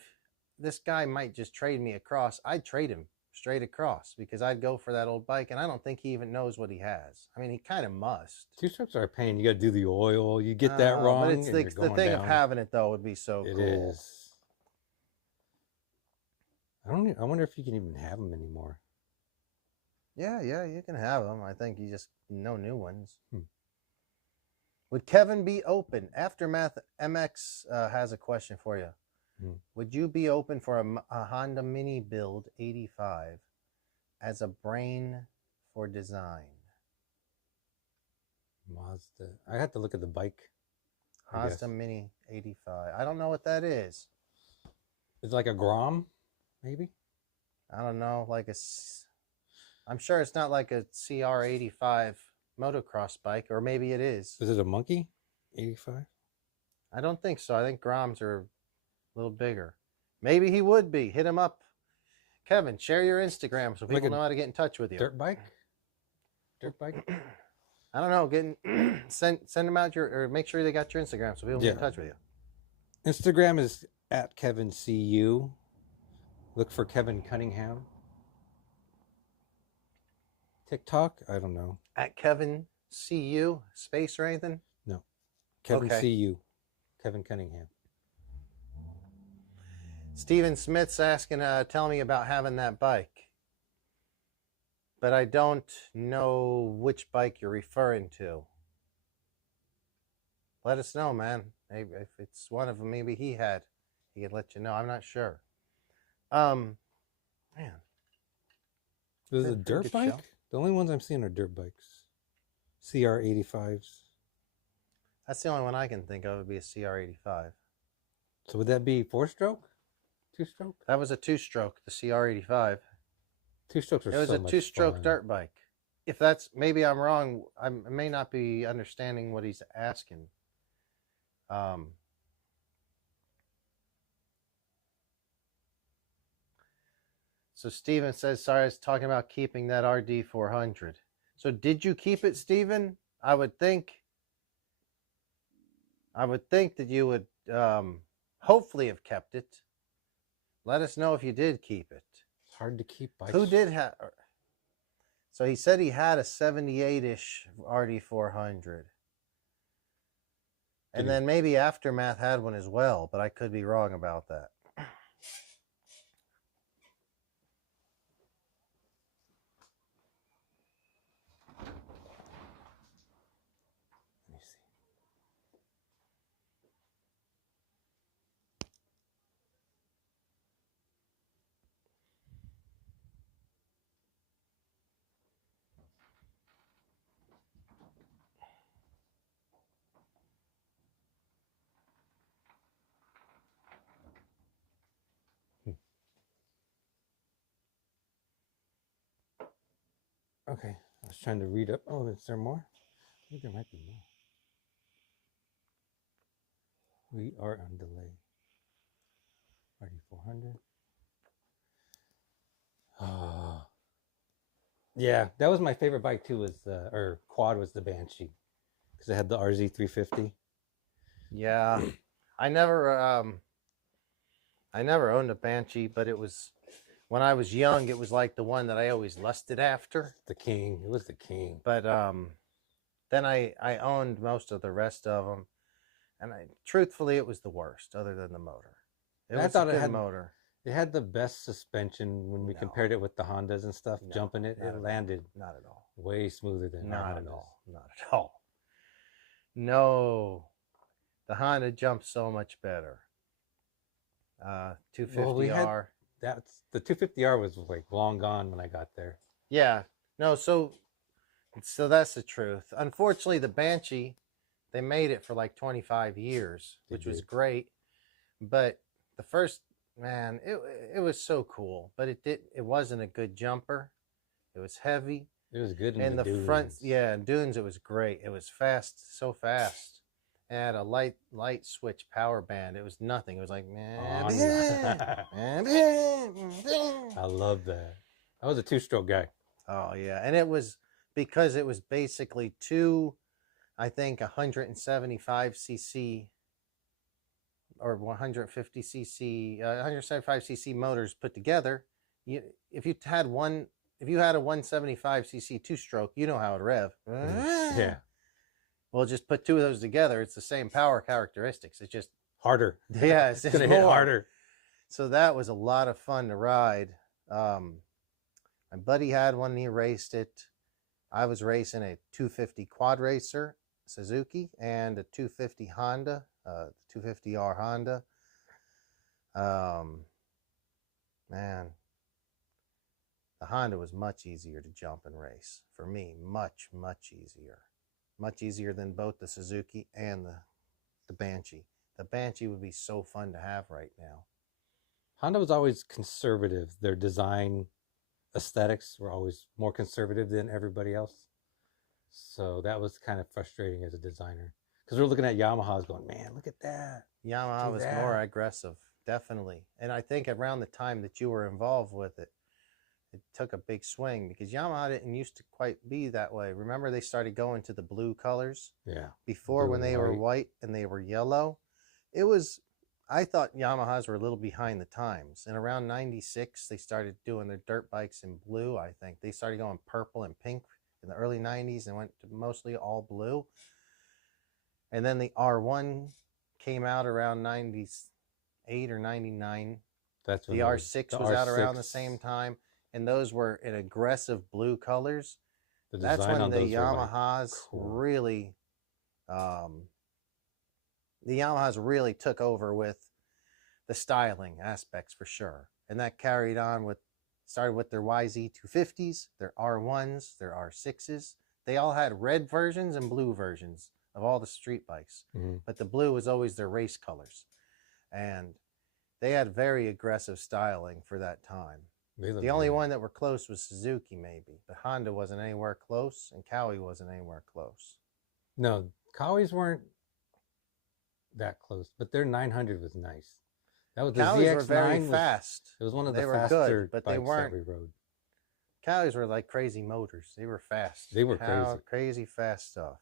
this guy might just trade me across, I'd trade him straight across because I'd go for that old bike, and I don't think he even knows what he has. I mean, he kind of must. Two-strokes are a pain. You got to do the oil. You get that wrong. But it's the thing of having it, though, would be so cool. It is. I wonder if you can even have them anymore. Yeah, you can have them. I think you just no new ones. Would Kevin be open? Aftermath MX has a question for you. Would you be open for a Honda Mini Build 85 as a brain for design? Mazda. I have to look at the bike. Mazda Mini 85. I don't know what that is. It's like a Grom, maybe? I don't know. I'm sure it's not like a CR85 motocross bike, or maybe it is. Is it a Monkey 85? I don't think so. I think Groms are a little bigger. Maybe he would be. Hit him up. Kevin, share your Instagram so people know how to get in touch with you. Dirt bike? Dirt bike? I don't know. Send them out or make sure they got your Instagram so people get in touch with you. Instagram is at KevinCU. Look for Kevin Cunningham. TikTok? I don't know. At Kevin CU space or anything? No. Kevin CU. Kevin Cunningham. Steven Smith's asking, tell me about having that bike. But I don't know which bike you're referring to. Let us know, man. Maybe if it's one of them, maybe he could let you know. I'm not sure. Man. This is a dirt bike? Show. The only ones I'm seeing are dirt bikes. CR85s. That's the only one I can think of would be a CR85. So would that be 4-stroke? 2-stroke? That was a 2-stroke, the CR85. 2-strokes are so much fun. It was a 2-stroke dirt bike. If that's, maybe I'm wrong. I may not be understanding what he's asking. So Steven says, sorry, I was talking about keeping that RD 400. So did you keep it, Steven? I would think that you would hopefully have kept it. Let us know if you did keep it. It's hard to keep bikes. Who did have? So he said he had a 78-ish RD 400. And then maybe Aftermath had one as well, but I could be wrong about that. Okay, I was trying to read up. Oh, is there more? I think there might be more. We are on delay. RD400. Oh, yeah, that was my favorite bike too. Was or quad was the Banshee because it had the RZ350. Yeah, I never I never owned a Banshee, but it was when I was young. It was like the one that I always lusted after. The king. It was the king. But then I owned most of the rest of them, and truthfully, it was the worst, other than the motor. It And I was a thought good motor. it had the best suspension when we No. compared it with the Hondas and stuff. No, Jumping it, not it at landed all. Not at all. way smoother than our Not at Hondas. all. Not at all. No, the Honda jumps so much better. 250R. Well, we had that's the 250R was like long gone when I got there. Yeah. No, so that's the truth. Unfortunately, the Banshee, they made it for like 25 years, They which was did. great. But the first, man, it was so cool, but it wasn't a good jumper. It was heavy. It was good in And the the dunes. front, yeah, in dunes it was great. It was fast, so fast. It had a light switch power band. It was nothing. It was like, On- I love that. I was a two-stroke guy. oh yeah, and it was because it was basically two, I think 175cc or 150cc, 175cc motors put together. If you had a 175cc two-stroke, you know how it rev. Yeah. Well, just put two of those together. It's the same power characteristics. It's just Harder. yeah, it's It's just gonna hit more. harder. So that was a lot of fun to ride. My buddy had one and he raced it. I was racing a 250 quad racer Suzuki and a 250 Honda, 250R Honda. Man, the Honda was much easier to jump and race for me. Much easier than both the Suzuki and the Banshee. The Banshee would be so fun to have right now. Honda was always conservative. Their design aesthetics were always more conservative than everybody else. So that was kind of frustrating as a designer. Because we're looking at Yamahas going, man, look at that. Yamaha was more aggressive, definitely. And I think around the time that you were involved with it, it took a big swing because Yamaha didn't used to quite be that way. Remember, they started going to the blue colors? Yeah. Before, when they were white and they were yellow, it was, I thought Yamahas were a little behind the times. And around 96, they started doing their dirt bikes in blue, I think. They started going purple and pink in the early 90s and went to mostly all blue. And then the R1 came out around 98 or 99. That's when the R6 was out around the same time. And those were in aggressive blue colors. That's when the Yamahas really, the Yamahas really took over with the styling aspects for sure. And that carried on with, started with their YZ250s, their R1s, their R6s. They all had red versions and blue versions of all the street bikes. But the blue was always their race colors. And they had very aggressive styling for that time. The only one that were close was Suzuki, maybe, but Honda wasn't anywhere close, and Cowie wasn't anywhere close. No, Cowies weren't that close, but their 900 was nice. That was the Cowies ZX9 were very fast. It was one of the they were faster good, but bikes they weren't. that we rode. Cowies were like crazy motors. They were fast. They were crazy. Crazy fast stuff.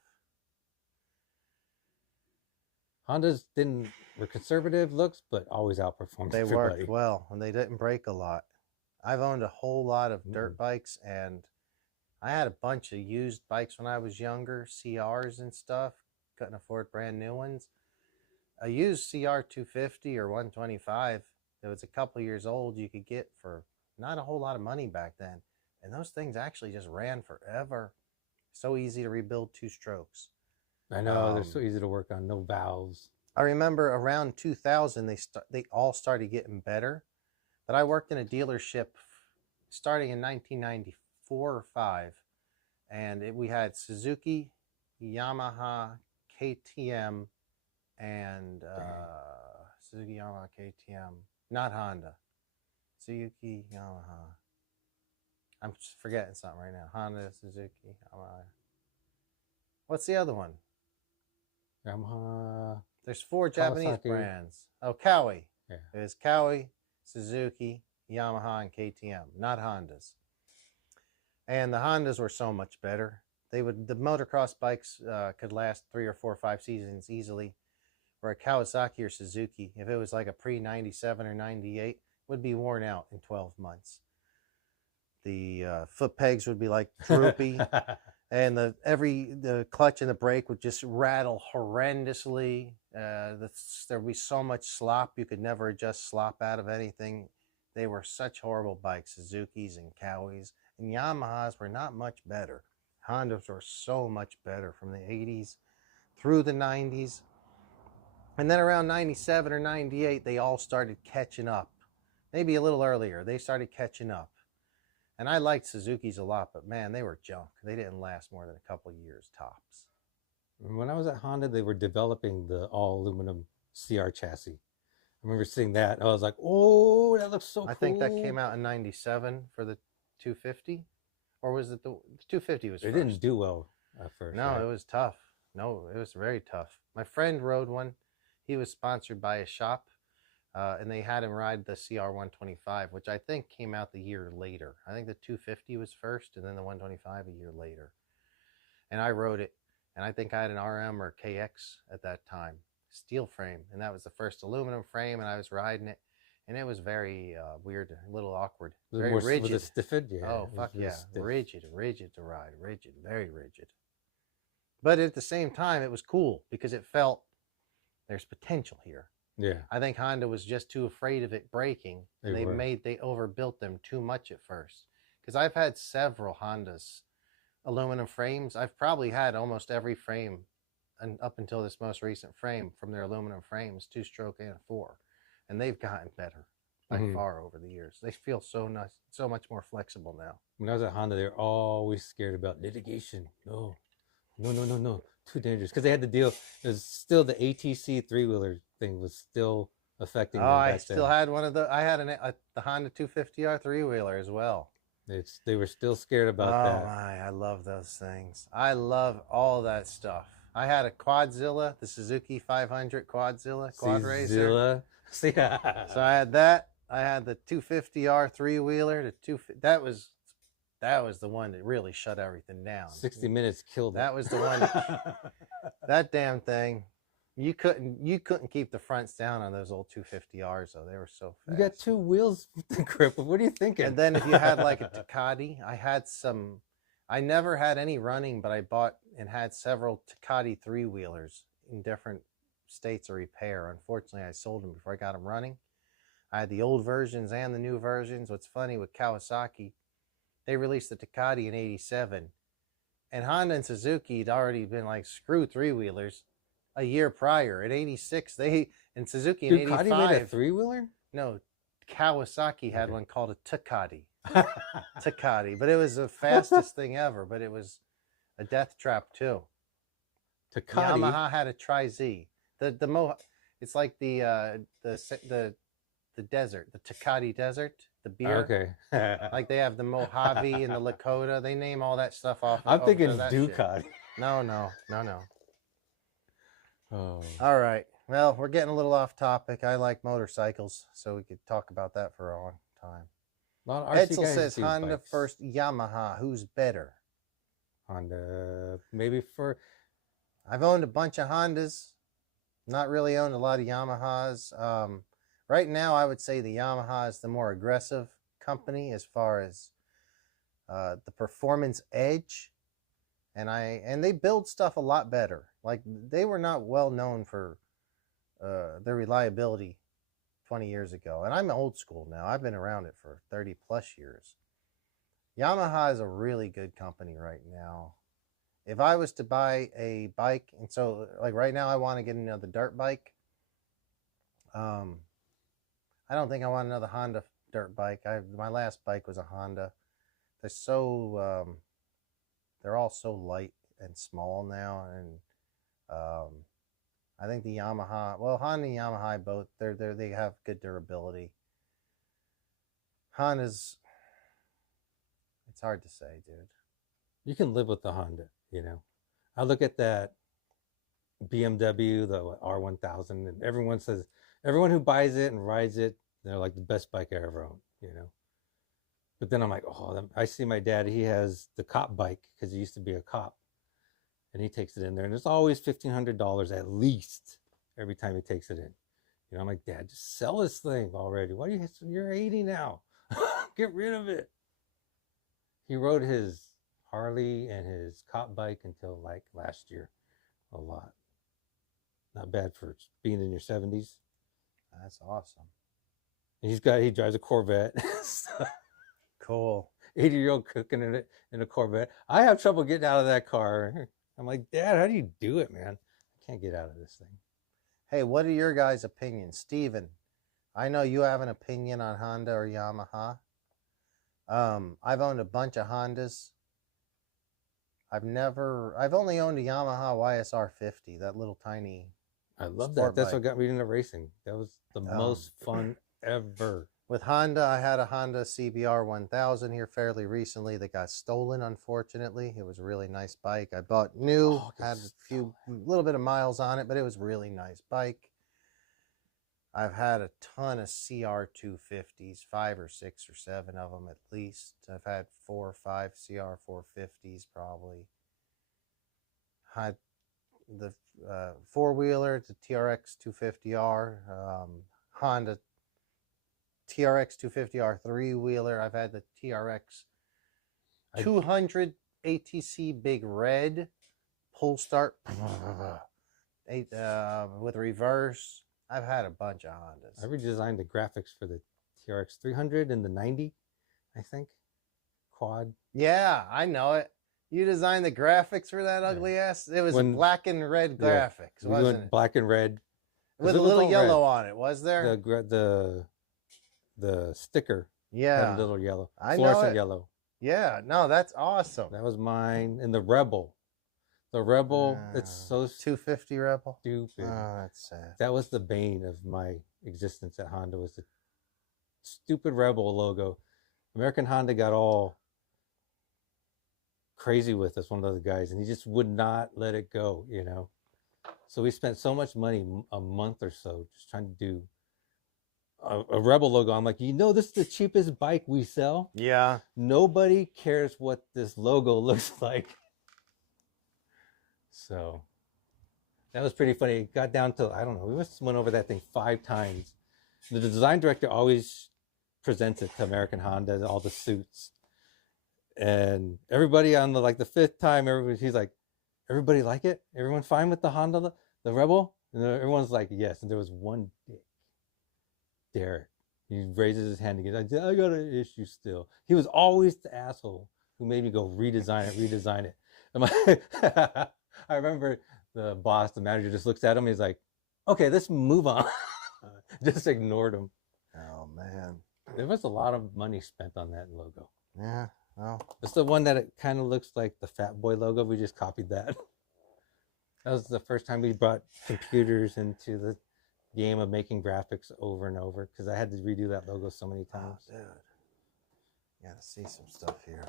Hondas were conservative looks, but always outperformed They everybody. worked well, and they didn't break a lot. I've owned a whole lot of dirt bikes, and I had a bunch of used bikes when I was younger, CRs and stuff. Couldn't afford brand new ones. A used CR 250 or 125 that was a couple years old you could get for not a whole lot of money back then. And those things actually just ran forever. So easy to rebuild two strokes. I know, they're so easy to work on, no valves. I remember around 2000, they all started getting better. But I worked in a dealership starting in 1994 or 5. And we had Suzuki, Yamaha, KTM, and Suzuki, Yamaha, KTM. Not Honda. Suzuki, Yamaha. I'm just forgetting something right now. Honda, Suzuki, Yamaha. What's the other one? Yamaha, There's 4 Japanese Kawasaki. brands. Oh, Kawi. Yeah. There's Kawi, Suzuki, Yamaha, and KTM, not Hondas. And the Hondas were so much better. The motocross bikes could last 3 or 4 or 5 seasons easily. Where a Kawasaki or Suzuki, if it was like a pre-97 or 98, would be worn out in 12 months. The foot pegs would be like droopy, and the clutch and the brake would just rattle horrendously. There would be so much slop, you could never adjust slop out of anything. They were such horrible bikes, Suzukis and Kawis, and Yamahas were not much better. Hondas were so much better from the 80s through the 90s. And then around 97 or 98, they all started catching up. Maybe a little earlier, they started catching up. And I liked Suzuki's a lot, but man, they were junk. They didn't last more than a couple years tops. When I was at Honda, they were developing the all aluminum CR chassis. I remember seeing that. I was like, oh, that looks so cool. I think that came out in 97 for the 250. Or was it the 250 was It first? didn't do well at first. No, right? it was tough. No, it was very tough. My friend rode one. He was sponsored by a shop, and they had him ride the CR125, which I think came out the year later. I think the 250 was first, and then the 125 a year later. And I rode it, and I think I had an RM or KX at that time, steel frame, and that was the first aluminum frame, and I was riding it, and it was very weird, a little awkward, very rigid. Was it stiffed? Yeah. Oh, fuck yeah. Rigid to ride, rigid, very rigid. But at the same time, it was cool because it felt there's potential here. Yeah. I think Honda was just too afraid of it breaking. They overbuilt them too much at first. Because I've had several Hondas aluminum frames. I've probably had almost every frame and up until this most recent frame from their aluminum frames, 2-stroke and 4. And they've gotten better by far over the years. They feel so nice, so much more flexible now. When I was at Honda, they were always scared about litigation. No. Too dangerous. Because they had to deal, it was still the ATC 3-wheeler thing was still affecting them. I still had one of the, I had the Honda 250R 3-wheeler as well. They were still scared about that. Oh my, I love those things. I love all that stuff. I had a Quadzilla, the Suzuki 500 Quadzilla, Quad Racer. So I had that. I had the 250R 3-wheeler. That was the one that really shut everything down. 60 minutes killed it. That was the one. That damn thing. You couldn't keep the fronts down on those old 250Rs though. They were so fast. You got 2 wheels with the grip. What are you thinking? And then if you had like a Ducati, I never had any running, but I bought and had several Ducati 3-wheelers in different states of repair. Unfortunately, I sold them before I got them running. I had the old versions and the new versions. What's funny with Kawasaki, they released the Ducati in 87, and Honda and Suzuki had already been like, screw 3-wheelers a year prior. In 86, and Suzuki in 85. Ducati made a 3-wheeler? No, Kawasaki had one called a Ducati. Ducati, but it was the fastest thing ever, but it was a death trap too. Ducati. Yamaha had a Tri-Z. It's like the desert, the Ducati desert, the beer. Okay. Like they have the Mojave and the Lakota. They name all that stuff off. I'm thinking Ducati. No. Oh. All right. Well, we're getting a little off topic. I like motorcycles, so we could talk about that for a long time. Edsel says Honda bikes. first, Yamaha. Who's better? Honda, maybe for. I've owned a bunch of Hondas. Not really owned a lot of Yamahas. Right now, I would say the Yamaha is the more aggressive company as far as the performance edge, and they build stuff a lot better. Like they were not well known for their reliability 20 years ago, and I'm old school now. I've been around it for 30 plus years. Yamaha is a really good company right now. If I was to buy a bike, and so like right now I want to get another dirt bike. I don't think I want another Honda dirt bike. My last bike was a Honda. They're all so light and small now, and I think the Yamaha, well, Honda and Yamaha both, they have good durability. Honda's, It's hard to say, dude. You can live with the Honda, you know. I look at that BMW, the R1000, and everyone who buys it and rides it, they're like the best bike I ever owned, you know. But then I'm like, oh, I see my dad. He has the cop bike because he used to be a cop, and he takes it in there, and it's always $1,500 at least every time he takes it in. You know, I'm like, Dad, just sell this thing already. Why you're 80 now? Get rid of it. He rode his Harley and his cop bike until like last year, a lot. Not bad for being in your 70s. That's awesome. And he drives a Corvette. So, cool. 80-year-old cooking in a Corvette. I have trouble getting out of that car. I'm like, Dad, how do you do it, man? I can't get out of this thing. Hey, what are your guys' opinions? Steven, I know you have an opinion on Honda or Yamaha. I've owned a bunch of Hondas. I've only owned a Yamaha YSR 50, that little tiny. I love that. That's what got me into racing. That was the most fun ever. With Honda, I had a Honda CBR 1000 here fairly recently that got stolen, unfortunately. It was a really nice bike. I bought new, had a little bit of miles on it, but it was a really nice bike. I've had a ton of CR 250s, 5 or 6 or 7 of them at least. I've had 4 or 5 CR 450s probably. Had the four-wheeler, the TRX 250R, Honda TRX 250R three-wheeler. I've had the TRX 200 ATC Big Red pull start with reverse. I've had a bunch of Hondas. I redesigned the graphics for the TRX 300 and the 90, I think. Quad. Yeah, I know it. You designed the graphics for that ugly ass? It was black and red graphics, wasn't it? Black and red. With a little yellow on it, was there? The sticker had a little yellow. I Fluorescent know it. yellow. Yeah, no, that's awesome. That was mine. And the Rebel. The Rebel, it's so 250 Rebel. Stupid. Oh, that's sad. That was the bane of my existence at Honda, was the stupid Rebel logo. American Honda got all crazy with us, one of those guys, and he just would not let it go, you know. So we spent so much money, a month or so, just trying to do a Rebel logo. I'm like, this is the cheapest bike we sell. Yeah. Nobody cares what this logo looks like. So that was pretty funny. It got down to, I don't know, we must have went over that thing 5 times. The design director always presents it to American Honda, all the suits. And everybody on the 5th time, he's like, everybody like it? Everyone fine with the Honda, the Rebel? And everyone's like, yes. And there was one dick, Derek. He raises his hand again. I got an issue still. He was always the asshole who made me go redesign it. I remember the boss, the manager, just looks at him. He's like, okay, let's move on. Just ignored him. Oh, man. There was a lot of money spent on that logo. Yeah. Well, it's the one that it kind of looks like the Fat Boy logo. We just copied that. That was the first time we brought computers into the game of making graphics over and over, because I had to redo that logo so many times. Oh, dude. You gotta see some stuff here.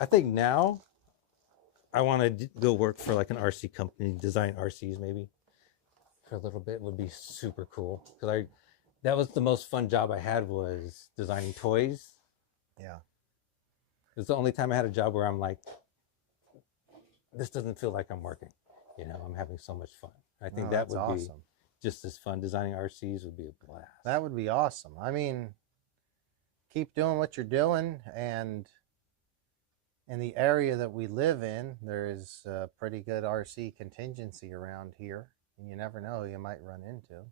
I think now I want to go work for an RC company, design RCs maybe for a little bit. Would be super cool, because that was the most fun job I had, was designing toys. Yeah. It's the only time I had a job where I'm like, this doesn't feel like I'm working. I'm having so much fun. I think that would be just as fun. Designing RCs would be a blast. That would be awesome. I mean, keep doing what you're doing. And in the area that we live in, there is a pretty good RC contingency around here. And you never know who you might run into.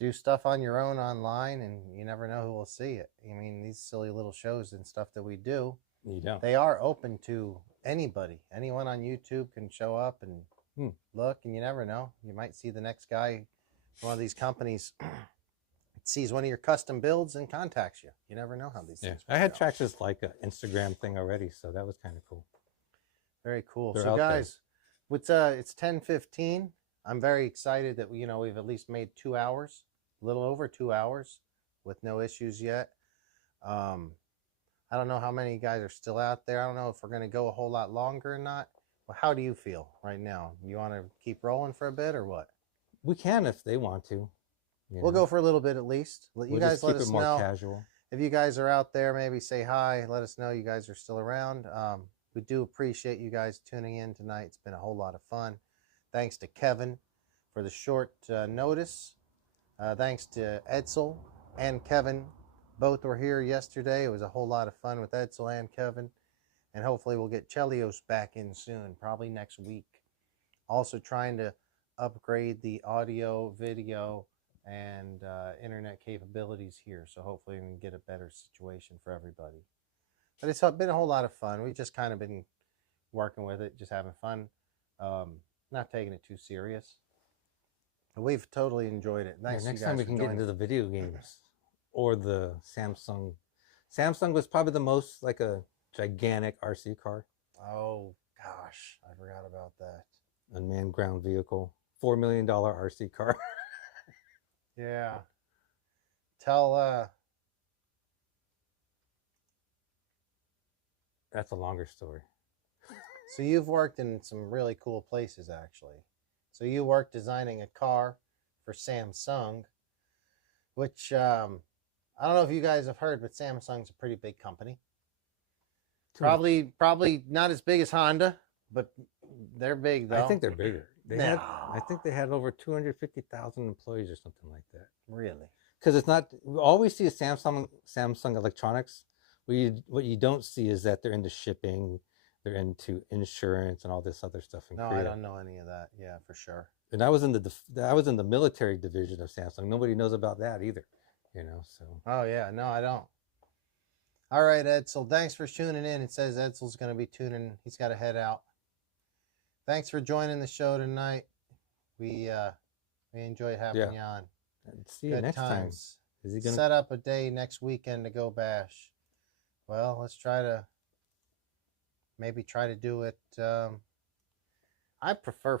Do stuff on your own online, and you never know who will see it. I mean, these silly little shows and stuff that we do, they are open to anybody. Anyone on YouTube can show up and look, and you never know. You might see the next guy, one of these companies, sees one of your custom builds and contacts you. You never know how these things work. I had tracked this an Instagram thing already, so that was kind of cool. Very cool. So guys, it's 10:15. I'm very excited that we've at least made 2 hours, a little over 2 hours, with no issues yet. I don't know how many guys are still out there. I don't know if we're going to go a whole lot longer or not. Well, how do you feel right now? You want to keep rolling for a bit or what? We can if they want to. We'll go for a little bit at least. You We'll guys just let keep it us more know. casual. If you guys are out there, maybe say hi. Let us know you guys are still around. We do appreciate you guys tuning in tonight. It's been a whole lot of fun. Thanks to Kevin for the short notice. Thanks to Edsel and Kevin. Both were here yesterday. It was a whole lot of fun with Edsel and Kevin. And hopefully we'll get Chelios back in soon, probably next week. Also trying to upgrade the audio, video, and internet capabilities here. So hopefully we can get a better situation for everybody. But it's been a whole lot of fun. We've just kind of been working with it, just having fun, not taking it too serious. But we've totally enjoyed it. Thanks. Next time we can get into the video games or the Samsung. Samsung was probably the most like a gigantic RC car. Oh gosh, I forgot about that. Unmanned ground vehicle, $4 million RC car. Yeah. Tell That's a longer story. So you've worked in some really cool places actually. So you worked designing a car for Samsung, which I don't know if you guys have heard, but Samsung's a pretty big company. Probably not as big as Honda, but they're big though. I think they're bigger. I think they had over 250,000 employees or something like that. Really? Because it's not, all we see is Samsung Electronics. What you don't see is that they're into shipping, they're into insurance and all this other stuff in Korea. I don't know any of that. Yeah, for sure. And I was in the military division of Samsung. Nobody knows about that either, so. Oh yeah, no, I don't. All right, Edsel, thanks for tuning in. It says Edsel's going to be tuning. He's got to head out. Thanks for joining the show tonight. We enjoyed having you on. See you next time. Is he gonna set up a day next weekend to go bash? Well, let's try to do it. I prefer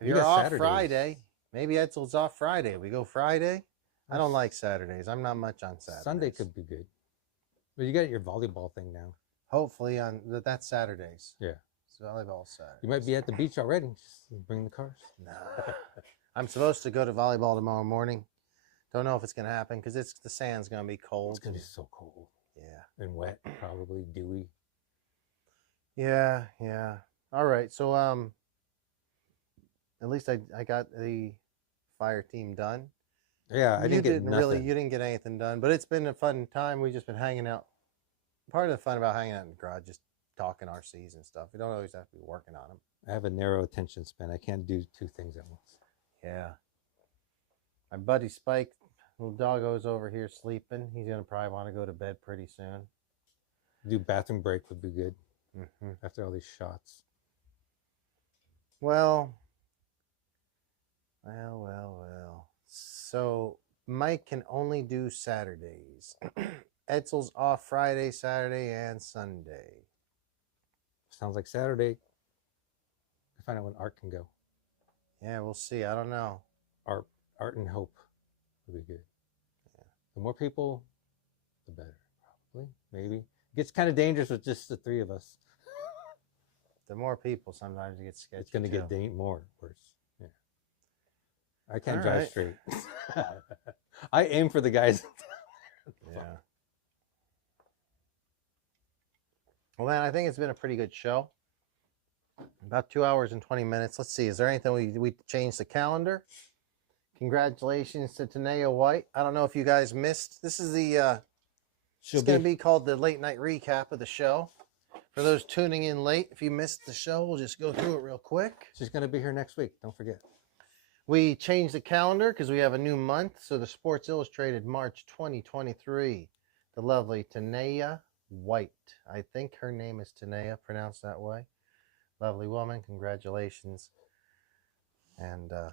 if you're off Saturdays. Friday. Maybe Edsel's off Friday. We go Friday. I don't like Saturdays. I'm not much on Saturdays. Sunday could be good. But you got your volleyball thing now. Hopefully that's Saturdays. Yeah. It's volleyball Saturdays. You might be at the beach already. Just bring the cars. Nah. I'm supposed to go to volleyball tomorrow morning. Don't know if it's going to happen because the sand's going to be cold. It's going to be so cold. Yeah. And wet, probably dewy. Yeah. All right. So at least I got the fire team done. Yeah, I didn't get nothing. You didn't get anything done, but it's been a fun time. We've just been hanging out. Part of the fun about hanging out in the garage, just talking RCs and stuff. We don't always have to be working on them. I have a narrow attention span. I can't do two things at once. Yeah. My buddy Spike, little doggo's over here sleeping. He's going to probably want to go to bed pretty soon. Do bathroom break would be good after all these shots. Well. So Mike can only do Saturdays. Edsel's off Friday, Saturday, and Sunday. Sounds like Saturday. I find out when Art can go. Yeah, we'll see. I don't know. Art and Hope would be good. Yeah. The more people, the better. Probably, maybe. It gets kind of dangerous with just the three of us. The more people, sometimes it gets sketchy. It's going to get worse. Yeah. I can't drive straight. I aim for the guys. Yeah. Well, man, I think it's been a pretty good show. About 2 hours and 20 minutes. Let's see. Is there anything we changed the calendar? Congratulations to Tanea White. I don't know if you guys missed. This is the it's going to be called the late night recap of the show. For those tuning in late, if you missed the show, we'll just go through it real quick. She's going to be here next week. Don't forget. We changed the calendar because we have a new month. So the Sports Illustrated March 2023. The lovely Tanea White. I think her name is Tanea, pronounced that way. Lovely woman. Congratulations. And, man.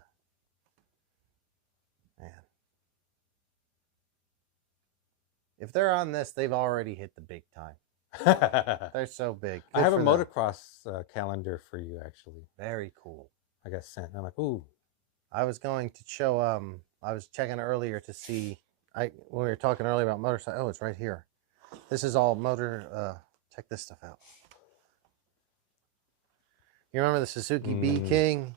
If they're on this, they've already hit the big time. They're so big. I have a motocross calendar for you, actually. Very cool. I got sent. I'm like, ooh. I was going to show, I was checking earlier to see, when we were talking earlier about motorcycles. Oh, it's right here. This is all motor. Check this stuff out. You remember the Suzuki B King?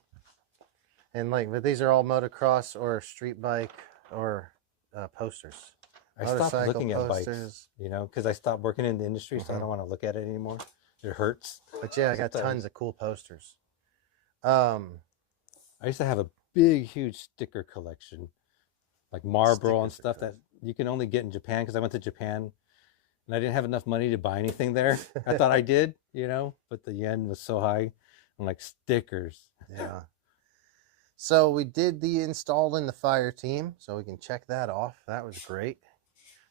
And but these are all motocross or street bike or posters. I stopped looking at bikes, because I stopped working in the industry, so I don't want to look at it anymore. It hurts. But yeah, I got tons of cool posters. I used to have a big, huge sticker collection, like Marlboro and stuff that you can only get in Japan, because I went to Japan and I didn't have enough money to buy anything there. I thought I did, but the yen was so high. I'm like, stickers. Yeah. So we did the install in the fire team, so we can check that off. That was great.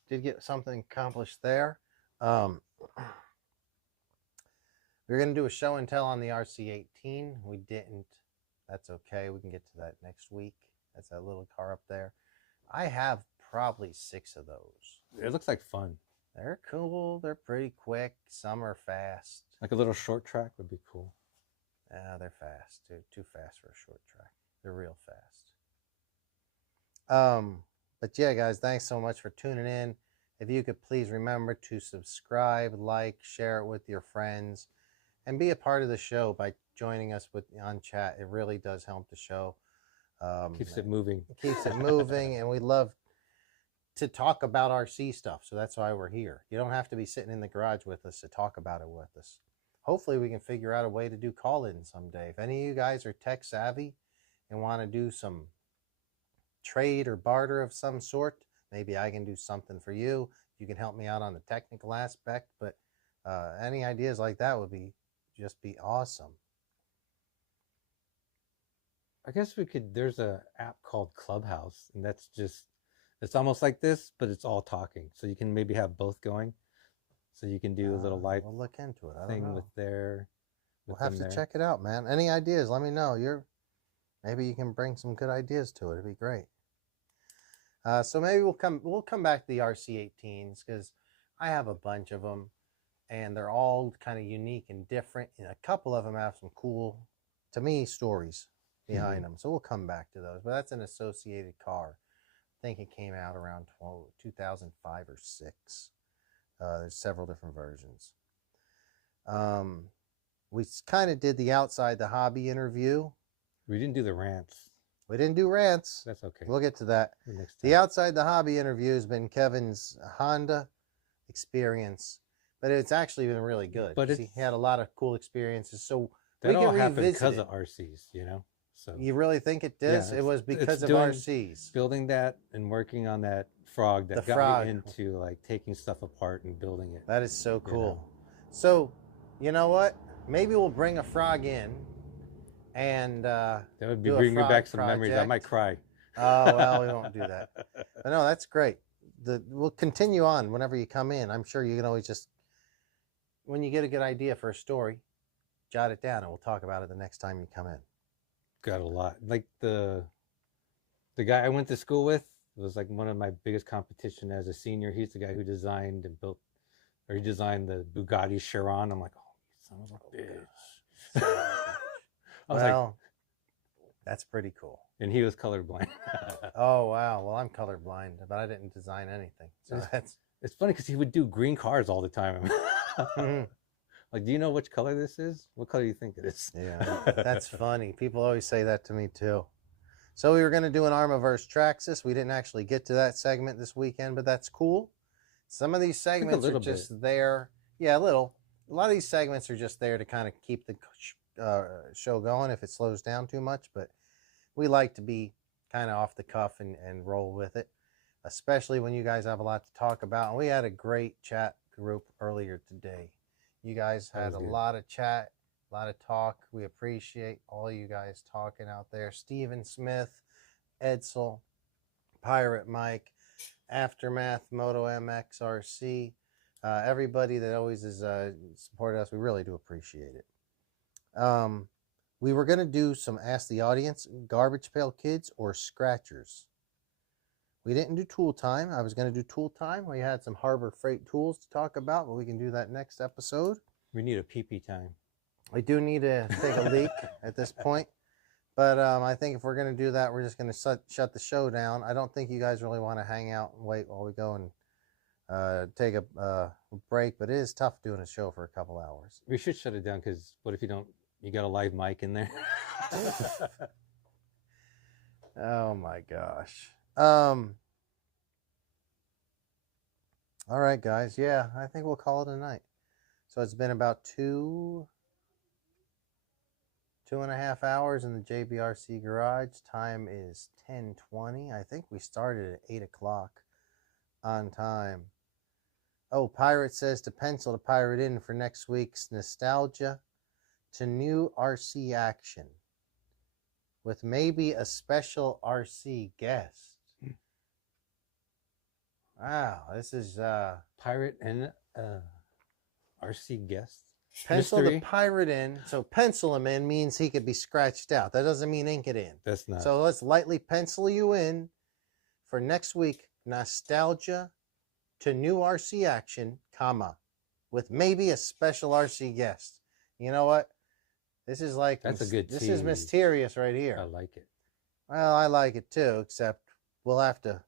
Did get something accomplished there. We're going to do a show and tell on the RC18. We didn't. That's okay. We can get to that next week. That's that little car up there. I have probably 6 of those. It looks like fun. They're cool. They're pretty quick. Some are fast. Like a little short track would be cool. They're fast. Too fast for a short track. They're real fast. But yeah, guys, thanks so much for tuning in. If you could please remember to subscribe, like, share it with your friends, and be a part of the show by joining us on chat. It really does help the show. Keeps it moving. It keeps it moving, and we love to talk about RC stuff, so that's why we're here. You don't have to be sitting in the garage with us to talk about it with us. Hopefully, we can figure out a way to do call-in someday. If any of you guys are tech savvy and want to do some trade or barter of some sort, maybe I can do something for you. You can help me out on the technical aspect, but any ideas like that would just be awesome. I guess there's an app called Clubhouse, and it's almost like this, but it's all talking. So you can maybe have both going. So you can do a little live we'll look into it. thing with we'll have to check it out, man. Any ideas, let me know. Maybe you can bring some good ideas to it. It'd be great. So maybe we'll come back to the RC18s, because I have a bunch of them, and they're all kind of unique and different. And a couple of them have some cool, to me, stories behind them. So we'll come back to those. But that's an associated car. I think it came out around 2005 or 6. There's several different versions. We kind of did the outside the hobby interview. We didn't do the rants. We didn't do rants. That's okay. We'll get to that. The outside the hobby interview has been Kevin's Honda experience, but it's actually been really good. But he had a lot of cool experiences. So that all happened because of RCs, So you really think it did? Yeah, it was because of RCs. Building that and working on that frog that got me into taking stuff apart and building it. That is so cool. So, you know what? Maybe we'll bring a frog in, and that would be bringing me back some memories. I might cry. Oh well, we won't do that. But no, that's great. We'll continue on whenever you come in. I'm sure you can always just, when you get a good idea for a story, jot it down, and we'll talk about it the next time you come in. Got a lot. Like the guy I went to school with was one of my biggest competition as a senior. He's the guy who designed the Bugatti Chiron. I'm like, oh, you son of a bitch. That's pretty cool. And he was colorblind. Oh wow. Well, I'm colorblind, but I didn't design anything. So it's funny because he would do green cars all the time. Like, do you know which color this is? What color do you think it is? Yeah, that's funny. People always say that to me too. So we were going to do an Armaverse Traxxas. We didn't actually get to that segment this weekend, but that's cool. Some of these segments are just there. Yeah, a little. A lot of these segments are just there to kind of keep the show going if it slows down too much, but we like to be kind of off the cuff and roll with it, especially when you guys have a lot to talk about. And we had a great chat group earlier today. You guys had a lot of chat, a lot of talk. We appreciate all you guys talking out there. Steven Smith, Edsel, Pirate Mike, Aftermath, Moto MXRC, everybody that always has supported us. We really do appreciate it. We were going to do some Ask the Audience, Garbage Pail Kids or Scratchers. We didn't do tool time. I was going to do tool time. We had some Harbor Freight tools to talk about, but we can do that next episode. We need a pee-pee time. We do need to take a leak at this point. But I think if we're going to do that, we're just going to shut the show down. I don't think you guys really want to hang out and wait while we go and take a break, but it is tough doing a show for a couple hours. We should shut it down because what if you don't? You got a live mic in there. Oh my gosh. All right, guys. Yeah, I think we'll call it a night. So it's been about 2.5 hours in the JBRC garage. Time is 10:20. I think we started at 8 o'clock on time. Oh, Pirate says to pencil the pirate in for next week's nostalgia to new RC action with maybe a special RC guest. Wow, this is Pirate and RC guest. pencil Mystery? the pirate in. So pencil him in means he could be scratched out. That doesn't mean ink it in. That's not. So let's lightly pencil you in for next week. Nostalgia to new RC action, comma, with maybe a special RC guest. You know what? This is like That's a good This is tease. mysterious right here. I like it. Well, I like it too, except we'll have to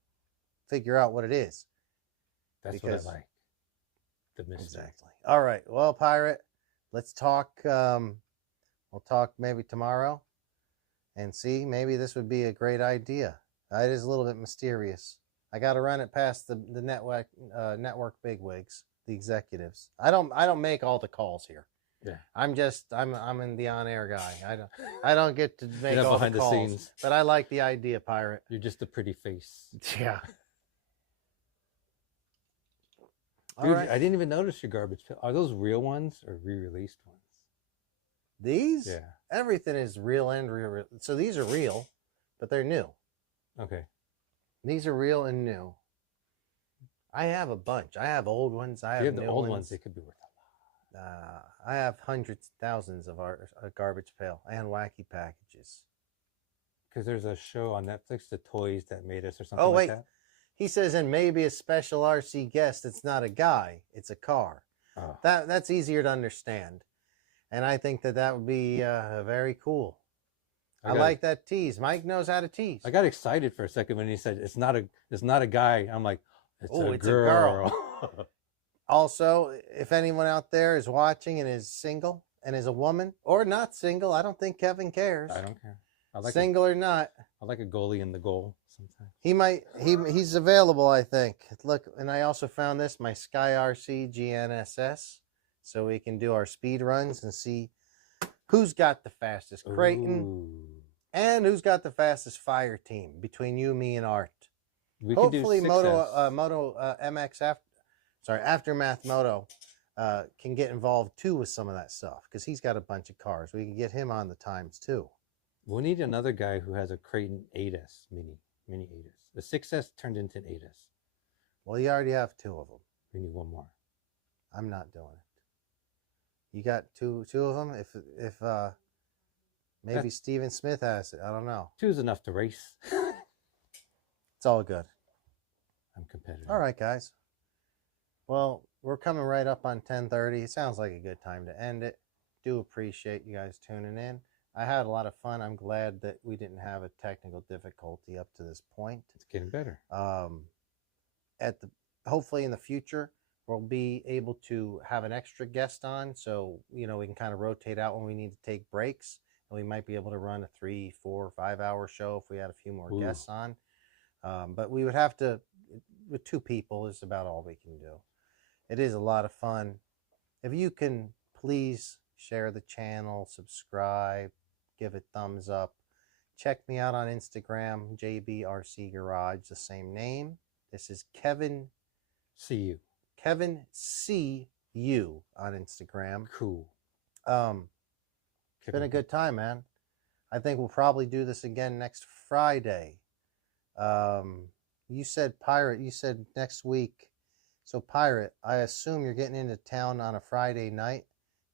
figure out what it is. That's Because- what I like. The mystery. Exactly. All right. Well, Pirate, let's talk. We'll talk maybe tomorrow and see. Maybe this would be a great idea. It is a little bit mysterious. I got to run it past the network bigwigs, the executives. I don't make all the calls here. Yeah. I'm in the on-air guy. I don't get to make You're all behind the the calls. scenes. But I like the idea, Pirate. You're just a pretty face. Yeah. All Dude, right. I didn't even notice your garbage pail. Are those real ones or re-released ones? These? Yeah. Everything is real and real. So these are real, but they're new. Okay. These are real and new. I have a bunch. I have old ones. I If have you have the new old ones. ones, they could be worth a lot. I have hundreds, thousands of our garbage pail and wacky packages. Because there's a show on Netflix, The Toys That Made Us or something Oh, like wait. that. He says, and maybe a special RC guest. It's not a guy. It's a car. Oh. That's easier to understand. And I think that would be very cool. I like that tease. Mike knows how to tease. I got excited for a second when he said it's not a guy. I'm like, it's a girl. Also, if anyone out there is watching and is single and is a woman or not single, I don't think Kevin cares. I don't care. I like Single or not. I like a goalie in the goal sometimes. He's available, I think. Look, and I also found this, my Sky RC GNSS, so we can do our speed runs and see who's got the fastest Creighton Ooh. and who's got the fastest fire team between you, me, and Art. We Hopefully, could do Moto MX Aftermath Moto can get involved too with some of that stuff because he's got a bunch of cars. We can get him on the times too. We'll need another guy who has a Creighton 8S mini 8S. The 6S turned into an 8S. Well, you already have two of them. We need one more. I'm not doing it. You got two of them. If maybe Steven Smith has it, I don't know. Two is enough to race. It's all good. I'm competitive. All right, guys. Well, we're coming right up on 10:30. It sounds like a good time to end it. Do appreciate you guys tuning in. I had a lot of fun. I'm glad that we didn't have a technical difficulty up to this point. It's getting better. Hopefully in the future we'll be able to have an extra guest on, so we can kind of rotate out when we need to take breaks, and we might be able to run a 3, 4, 5 hour show if we had a few more guests on. But we would have to, with 2 people is about all we can do. It is a lot of fun. If you can please share the channel, subscribe, give it thumbs up. Check me out on Instagram, JBRC Garage, the same name. This is Kevin. See you. Kevin CU on Instagram. Cool. It's been a good time, man. I think we'll probably do this again next Friday. You said Pirate, you said next week. So Pirate, I assume you're getting into town on a Friday night,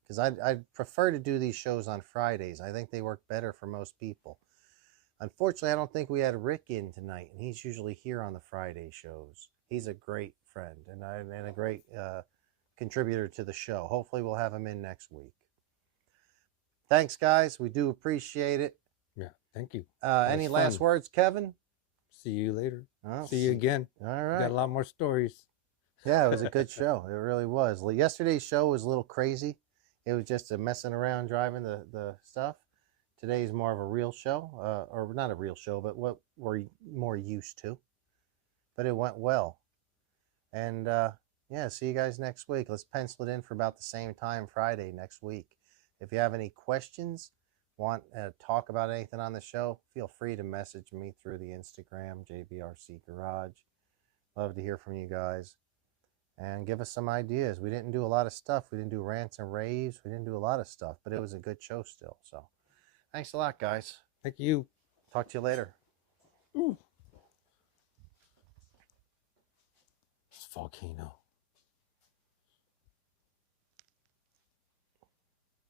because I'd prefer to do these shows on Fridays. I think they work better for most people. Unfortunately, I don't think we had Rick in tonight, and he's usually here on the Friday shows. He's a great friend and a great contributor to the show. Hopefully we'll have him in next week. Thanks, guys. We do appreciate it. Yeah, thank you. Any last words, Kevin? See you later. Oh, See you again. All right. Got a lot more stories. Yeah, it was a good show. It really was. Yesterday's show was a little crazy. It was just a messing around driving the stuff. Today's more of a real show, or not a real show, but what we're more used to. But it went well. And yeah, see you guys next week. Let's pencil it in for about the same time Friday next week. If you have any questions, want to talk about anything on the show, feel free to message me through the Instagram, JBRC Garage. Love to hear from you guys. And give us some ideas. We didn't do a lot of stuff. We didn't do rants and raves. We didn't do a lot of stuff, but it was a good show still. So thanks a lot, guys. Thank you. Talk to you later. Volcano.